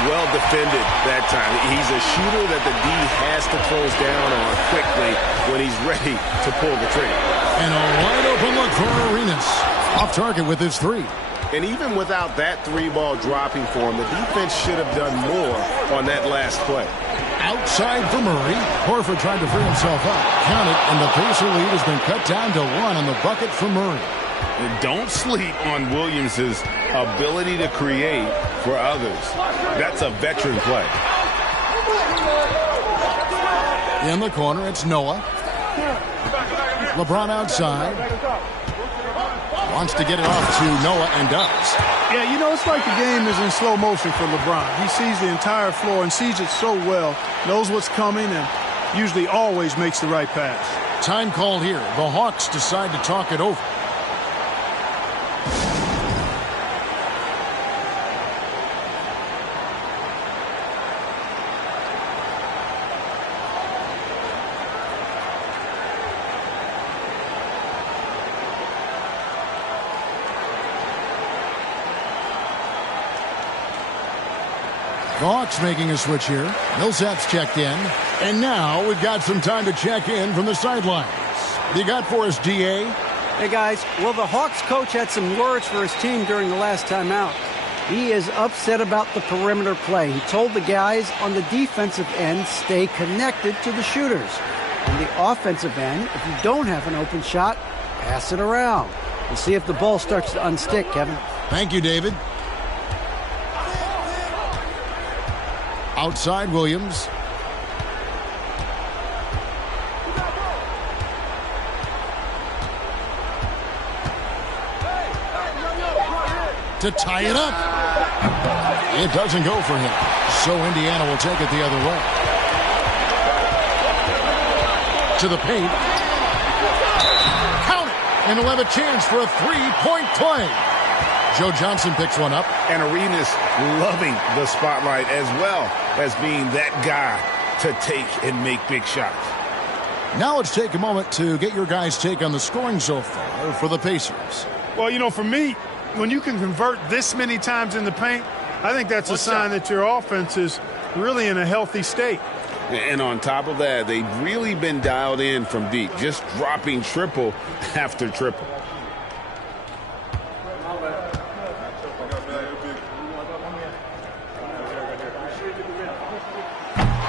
Well defended that time. He's a shooter that the D has to close down on quickly when he's ready to pull the trigger. And a wide open look for Arenas. Off target with his 3. And even without that 3-ball dropping for him, the defense should have done more on that last play. Outside for Murray. Horford tried to free himself up. Count it, and the Pacer lead has been cut down to 1 on the bucket for Murray. And don't sleep on Williams' ability to create for others. That's a veteran play. In the corner, it's Noah. LeBron outside. Wants to get it off to Noah and does. Yeah, you know, it's like the game is in slow motion for LeBron. He sees the entire floor and sees it so well, knows what's coming, and usually always makes the right pass. Time called here. The Hawks decide to talk it over. The Hawks making a switch here. Millsap's checked in. And now we've got some time to check in from the sidelines. You got for us, DA? Hey, guys. Well, the Hawks coach had some words for his team during the last time out. He is upset about the perimeter play. He told the guys on the defensive end, stay connected to the shooters. On the offensive end, if you don't have an open shot, Pass it around. And see if the ball starts to unstick, Kevin. Thank you, David. Outside Williams. To tie it up. It doesn't go for him. So Indiana will take it the other way. To the paint. Count it. And he'll have a chance for a three-point play. Joe Johnson picks one up. And Arenas loving the spotlight as well as being that guy to take and make big shots. Now let's take a moment to get your guys' take on the scoring so far for the Pacers. Well, you know, for me, when you can convert this many times in the paint, I think that's a sign that your offense is really in a healthy state. And on top of that, they've really been dialed in from deep, just dropping triple after triple.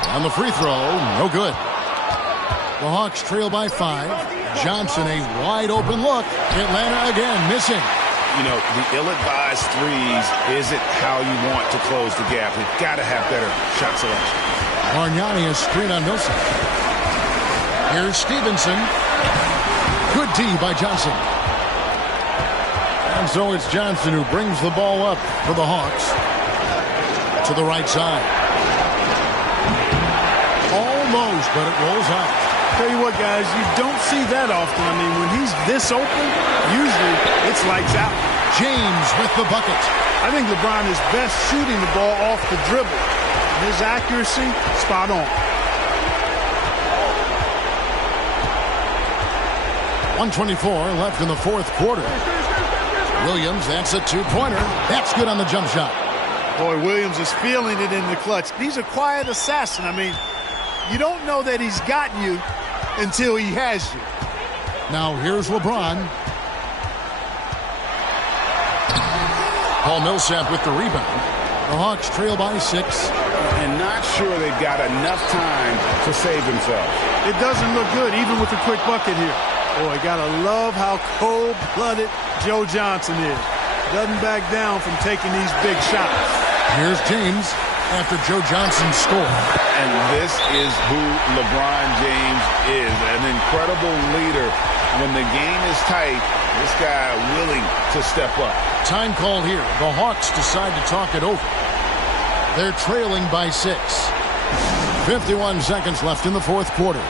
On the free throw, no good. The Hawks trail by 5. Johnson, a wide open look. Atlanta again missing. You know, the ill-advised threes isn't how you want to close the gap. You've got to have better shot selection. Bargnani is screen on Millsap. Here's Stevenson. Good D by Johnson. And so it's Johnson who brings the ball up for the Hawks. To the right side. Almost, but it rolls out. Tell you what, guys, you don't see that often. I mean, when he's this open, usually it's lights out. James with the bucket. I think LeBron is best shooting the ball off the dribble. His accuracy, spot on. 1:24 left in the fourth quarter. Williams, that's a two-pointer. That's good on the jump shot. Boy, Williams is feeling it in the clutch. He's a quiet assassin. I mean, you don't know that he's got you until he has you. Now here's LeBron. Paul Millsap with the rebound. The Hawks trail by 6. And not sure they've got enough time to save themselves. It doesn't look good, even with the quick bucket here. Boy, gotta love how cold-blooded Joe Johnson is. Doesn't back down from taking these big shots. Here's James after Joe Johnson scored. And this is who LeBron James is, an incredible leader. When the game is tight, this guy willing to step up. Time call here. The Hawks decide to talk it over. They're trailing by 6. 51 seconds left in the fourth quarter.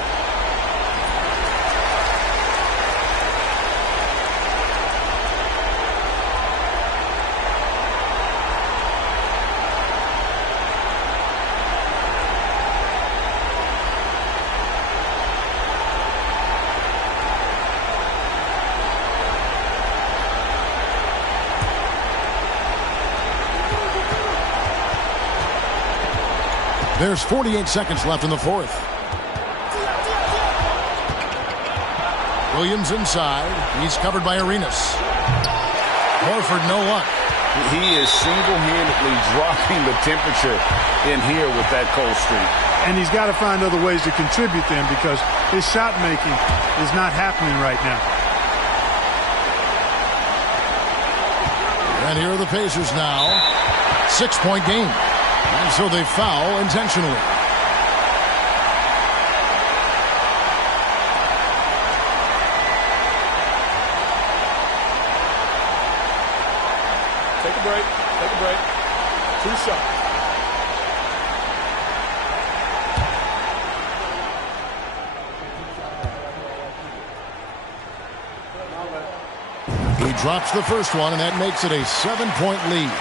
There's 48 seconds left in the fourth. Williams inside. He's covered by Arenas. Horford, no luck. He is single-handedly dropping the temperature in here with that cold streak. And he's got to find other ways to contribute then, because his shot making is not happening right now. And here are the Pacers now. 6-point game. And so they foul intentionally. Take a break. Take a break. 2 shots. He drops the first one, and that makes it a 7-point lead.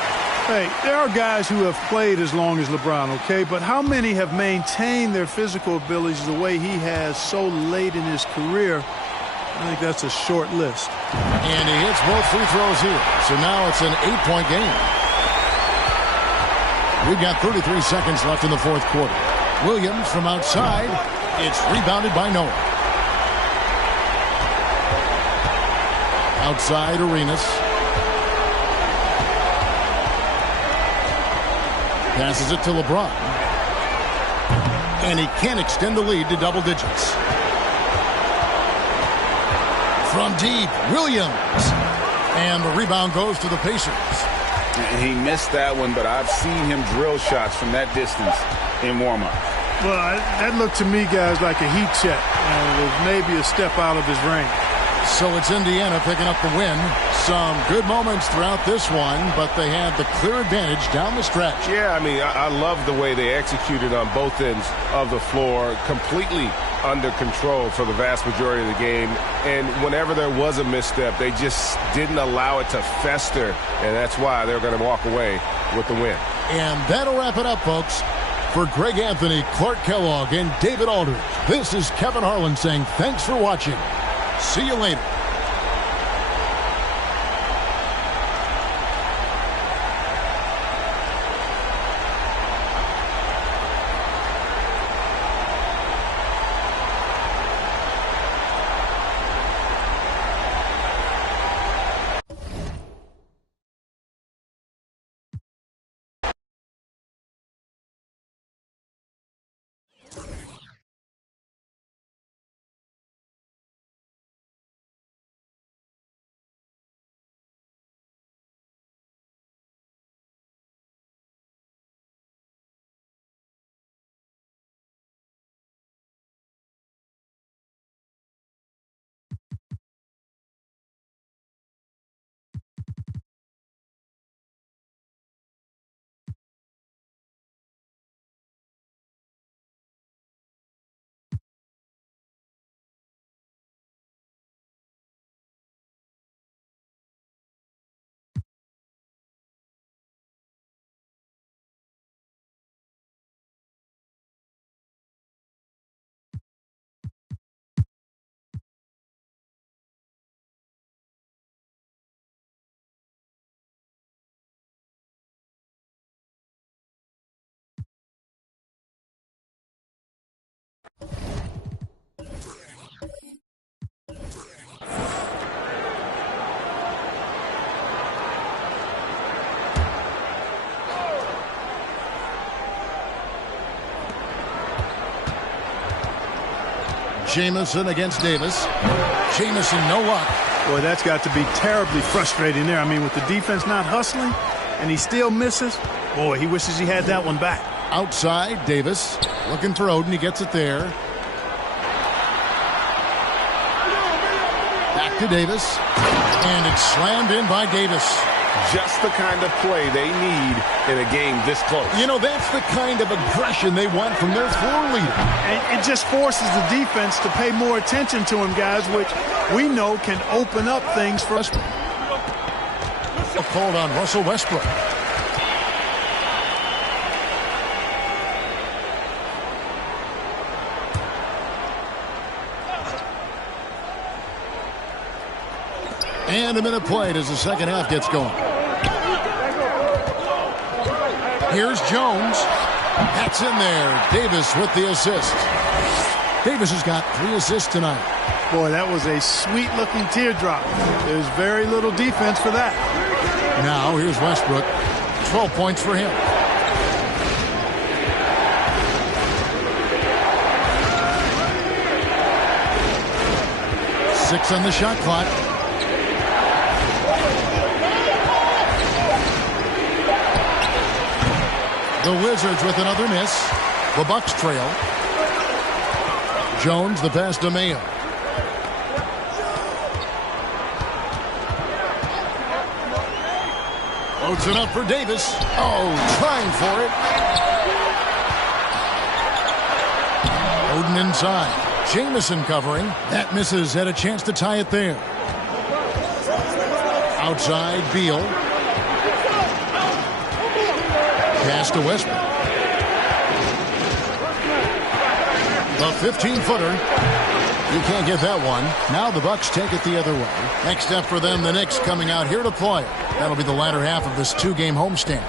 Hey, there are guys who have played as long as LeBron, okay? But how many have maintained their physical abilities the way he has so late in his career? I think that's a short list. And he hits both free throws here. So now it's an 8-point game. We've got 33 seconds left in the fourth quarter. Williams from outside. It's rebounded by Noah. Outside Arenas. Passes it to LeBron. And he can't extend the lead to double digits. From deep, Williams. And the rebound goes to the Pacers. He missed that one, but I've seen him drill shots from that distance in warm-up. Well, that looked to me, guys, like a heat check. It was maybe a step out of his range. So it's Indiana picking up the win. Some good moments throughout this one, but they had the clear advantage down the stretch. Yeah, I mean, I love the way they executed on both ends of the floor, completely under control for the vast majority of the game. And whenever there was a misstep, they just didn't allow it to fester, and that's why they're going to walk away with the win. And that'll wrap it up, folks. For Greg Anthony, Clark Kellogg, and David Aldridge, this is Kevin Harlan saying thanks for watching. See you later. Jamison against Davis. Jamison, no luck. Boy, that's got to be terribly frustrating there. I mean, with the defense not hustling and he still misses, boy, he wishes he had that one back. Outside, Davis looking for Oden. He gets it there. Back to Davis. And it's slammed in by Davis. Just the kind of play they need in a game this close. You know, that's the kind of aggression they want from their floor leader. And it just forces the defense to pay more attention to him, guys, which we know can open up things for us. A call on Russell Westbrook. And a minute played as the second half gets going. Here's Jones. That's in there. Davis with the assist. Davis has got 3 assists tonight. Boy, that was a sweet-looking teardrop. There's very little defense for that. Now, here's Westbrook. 12 points for him. Six on the shot clock. The Wizards with another miss. The Bucks trail. Jones, the pass to Mayo. Floats it up for Davis. Oh, trying for it. Oden inside. Jamison covering. That misses. Had a chance to tie it there. Outside, Beal. Pass to Westbrook. A 15-footer. You can't get that one. Now the Bucks take it the other way. Next step for them, the Knicks coming out here to play. That'll be the latter half of this 2-game homestand.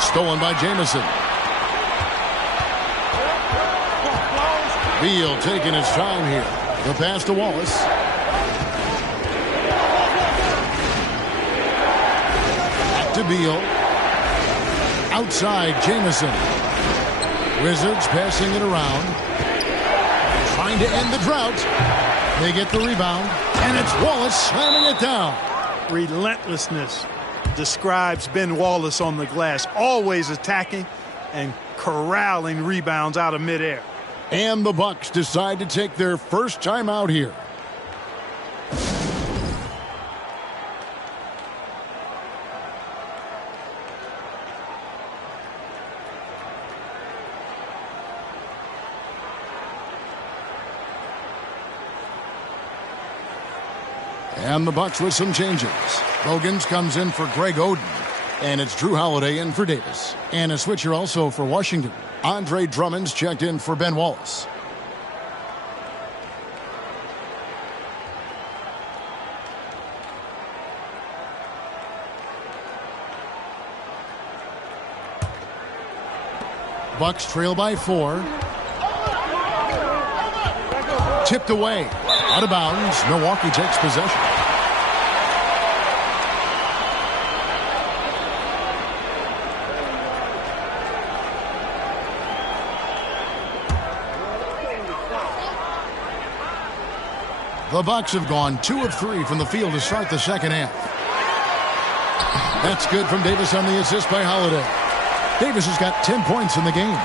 Stolen by Jamison. Beal taking his time here. The pass to Wallace. Back to Beal. Outside, Jamison. Wizards passing it around. Trying to end the drought. They get the rebound, and it's Wallace slamming it down. Relentlessness describes Ben Wallace on the glass, always attacking and corralling rebounds out of midair. And the Bucks decide to take their first timeout here. And the Bucks with some changes. Bogans comes in for Greg Oden. And it's Drew Holiday in for Davis. And a switcher also for Washington. Andre Drummond's checked in for Ben Wallace. Bucks trail by 4. Tipped away. Out of bounds. Milwaukee takes possession. The Bucks have gone 2 of 3 from the field to start the second half. That's good from Davis on the assist by Holiday. Davis has got 10 points in the game.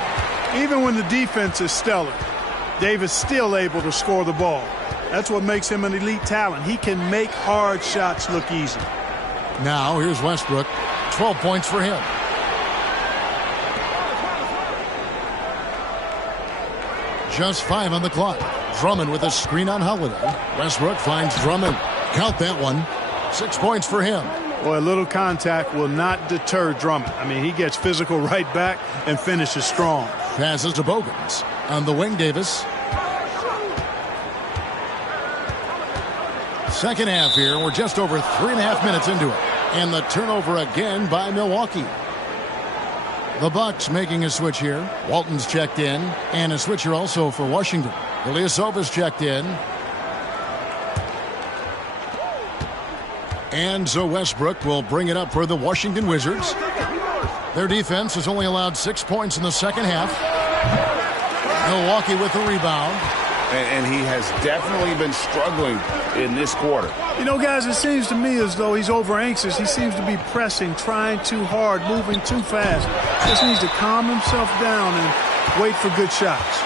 Even when the defense is stellar, Davis still able to score the ball. That's what makes him an elite talent. He can make hard shots look easy. Now here's Westbrook. 12 points for him. Just 5 on the clock. Drummond with a screen on Holiday. Westbrook finds Drummond. Count that one. 6 points for him. Boy, a little contact will not deter Drummond. I mean, he gets physical right back and finishes strong. Passes to Bogans. On the wing, Davis. Second half here. We're just over 3.5 minutes into it. And the turnover again by Milwaukee. The Bucks making a switch here. Walton's checked in. And a switcher also for Washington. Ilyasova's checked in. And so Westbrook will bring it up for the Washington Wizards. Their defense has only allowed 6 points in the second half. Milwaukee with the rebound. And he has definitely been struggling in this quarter. You know, guys, it seems to me as though he's over anxious. He seems to be pressing, trying too hard, moving too fast. Just needs to calm himself down and wait for good shots.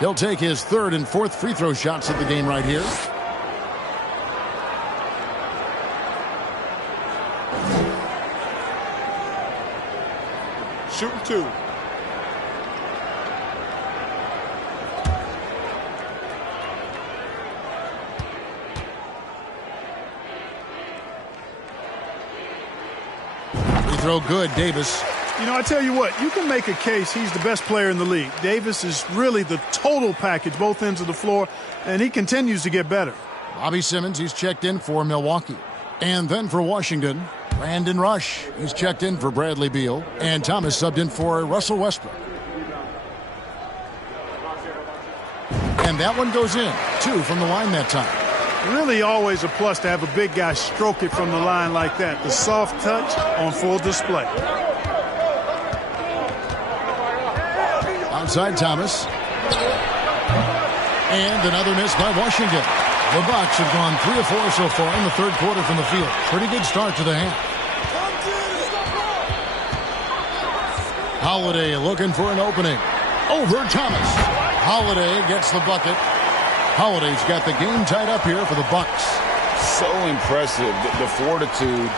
He'll take his 3rd and 4th free throw shots of the game right here. Shooting 2. Free throw good, Davis. You know, I tell you what, you can make a case he's the best player in the league. Davis is really the total package, both ends of the floor, and he continues to get better. Bobby Simmons, he's checked in for Milwaukee. And then for Washington, Brandon Rush. He's checked in for Bradley Beal. And Thomas subbed in for Russell Westbrook. And that one goes in. 2 from the line that time. Really always a plus to have a big guy stroke it from the line like that. The soft touch on full display. Outside Thomas. And another miss by Washington. The Bucks have gone 3 of 4 so far in the third quarter from the field. Pretty good start to the half. Holiday looking for an opening. Over Thomas. Holiday gets the bucket. Holiday's got the game tied up here for the Bucks. So impressive, the fortitude,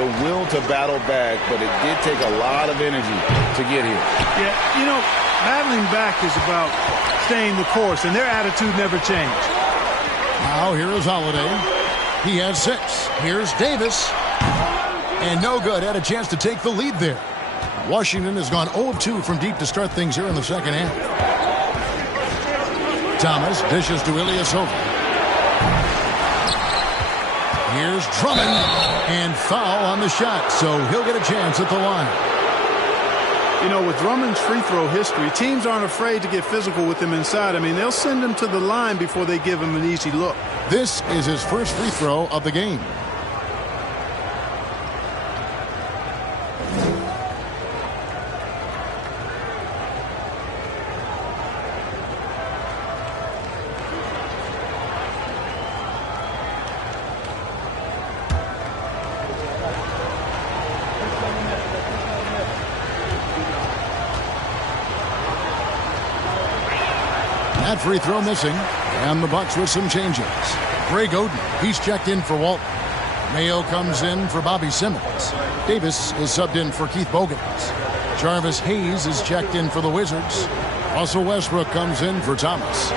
the will to battle back, but it did take a lot of energy to get here. Yeah, you know, battling back is about staying the course, and their attitude never changed. Now here is Holiday. He has 6. Here's Davis. And no good. Had a chance to take the lead there. Washington has gone 0 of 2 from deep to start things here in the second half. Thomas dishes to Ilyasova. Here's Drummond. And foul on the shot, so he'll get a chance at the line. You know, with Drummond's free throw history, teams aren't afraid to get physical with him inside. I mean, they'll send him to the line before they give him an easy look. This is his first free throw of the game. That free throw missing, and the Bucks with some changes. Greg Oden, he's checked in for Walton. Mayo comes in for Bobby Simmons. Davis is subbed in for Keith Bogans. Jarvis Hayes is checked in for the Wizards. Russell Westbrook comes in for Thomas.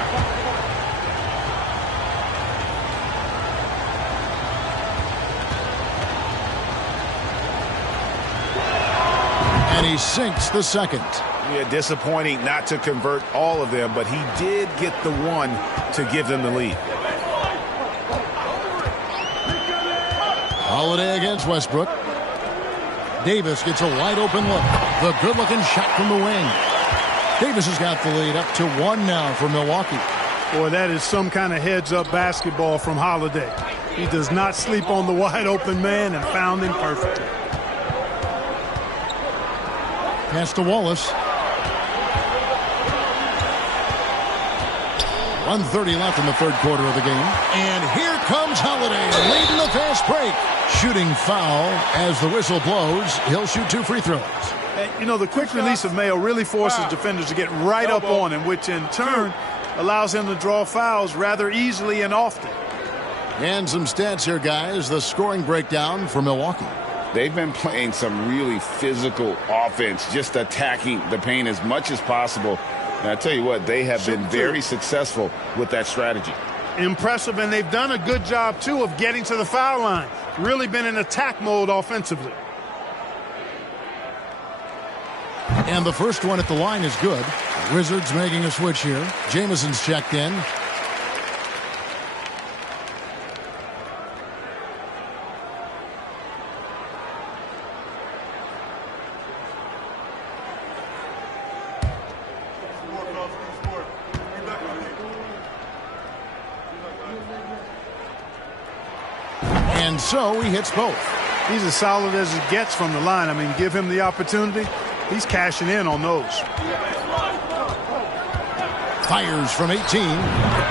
And he sinks the second. Yeah, disappointing not to convert all of them, but he did get the one to give them the lead. Holiday against Westbrook. Davis gets a wide open look. The good-looking shot from the wing. Davis has got the lead up to 1 now for Milwaukee. Boy, that is some kind of heads-up basketball from Holiday. He does not sleep on the wide open man and found him perfectly. Pass to Wallace. 1:30 left in the third quarter of the game. And here comes Holiday leading the fast break. Shooting foul as the whistle blows. He'll shoot 2 free throws. And, you know, the quick release of Mayo really forces defenders to get right up on him, which in turn allows him to draw fouls rather easily and often. And some stats here, guys. The scoring breakdown for Milwaukee. They've been playing some really physical offense, just attacking the paint as much as possible. And I tell you what, they have been very successful with that strategy. Impressive, and they've done a good job, too, of getting to the foul line. Really been in attack mode offensively. And the first one at the line is good. Wizards making a switch here. Jameson's checked in. And so he hits both. He's as solid as it gets from the line. I mean, give him the opportunity. He's cashing in on those. Fires from 18.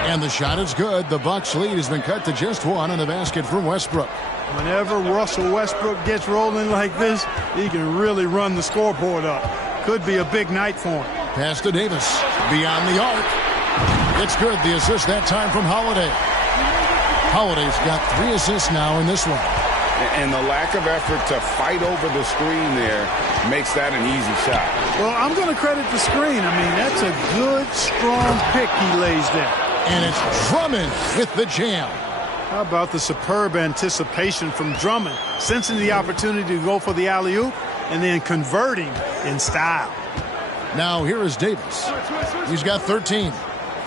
And the shot is good. The Bucks lead has been cut to just 1 on the basket from Westbrook. Whenever Russell Westbrook gets rolling like this, he can really run the scoreboard up. Could be a big night for him. Pass to Davis. Beyond the arc. It's good. The assist that time from Holiday. Holiday's got 3 assists now in this one. And the lack of effort to fight over the screen there makes that an easy shot. Well, I'm going to credit the screen. I mean, that's a good, strong pick he lays there. And it's Drummond with the jam. How about the superb anticipation from Drummond, sensing the opportunity to go for the alley-oop and then converting in style. Now here is Davis. He's got 13.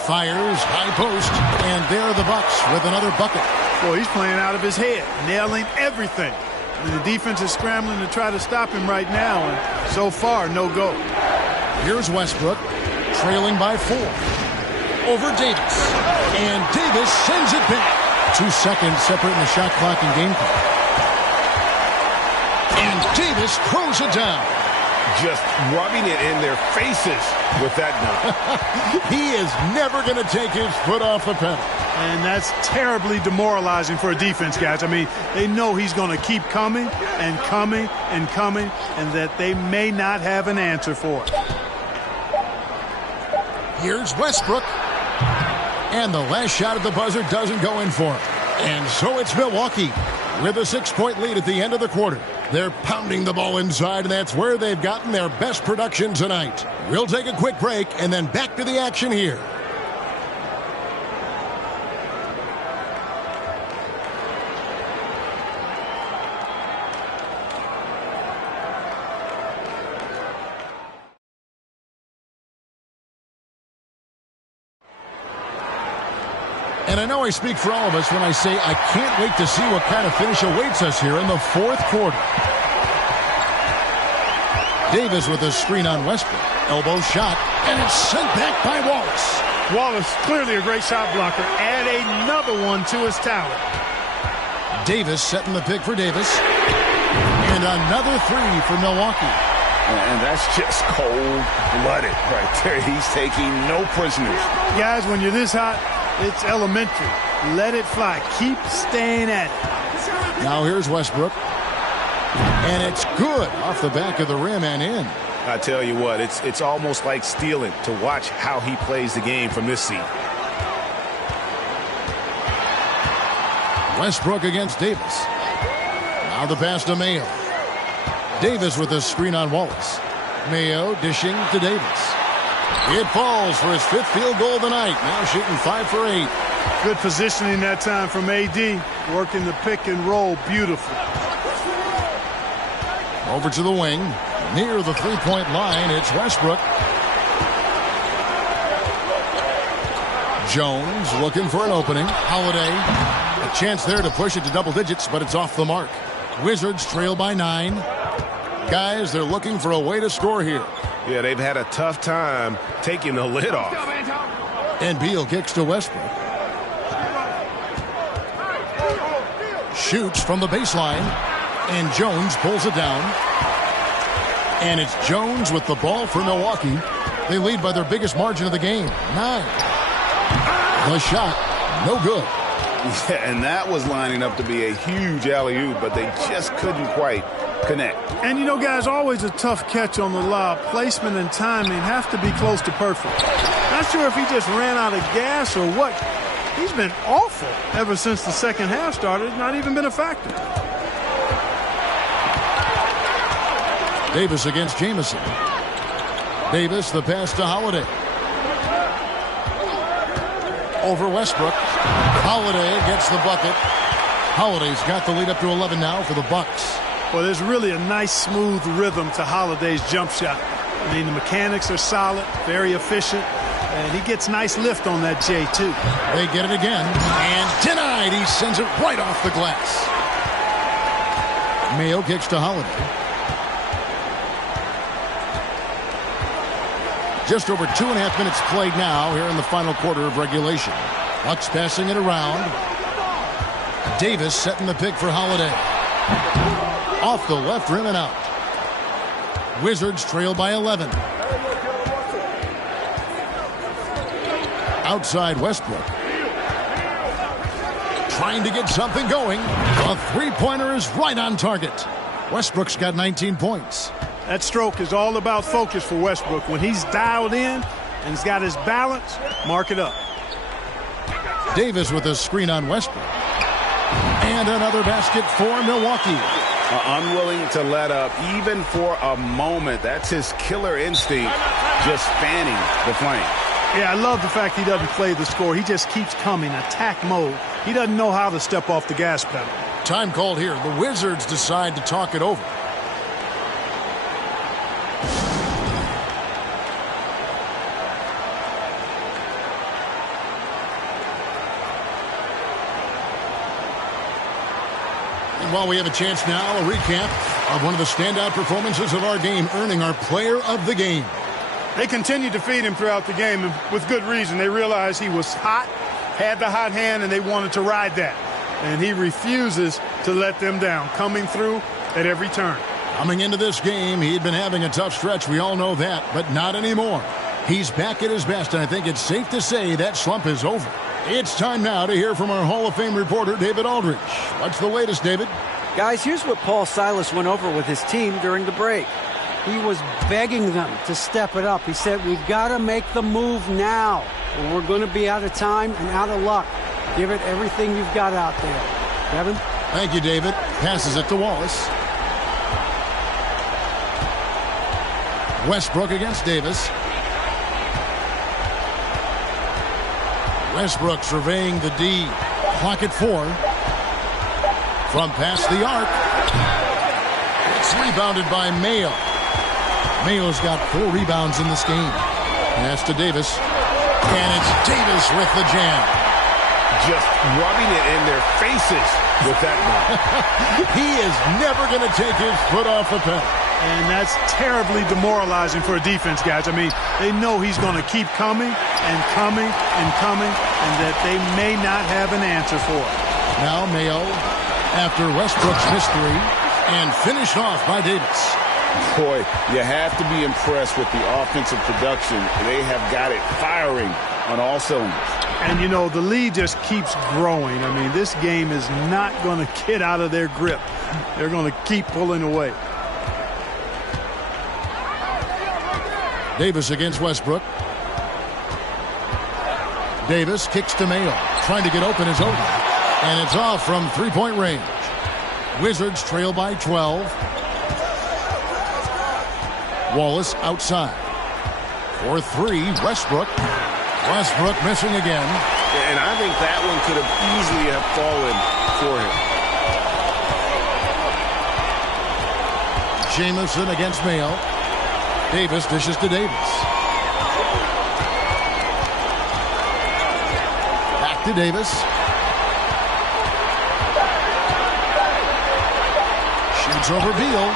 Fires, high post, and there are the Bucks with another bucket. Boy, he's playing out of his head, nailing everything. And the defense is scrambling to try to stop him right now, and so far, no go. Here's Westbrook, trailing by 4. Over Davis. And Davis sends it back. 2 seconds separating the shot clock and game clock. And Davis throws it down. Just rubbing it in their faces with that dunk. He is never going to take his foot off the pedal. And that's terribly demoralizing for a defense, guys. I mean, they know he's going to keep coming and coming and coming, and that they may not have an answer for it. Here's Westbrook. And the last shot at the buzzer doesn't go in for him. And so it's Milwaukee with a 6-point lead at the end of the quarter. They're pounding the ball inside, and that's where they've gotten their best production tonight. We'll take a quick break and then back to the action here. And I know I speak for all of us when I say I can't wait to see what kind of finish awaits us here in the fourth quarter. Davis with a screen on Westbrook. Elbow shot, and it's sent back by Wallace. Wallace, clearly a great shot blocker. Add another one to his talent. Davis setting the pick for Davis. And another 3 for Milwaukee. And that's just cold-blooded right there. He's taking no prisoners. Guys, when you're this hot, it's elementary. Let it fly. Keep staying at it. Now here's Westbrook. And it's good off the back of the rim and in. I tell you what, it's almost like stealing to watch how he plays the game from this seat. Westbrook against Davis. Now the pass to Mayo. Davis with a screen on Wallace. Mayo dishing to Davis. It falls for his 5th field goal of the night. Now shooting 5 for 8. Good positioning that time from AD. Working the pick and roll. Beautiful. Over to the wing. Near the 3-point line, it's Westbrook. Jones looking for an opening. Holiday. A chance there to push it to double digits, but it's off the mark. Wizards trail by 9. Guys, they're looking for a way to score here. Yeah, they've had a tough time taking the lid off. And Beal kicks to Westbrook. Shoots from the baseline. And Jones pulls it down. And it's Jones with the ball for Milwaukee. They lead by their biggest margin of the game, 9. The shot, no good. Yeah, and that was lining up to be a huge alley-oop, but they just couldn't quite connect. And, you know, guys, always a tough catch on the lob. Placement and timing have to be close to perfect. Not sure if he just ran out of gas or what. He's been awful ever since the second half started. Not even been a factor. Davis against Jamison. Davis, the pass to Holiday. Over Westbrook. Holiday gets the bucket. Holiday's got the lead up to 11 now for the Bucks. Well, there's really a nice, smooth rhythm to Holiday's jump shot. I mean, the mechanics are solid, very efficient, and he gets nice lift on that J, too. They get it again, and denied. He sends it right off the glass. Mayo kicks to Holiday. Just over 2.5 minutes played now here in the final quarter of regulation. Bucks passing it around. Davis setting the pick for Holiday. Off the left rim and out. Wizards trail by 11. Outside Westbrook. Trying to get something going. A three-pointer is right on target. Westbrook's got 19 points. That stroke is all about focus for Westbrook. When he's dialed in and he's got his balance, mark it up. Davis with a screen on Westbrook. And another basket for Milwaukee. Unwilling to let up even for a moment. That's his killer instinct, just fanning the flame. Yeah, I love the fact he doesn't play the score. He just keeps coming, attack mode. He doesn't know how to step off the gas pedal. Time called here. The Wizards decide to talk it over. While we have a chance now, a recap of one of the standout performances of our game, earning our player of the game. They continued to feed him throughout the game, and with good reason. They realized he was hot, had the hot hand, and they wanted to ride that. And he refuses to let them down, coming through at every turn. Coming into this game, he'd been having a tough stretch. We all know that, but not anymore. He's back at his best, and I think it's safe to say that slump is over. It's time now to hear from our Hall of Fame reporter, David Aldridge. What's the latest, David? Guys, here's what Paul Silas went over with his team during the break. He was begging them to step it up. He said, we've got to make the move now, or we're going to be out of time and out of luck. Give it everything you've got out there. Kevin? Thank you, David. Passes it to Wallace. Westbrook against Davis. Westbrook surveying the D. Clock at 4. From past the arc. It's rebounded by Mayo. Mayo's got 4 rebounds in this game. Pass to Davis. And it's Davis with the jam. Just rubbing it in their faces with that ball. He is never going to take his foot off the pedal. And that's terribly demoralizing for a defense, guys. I mean, they know he's going to keep coming and coming and coming, and that they may not have an answer for it. Now Mayo, after Westbrook's missed 3, and finished off by Davis. Boy, you have to be impressed with the offensive production. They have got it firing on all cylinders. And, you know, the lead just keeps growing. I mean, this game is not going to get out of their grip. They're going to keep pulling away. Davis against Westbrook. Davis kicks to Mayo. Trying to get open is Oden. And it's off from three-point range. Wizards trail by 12. Wallace outside. For three, Westbrook. Westbrook missing again. And I think that one could have easily have fallen for him. Jamison against Mayo. Davis dishes to Davis. Back to Davis. Shoots over Beal.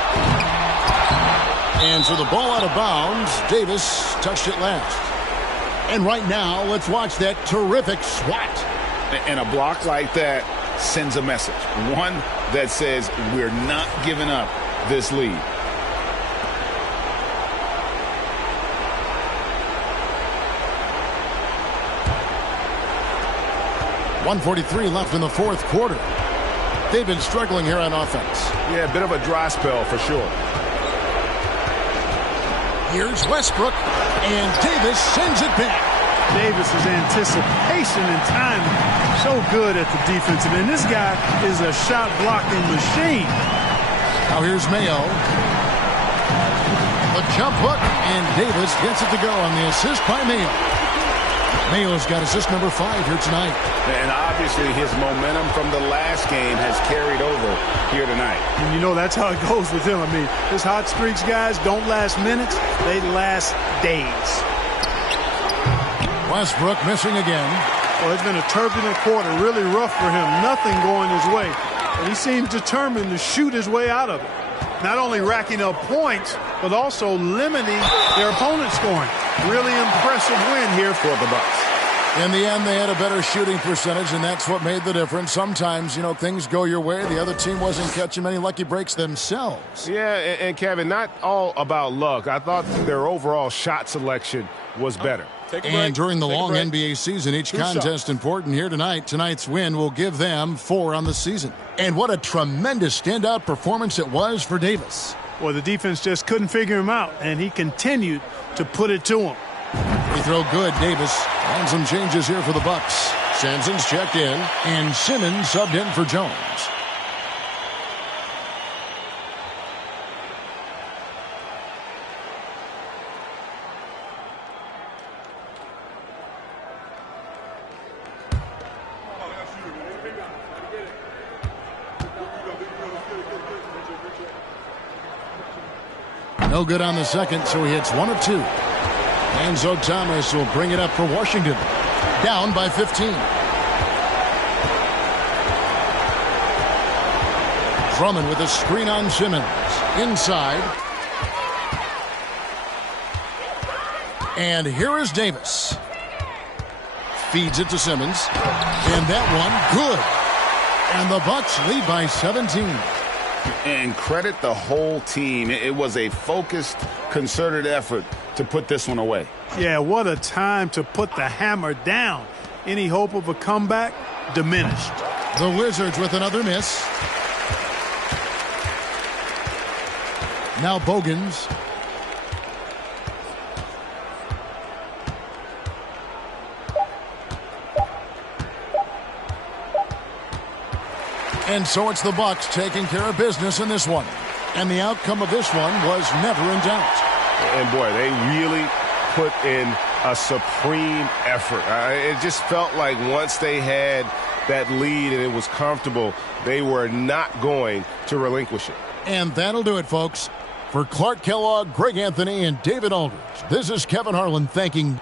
And so the ball out of bounds. Davis touched it last. And right now, let's watch that terrific swat. And a block like that sends a message. One that says we're not giving up this lead. .143 left in the fourth quarter. They've been struggling here on offense. Yeah, a bit of a dry spell for sure. Here's Westbrook, and Davis sends it back. Davis's anticipation and timing so good at the defensive end. This guy is a shot blocking machine. Now here's Mayo. The jump hook, and Davis gets it to go on the assist by Mayo. Mayo's got assist number 5 here tonight. And obviously his momentum from the last game has carried over here tonight. And you know that's how it goes with him. I mean, his hot streaks, guys, don't last minutes. They last days. Westbrook missing again. Well, it's been a turbulent quarter, really rough for him. Nothing going his way. And he seems determined to shoot his way out of it. Not only racking up points, but also limiting their opponent's scoring. Really impressive win here for the Bucks. In the end, they had a better shooting percentage, and that's what made the difference. Sometimes, you know, things go your way. The other team wasn't catching many lucky breaks themselves. Yeah, and Kevin, not all about luck. I thought their overall shot selection was better. And during the long NBA season, each contest important here tonight. Tonight's win will give them 4 on the season. And what a tremendous standout performance it was for Davis. Well, the defense just couldn't figure him out, and he continued to put it to him. Free throw good, Davis. And some changes here for the Bucks. Sampson's checked in, and Simmons subbed in for Jones. No good on the second, so he hits 1 of 2. Enzo Thomas will bring it up for Washington. Down by 15. Drummond with a screen on Simmons. Inside. And here is Davis. Feeds it to Simmons. And that one, good. And the Bucks lead by 17. And credit the whole team. It was a focused, concerted effort to put this one away. Yeah, what a time to put the hammer down. Any hope of a comeback diminished. The Wizards with another miss. Now Bogans. And so it's the Bucks taking care of business in this one. And the outcome of this one was never in doubt. And boy, they really put in a supreme effort. It just felt like once they had that lead and it was comfortable, they were not going to relinquish it. And that'll do it, folks. For Clark Kellogg, Greg Anthony, and David Aldridge, this is Kevin Harlan thanking